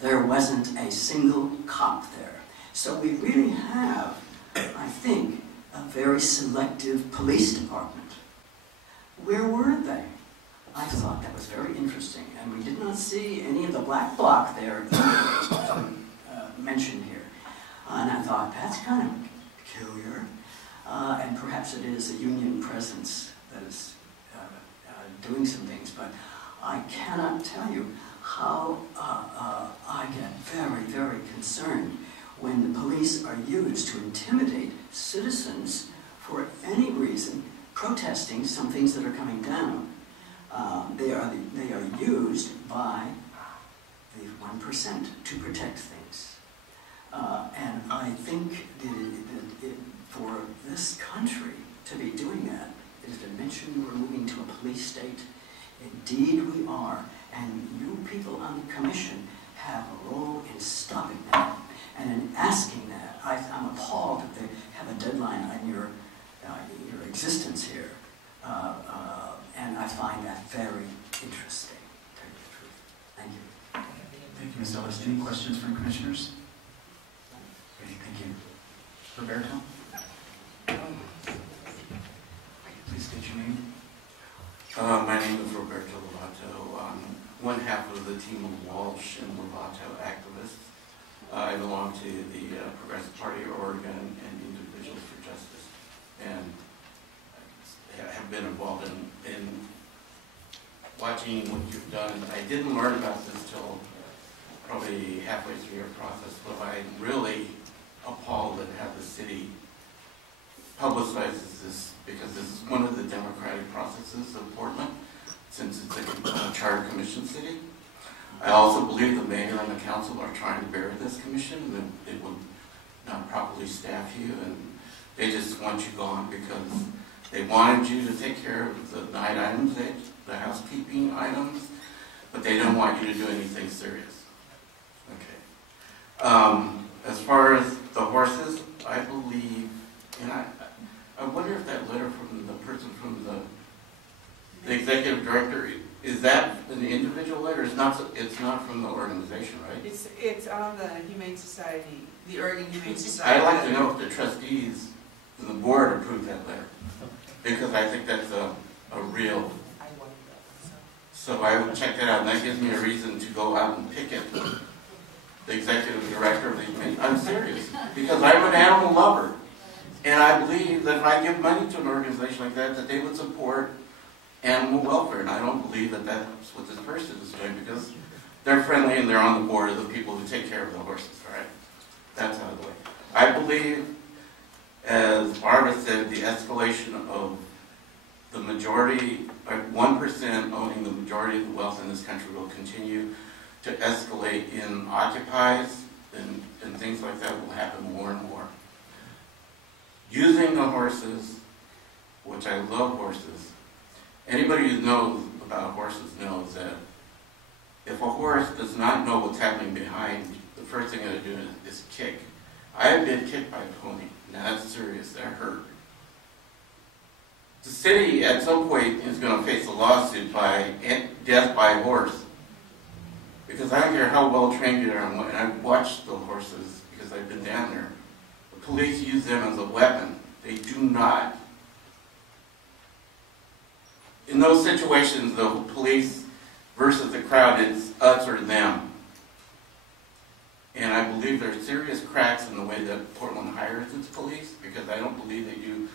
There wasn't a single cop there. So we really have, I think, a very selective police department. Where were they? I thought that was very interesting, and we did not see any of the black bloc there mentioned here. And I thought, that's kind of peculiar, and perhaps it is a union presence that is doing some things, but I cannot tell you how I get very, very concerned when the police are used to intimidate citizens for any reason, protesting some things that are coming down. They are used by the 1% to protect things. And I think that for this country to be doing that, it has been mentioned we're moving to a police state. Indeed we are. And you people on the commission have a role in stopping that and in asking that. I'm appalled that they have a deadline on your existence here. And I find that very interesting, to tell you the truth. Thank you. Thank you, Ms. Ellis. Any questions from commissioners? Great, thank you. Roberto? Please state your name. My name is Roberto Lovato. I'm one half of the team of Walsh and Lovato activists. I belong to the Progressive Party of Oregon and Individuals for Justice, and have been involved in watching what you've done. I didn't learn about this till probably halfway through your process, but I'm really appalled at how the city publicizes this, because this is one of the democratic processes of Portland, since it's a charter commission city. I also believe the mayor and the council are trying to bury this commission, that it would not properly staff you, and they just want you gone because they wanted you to take care of the night items, the housekeeping items, but they don't want you to do anything serious. Okay. As far as the horses, I believe, and I wonder if that letter from the person from the executive director, is that an individual letter? It's not from the organization, right? It's on the Humane Society, the Oregon Humane Society. I'd like to know if the trustees and the board approved that letter, because I think that's a real. So I would check that out, and that gives me a reason to go out and picket the executive director of the Humane. I'm serious, because I'm an animal lover, and I believe that if I give money to an organization like that, that they would support animal welfare, and I don't believe that that's what this person is doing, because they're friendly and they're on the board of the people who take care of the horses, all right? That's out of the way. I believe, as Barbara said, the escalation of the majority, 1% owning the majority of the wealth in this country will continue to escalate in occupies, and things like that will happen more and more. Using the horses, which I love horses, anybody who knows about horses knows that if a horse does not know what's happening behind, the first thing it'll do is kick. I have been kicked by a pony. Now that's serious, that hurt. The city at some point is going to face a lawsuit by death by horse. Because I don't care how well trained you are, and I watch the horses, because I've been down there. The police use them as a weapon. They do not. In those situations, the police versus the crowd, it's us or them. And I believe there are serious cracks in the way that Portland hires its police, because I don't believe they do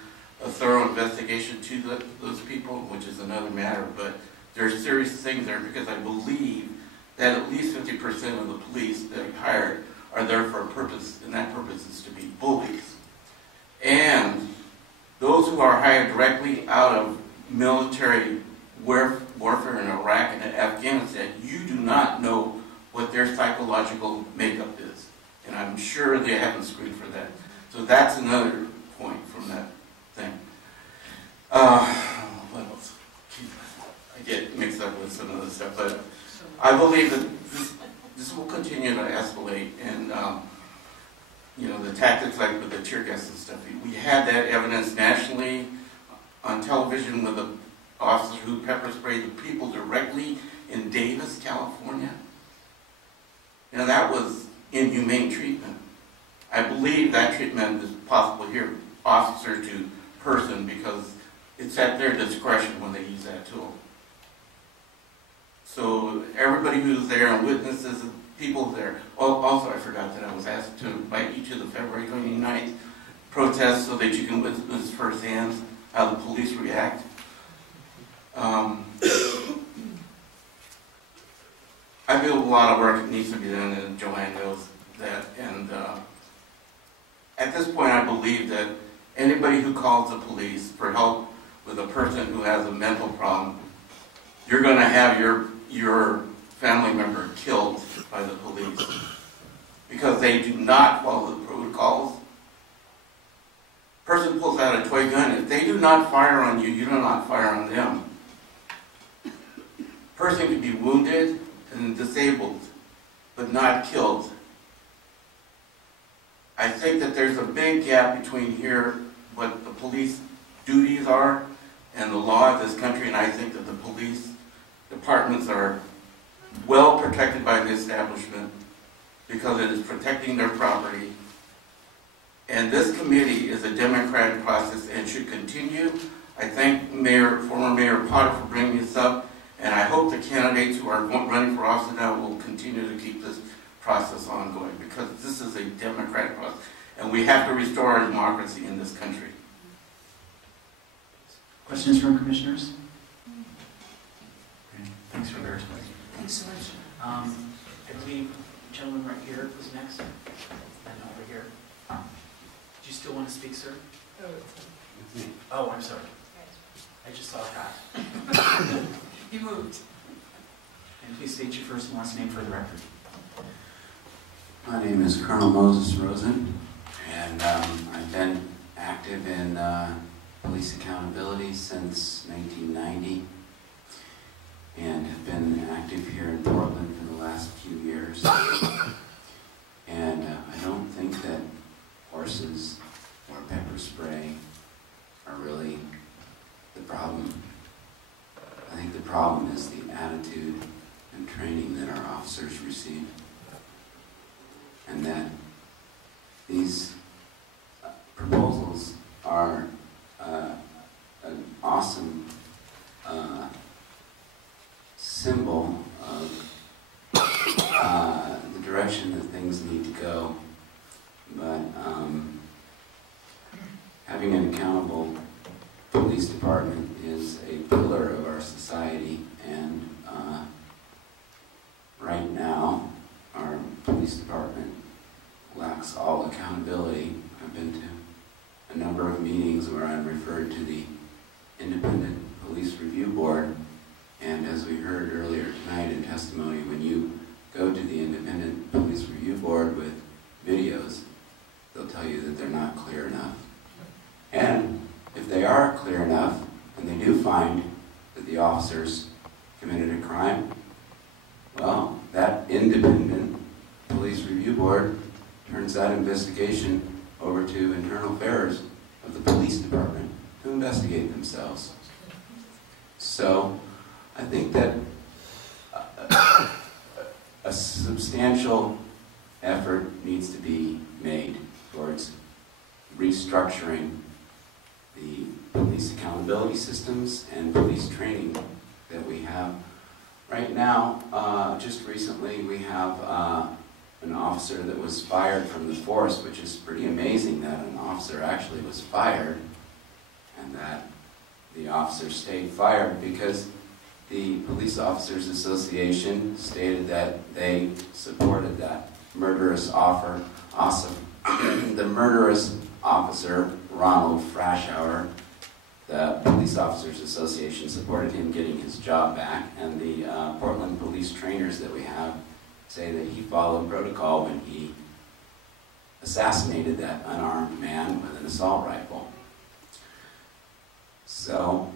a thorough investigation to those people, which is another matter. But there are serious things there, because I believe that at least 50% of the police that are hired are there for a purpose, and that purpose is to be bullies. And those who are hired directly out of military warfare in Iraq and Afghanistan, you do not know what their psychological makeup is. And I'm sure they haven't screened for that. So that's another point from that thing. What else? I get mixed up with some of the stuff, but I believe that this will continue to escalate, and you know, the tactics like with the tear gas and stuff. We had that evidence nationally on television with the officer who pepper sprayed the people directly in Davis, California. You know, that was inhumane treatment. I believe that treatment is possible here, officer to person, because it's at their discretion when they use that tool. So everybody who's there and witnesses, people there. Also, I forgot that I was asked to invite you to the February 29th protest so that you can witness firsthand how the police react. I feel a lot of work needs to be done, and Joanne knows that. And at this point, I believe that anybody who calls the police for help with a person who has a mental problem, you're going to have your family member killed by the police because they do not follow the protocols. Person pulls out a toy gun. If they do not fire on you, you do not fire on them. Person can be wounded and disabled, but not killed. I think that there's a big gap between here, what the police duties are, and the law of this country, and I think that the police departments are well protected by the establishment because it is protecting their property. And this committee is a democratic process and should continue. I thank former Mayor Potter for bringing this up, and I hope the candidates who are running for office now will continue to keep this process ongoing, because this is a democratic process, and we have to restore our democracy in this country. Questions from commissioners? Okay. Thanks for their time. Thanks so much. I believe the gentleman right here was next, and over here. Do you still want to speak, sir? Oh, I'm sorry. I just saw a hat. You moved. And please state your first and last name for the record. My name is Colonel Moses Rosen, and I've been active in police accountability since 1990, and have been active here in Portland for the last few years. And I don't think that horses or pepper spray are really the problem. I think the problem is the attitude and training that our officers receive, and that these proposals are an awesome symbol of the direction that things need to go. But having an accountable police department is a pillar of our society, and right now our police department lacks all accountability. I've been to a number of meetings where I'm referred to the Independent Police Review Board, and as we heard earlier tonight in testimony, when you go to the Independent Police Review Board with videos, they'll tell you that they're not clear enough. And if they are clear enough, and they do find that the officers committed a crime, well, that Independent Police Review Board turns that investigation over to internal affairs of the police department to investigate themselves. So I think that a substantial effort needs to be made towards restructuring the police accountability systems and police training that we have. Right now, just recently, we have an officer that was fired from the force, which is pretty amazing that an officer actually was fired and that the officer stayed fired, because the Police Officers Association stated that they supported that murderous offer. Awesome. The murderous officer, Ronald Frashauer, the Police Officers Association supported him getting his job back, and the Portland police trainers that we have say that he followed protocol when he assassinated that unarmed man with an assault rifle. So,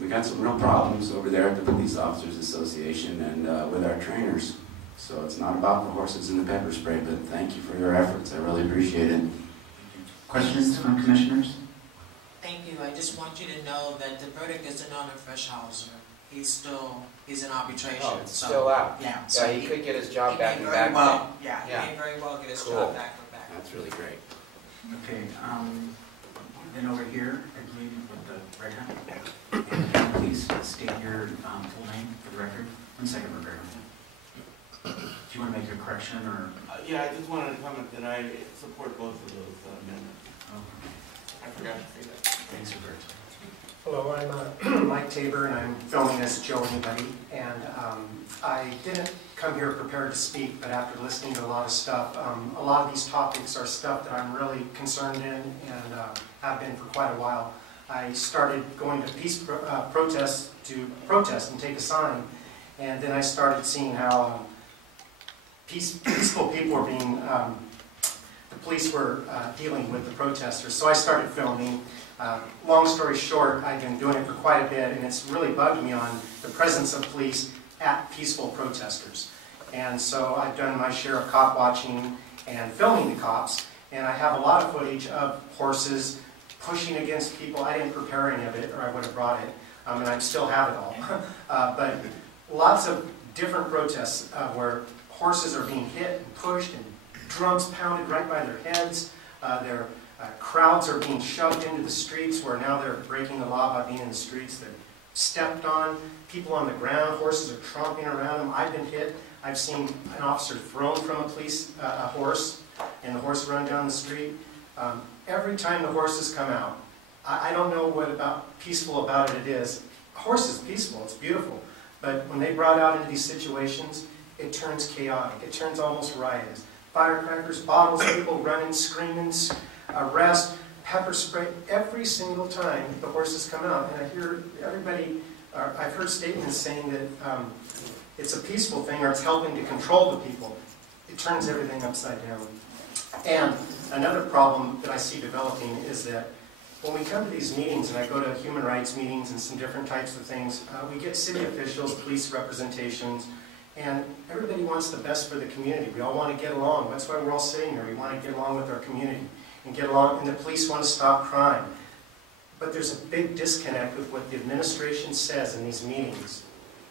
we got some real problems over there at the Police Officers Association and with our trainers. So it's not about the horses and the pepper spray, but thank you for your efforts. I really appreciate it. Questions from commissioners? Thank you. I just want you to know that the verdict isn't on Frischhauser. He's in arbitration. Oh, it's so, still out. Yeah. So he could get his job back He and may very back. well, yeah, Yeah. he may very well get his Cool. job back and back. That's really great. Okay, then over here, I believe with the right hand. And please state your full name for the record. 1 second, Roberto. Do you want to make a correction or? Yeah, I just wanted to comment that I support both of those amendments. Okay. I forgot to say that. Thanks, Roberto. Hello, I'm Mike Tabor, and I'm filming as Joe Anybody. And I didn't come here prepared to speak, but after listening to a lot of stuff, a lot of these topics are stuff that I'm really concerned in and have been for quite a while. I started going to peace protests to protest and take a sign, and then I started seeing how peaceful people were being, the police were dealing with the protesters. So I started filming. Long story short, I've been doing it for quite a bit, and it's really bugged me on the presence of police at peaceful protesters. And so I've done my share of cop watching and filming the cops, and I have a lot of footage of horses pushing against people. I didn't prepare any of it, or I would have brought it, and I still have it all. But lots of different protests where horses are being hit and pushed and drums pounded right by their heads. Their crowds are being shoved into the streets where now they're breaking the law by being in the streets. They're stepped on, people on the ground, horses are tromping around them. I've been hit. I've seen an officer thrown from a horse, and the horse run down the street. Every time the horses come out, I don't know what peaceful about it is. A horse is peaceful, it's beautiful. But when they brought out into these situations, it turns chaotic. It turns almost riotous. Firecrackers, bottles, people running, screaming, arrest, pepper spray. Every single time the horses come out, and I hear everybody, I've heard statements saying that it's a peaceful thing or it's helping to control the people. It turns everything upside down. And another problem that I see developing is that when we come to these meetings, and I go to human rights meetings and some different types of things, we get city officials, police representations, and everybody wants the best for the community. We all want to get along. That's why we're all sitting here. We want to get along with our community and get along, and the police want to stop crime. But there's a big disconnect with what the administration says in these meetings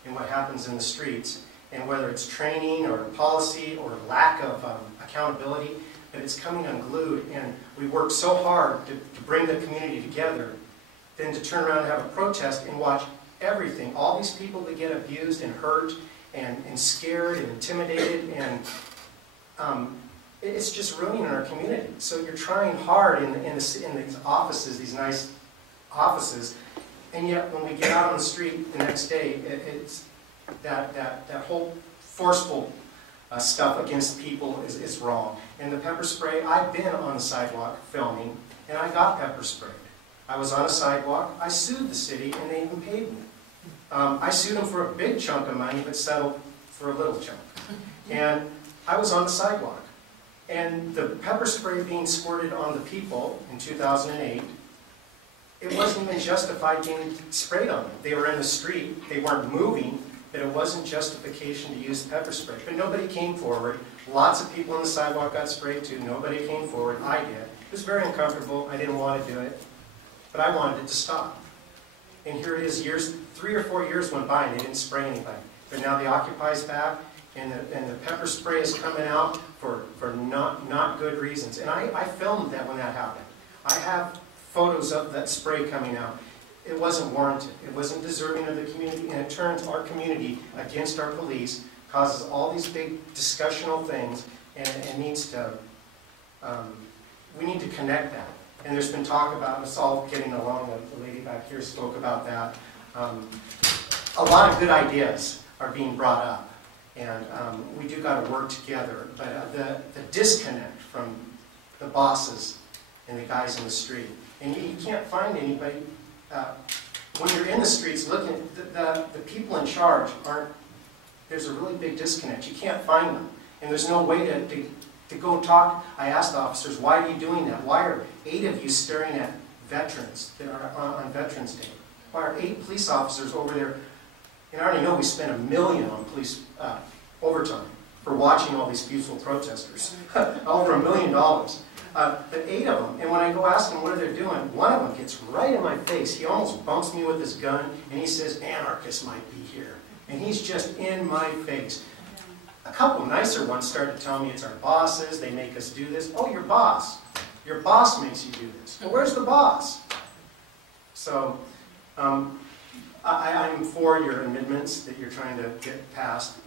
and what happens in the streets, and whether it's training or policy or lack of accountability, but it's coming unglued, and we work so hard to bring the community together, then to turn around and have a protest and watch everything, all these people that get abused and hurt and scared and intimidated, and it's just ruining our community. So you're trying hard in these offices, these nice offices, and yet when we get out on the street the next day, it's that whole forceful stuff against people is wrong. And the pepper spray, I've been on the sidewalk filming, and I got pepper sprayed. I was on a sidewalk, I sued the city, and they even paid me. I sued them for a big chunk of money, but settled for a little chunk. And I was on the sidewalk. And the pepper spray being squirted on the people in 2008, it wasn't even justified being sprayed on them. They were in the street, they weren't moving, but it wasn't justification to use pepper spray. But nobody came forward. Lots of people on the sidewalk got sprayed too. Nobody came forward. I did. It was very uncomfortable. I didn't want to do it. But I wanted it to stop. And here it is, 3 or 4 years went by and they didn't spray anybody. But now the Occupy's back, and the pepper spray is coming out for not good reasons. And I filmed that when that happened. I have photos of that spray coming out. It wasn't warranted. It wasn't deserving of the community, and it turns our community against our police, causes all these big discussional things, and it needs to, we need to connect that. And there's been talk about us all getting along. The lady back here spoke about that. A lot of good ideas are being brought up, and we do got to work together. But the disconnect from the bosses and the guys in the street, and you can't find anybody when you're in the streets looking. The people in charge aren't. There's a really big disconnect. You can't find them, and there's no way to go talk. I asked the officers, "Why are you doing that? Why are 8 of you staring at veterans that are on Veterans Day? Why are 8 police officers over there?" And I already know we spent $1 million on police overtime for watching all these peaceful protesters. Over $1 million. But 8 of them, and when I go ask them what they're doing, one of them gets right in my face. He almost bumps me with his gun, and he says, "Anarchists might be here." And he's just in my face. A couple nicer ones started to tell me it's our bosses, they make us do this. Oh, your boss. Your boss makes you do this. Well, where's the boss? So, I'm for your amendments that you're trying to get passed.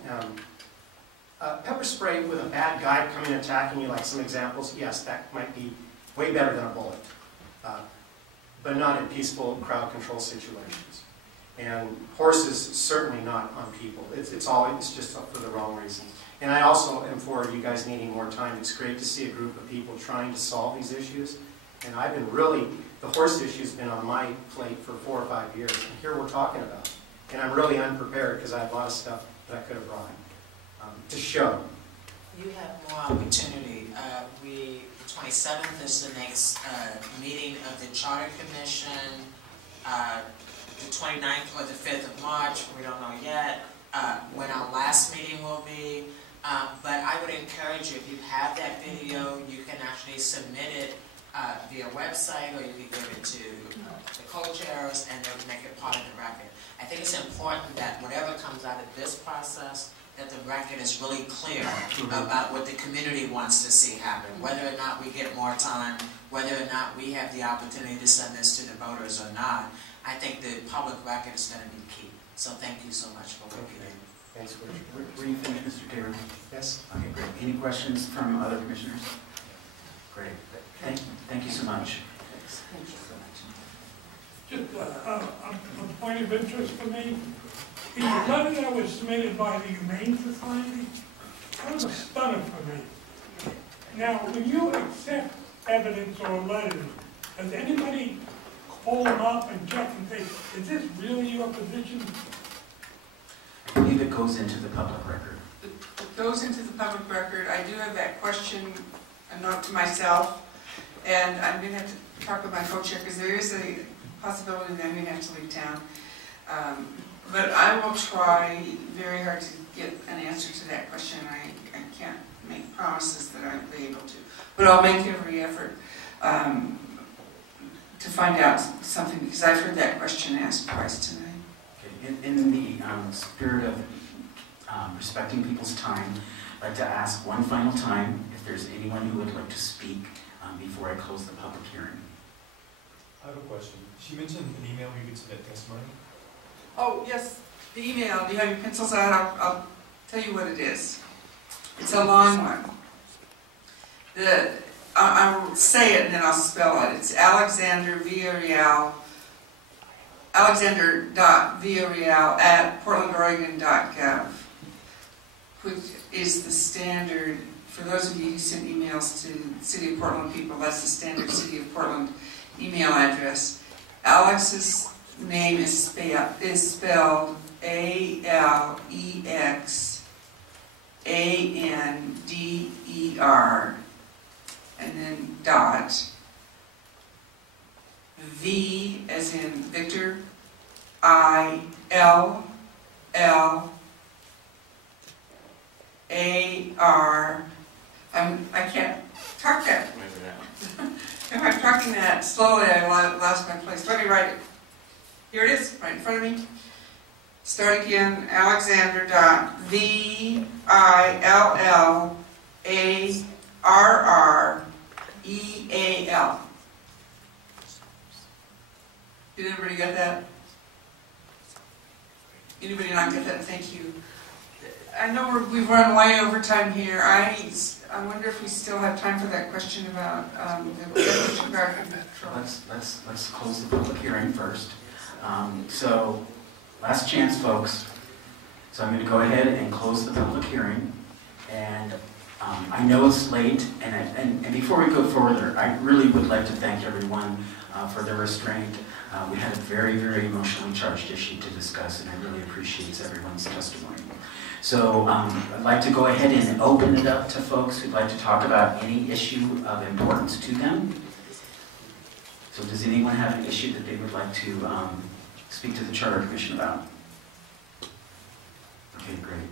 Pepper spray with a bad guy coming and attacking you, like some examples, yes, that might be way better than a bullet. But not in peaceful crowd control situations. And horses, certainly not on people. It's just for the wrong reason. And I also am for you guys needing more time. It's great to see a group of people trying to solve these issues. And I've been really, the horse issue's been on my plate for 4 or 5 years. And here we're talking about it. And I'm really unprepared because I have a lot of stuff that I could have brought to show. You have more opportunity. The 27th is the next meeting of the Charter Commission. The 29th or the 5th of March, we don't know yet when our last meeting will be. But I would encourage you, if you have that video, you can actually submit it via website, or you can give it to the co-chairs and they'll make it part of the record. I think it's important that whatever comes out of this process, that the record is really clear about what the community wants to see happen, whether or not we get more time, whether or not we have the opportunity to send this to the voters or not. I think the public record is going to be key. So thank you so much for what you did. Thanks, Were you finished, Mr. Taylor? Yes. Okay, great. Any questions from other commissioners? Great. Thank you so much. Thank you so much. Just a point of interest for me. The letter that was submitted by the Humane Society, that was a stunner for me. Now, when you accept evidence or letters, does anybody call them up and check and say, is this really your position? I believe it goes into the public record. It goes into the public record. I do have that question, a note to myself, and I'm going to have to talk with my co-chair because there is a possibility that I'm going to have to leave town. But I will try very hard to get an answer to that question. I can't make promises that I'll be able to. But I'll make every effort to find out something, because I've heard that question asked twice tonight. Okay. In the spirit of respecting people's time, I'd like to ask one final time if there's anyone who would like to speak before I close the public hearing. I have a question. She mentioned an email where you could submit testimony. Oh, yes, the email. Do you have your pencils out? I'll tell you what it is. It's a long one. I'll say it and then I'll spell it. It's Alexander.Villarreal @portlandoregon.gov, which is the standard, for those of you who send emails to the City of Portland people, that's the standard City of Portland email address. Alex's name is spelled ALEXANDER, and then dot, V as in Victor, ILLAR, I can't talk that. If I'm talking that slowly, I lost my place. Let me write it. Here it is, right in front of me. Start again, Alexander.VILLARREAL. Did everybody get that? Anybody not get that? Thank you. I know we've run way over time here. I wonder if we still have time for that question about the Revolution Guard Patrol. Let's close the public hearing first. So, last chance, folks. So I'm going to go ahead and close the public hearing. And I know it's late, and before we go further, I really would like to thank everyone for their restraint. We had a very, very emotionally charged issue to discuss, and I really appreciate everyone's testimony. So I'd like to go ahead and open it up to folks who'd like to talk about any issue of importance to them. So does anyone have an issue that they would like to speak to the Charter Commission about? Okay, great.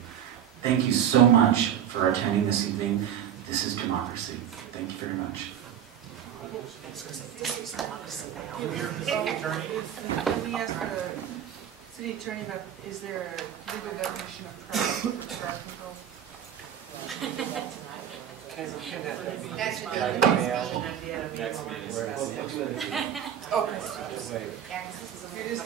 Thank you so much for attending this evening. This is democracy. Thank you very much. Let me ask the city attorney about, is there a legal definition of crime for crowd control? Next Okay. It is